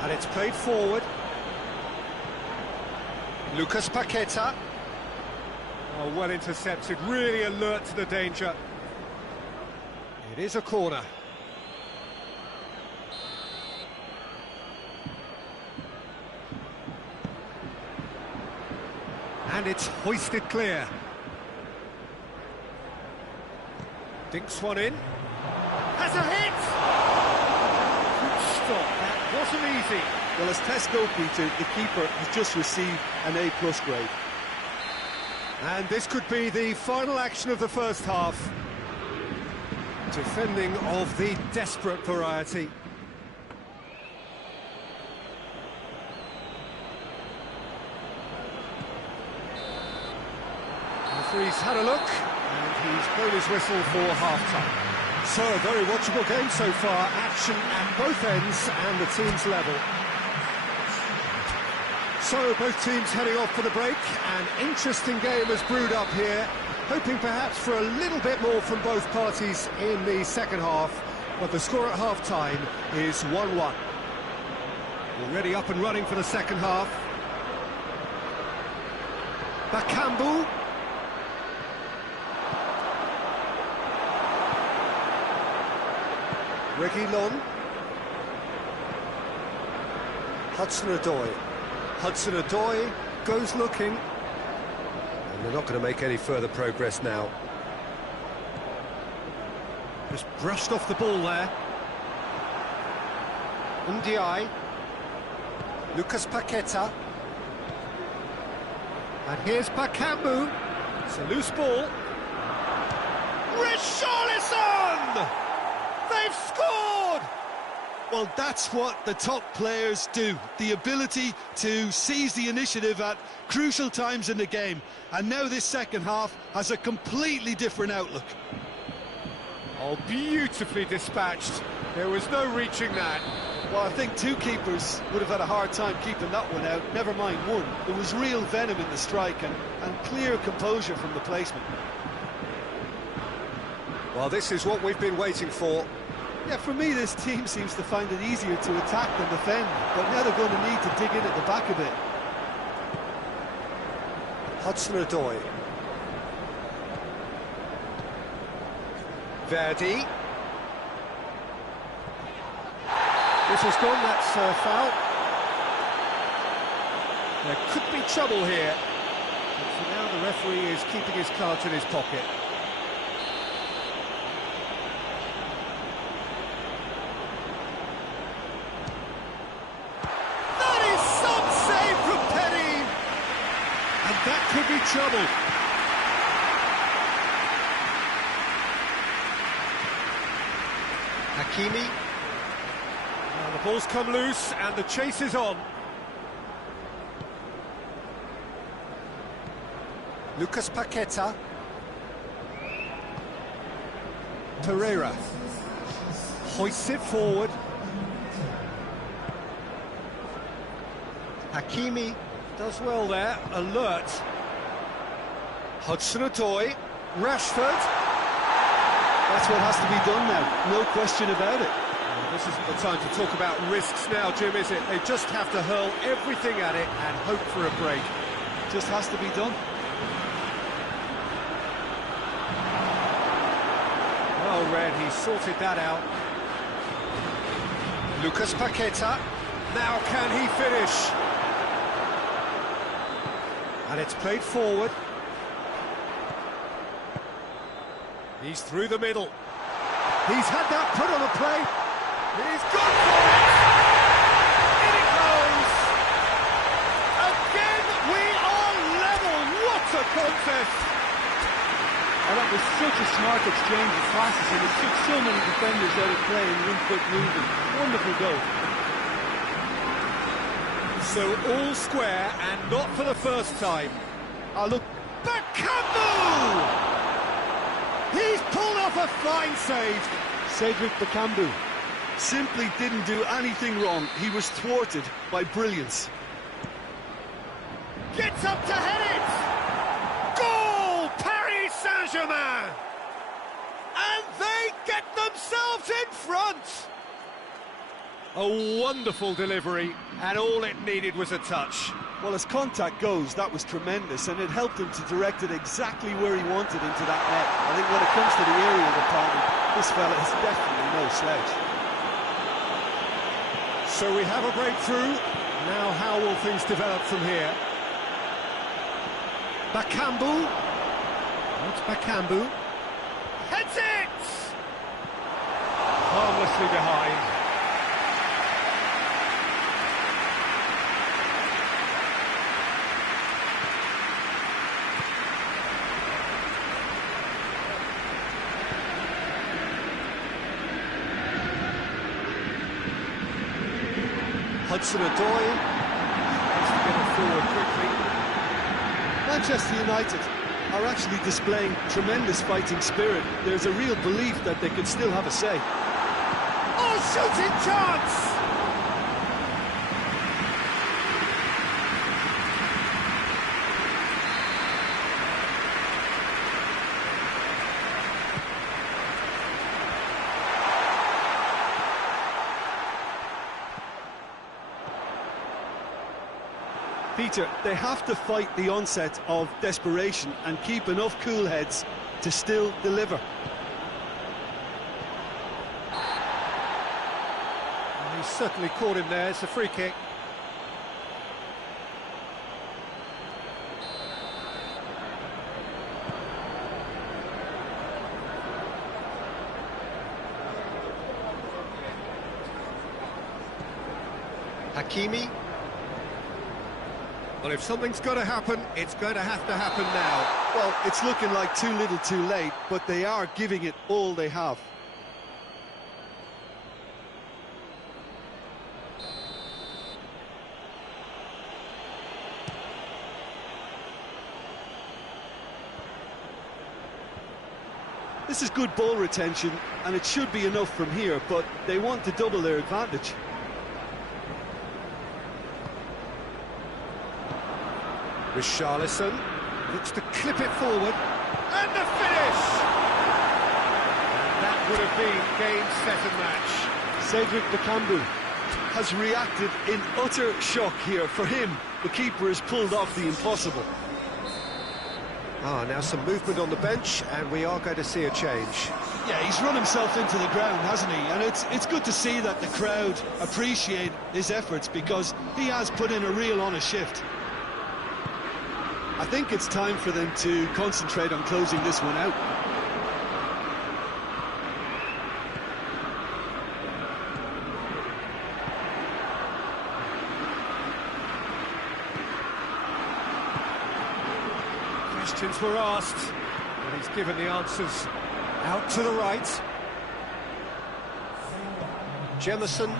And it's played forward. Lucas Paqueta. Oh, well intercepted, really alert to the danger. It is a corner. And it's hoisted clear. Dinks one in. Has a hit! Good stop, that wasn't easy. Well, as Tesco Peter, the keeper has just received an A+ grade. And this could be the final action of the first half. Defending of the desperate variety. The referee's had a look, and he's blown his whistle for half-time. So, a very watchable game so far. Action at both ends and the team's level. So, both teams heading off for the break. An interesting game has brewed up here. Hoping perhaps for a little bit more from both parties in the second half. But the score at half-time is 1-1. Already up and running for the second half. Bakambu. Reguilon. Hudson-Odoi. Hudson-Odoi goes looking. And they're not going to make any further progress now. Just brushed off the ball there. Ndiaye. Lucas Paqueta. And here's Bakambu. It's a loose ball. Richarlison! They've scored! Well, that's what the top players do. The ability to seize the initiative at crucial times in the game. And now this second half has a completely different outlook. Oh, beautifully dispatched. There was no reaching that. Well, I think two keepers would have had a hard time keeping that one out. Never mind one. There was real venom in the strike and clear composure from the placement. Well, this is what we've been waiting for. Yeah, for me, this team seems to find it easier to attack than defend, but now they're going to need to dig in at the back a bit. Hudson-Odoi. Verdi. This has gone, that's a foul. There could be trouble here. But for now, the referee is keeping his cards in his pocket. That could be trouble. Hakimi. Well, the ball's come loose and the chase is on. Lucas Paqueta. Pereira. Hoists it forward. Hakimi does well there, alert. Hudson-Odoi, Rashford. That's what has to be done now, no question about it. This isn't the time to talk about risks now, Jim, is it? They just have to hurl everything at it and hope for a break. Just has to be done. Well read, he sorted that out. Lucas Paqueta. Now can he finish? And it's played forward. He's through the middle. He's had that put on a plate. He's gone for it! In it goes! Again, we are level! What a contest! And that was such a smart exchange of passes, and it took so many defenders out of play in one quick movement. Wonderful goal. So all square, and not for the first time. Oh, look. Bakambu! He's pulled off a fine save. Cedric Bakambu simply didn't do anything wrong. He was thwarted by brilliance. Gets up to head it! Goal! Paris Saint-Germain! And they get themselves in front! A wonderful delivery, and all it needed was a touch. Well, as contact goes, that was tremendous, and it helped him to direct it exactly where he wanted into that net. I think when it comes to the area department, this fella is definitely no slouch. So we have a breakthrough. Now how will things develop from here? Bakambu. That's Bakambu. Heads it! Harmlessly behind. Hudson-Odoi has to get it forward quickly. Manchester United are actually displaying tremendous fighting spirit. There's a real belief that they could still have a say. Oh, shooting chance! Peter, they have to fight the onset of desperation and keep enough cool heads to still deliver. Well, he's certainly caught him there. It's a free kick. Hakimi. Well, if something's got to happen, it's going to happen now. Well, it's looking like too little too late, but they are giving it all they have. This is good ball retention, and it should be enough from here, but they want to double their advantage. Richarlison looks to clip it forward, and the finish! And that would have been game, set and match. Cedric Bakambu has reacted in utter shock here. For him, the keeper has pulled off the impossible. Now some movement on the bench, and we are going to see a change. Yeah, he's run himself into the ground, hasn't he? And it's good to see that the crowd appreciate his efforts, because he has put in a real honest shift. I think it's time for them to concentrate on closing this one out. Questions were asked, and he's given the answers. Out to the right. Jemison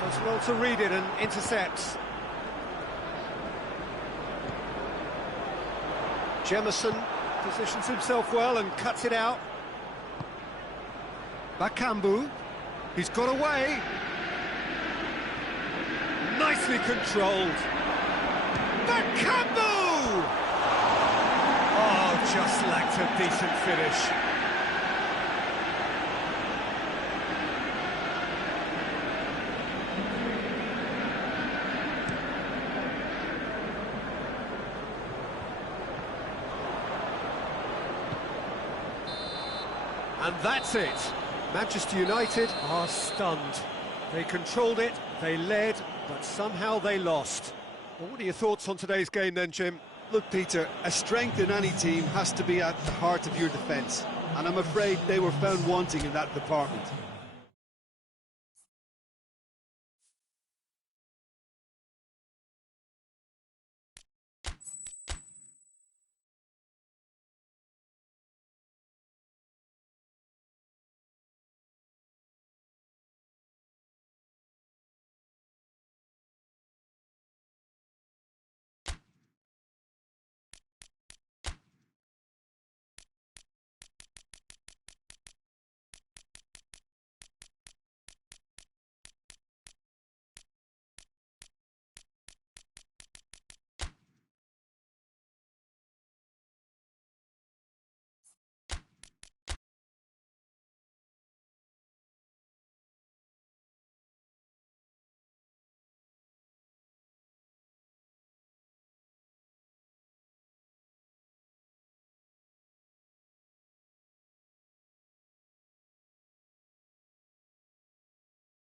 does well to read it and intercepts. Jemison positions himself well and cuts it out. Bakambu, he's got away. Nicely controlled. Bakambu! Oh, just lacked a decent finish. And that's it. Manchester United are stunned. They controlled it, they led, but somehow they lost. Well, what are your thoughts on today's game then, Jim? Look, Peter, a strength in any team has to be at the heart of your defence, and I'm afraid they were found wanting in that department.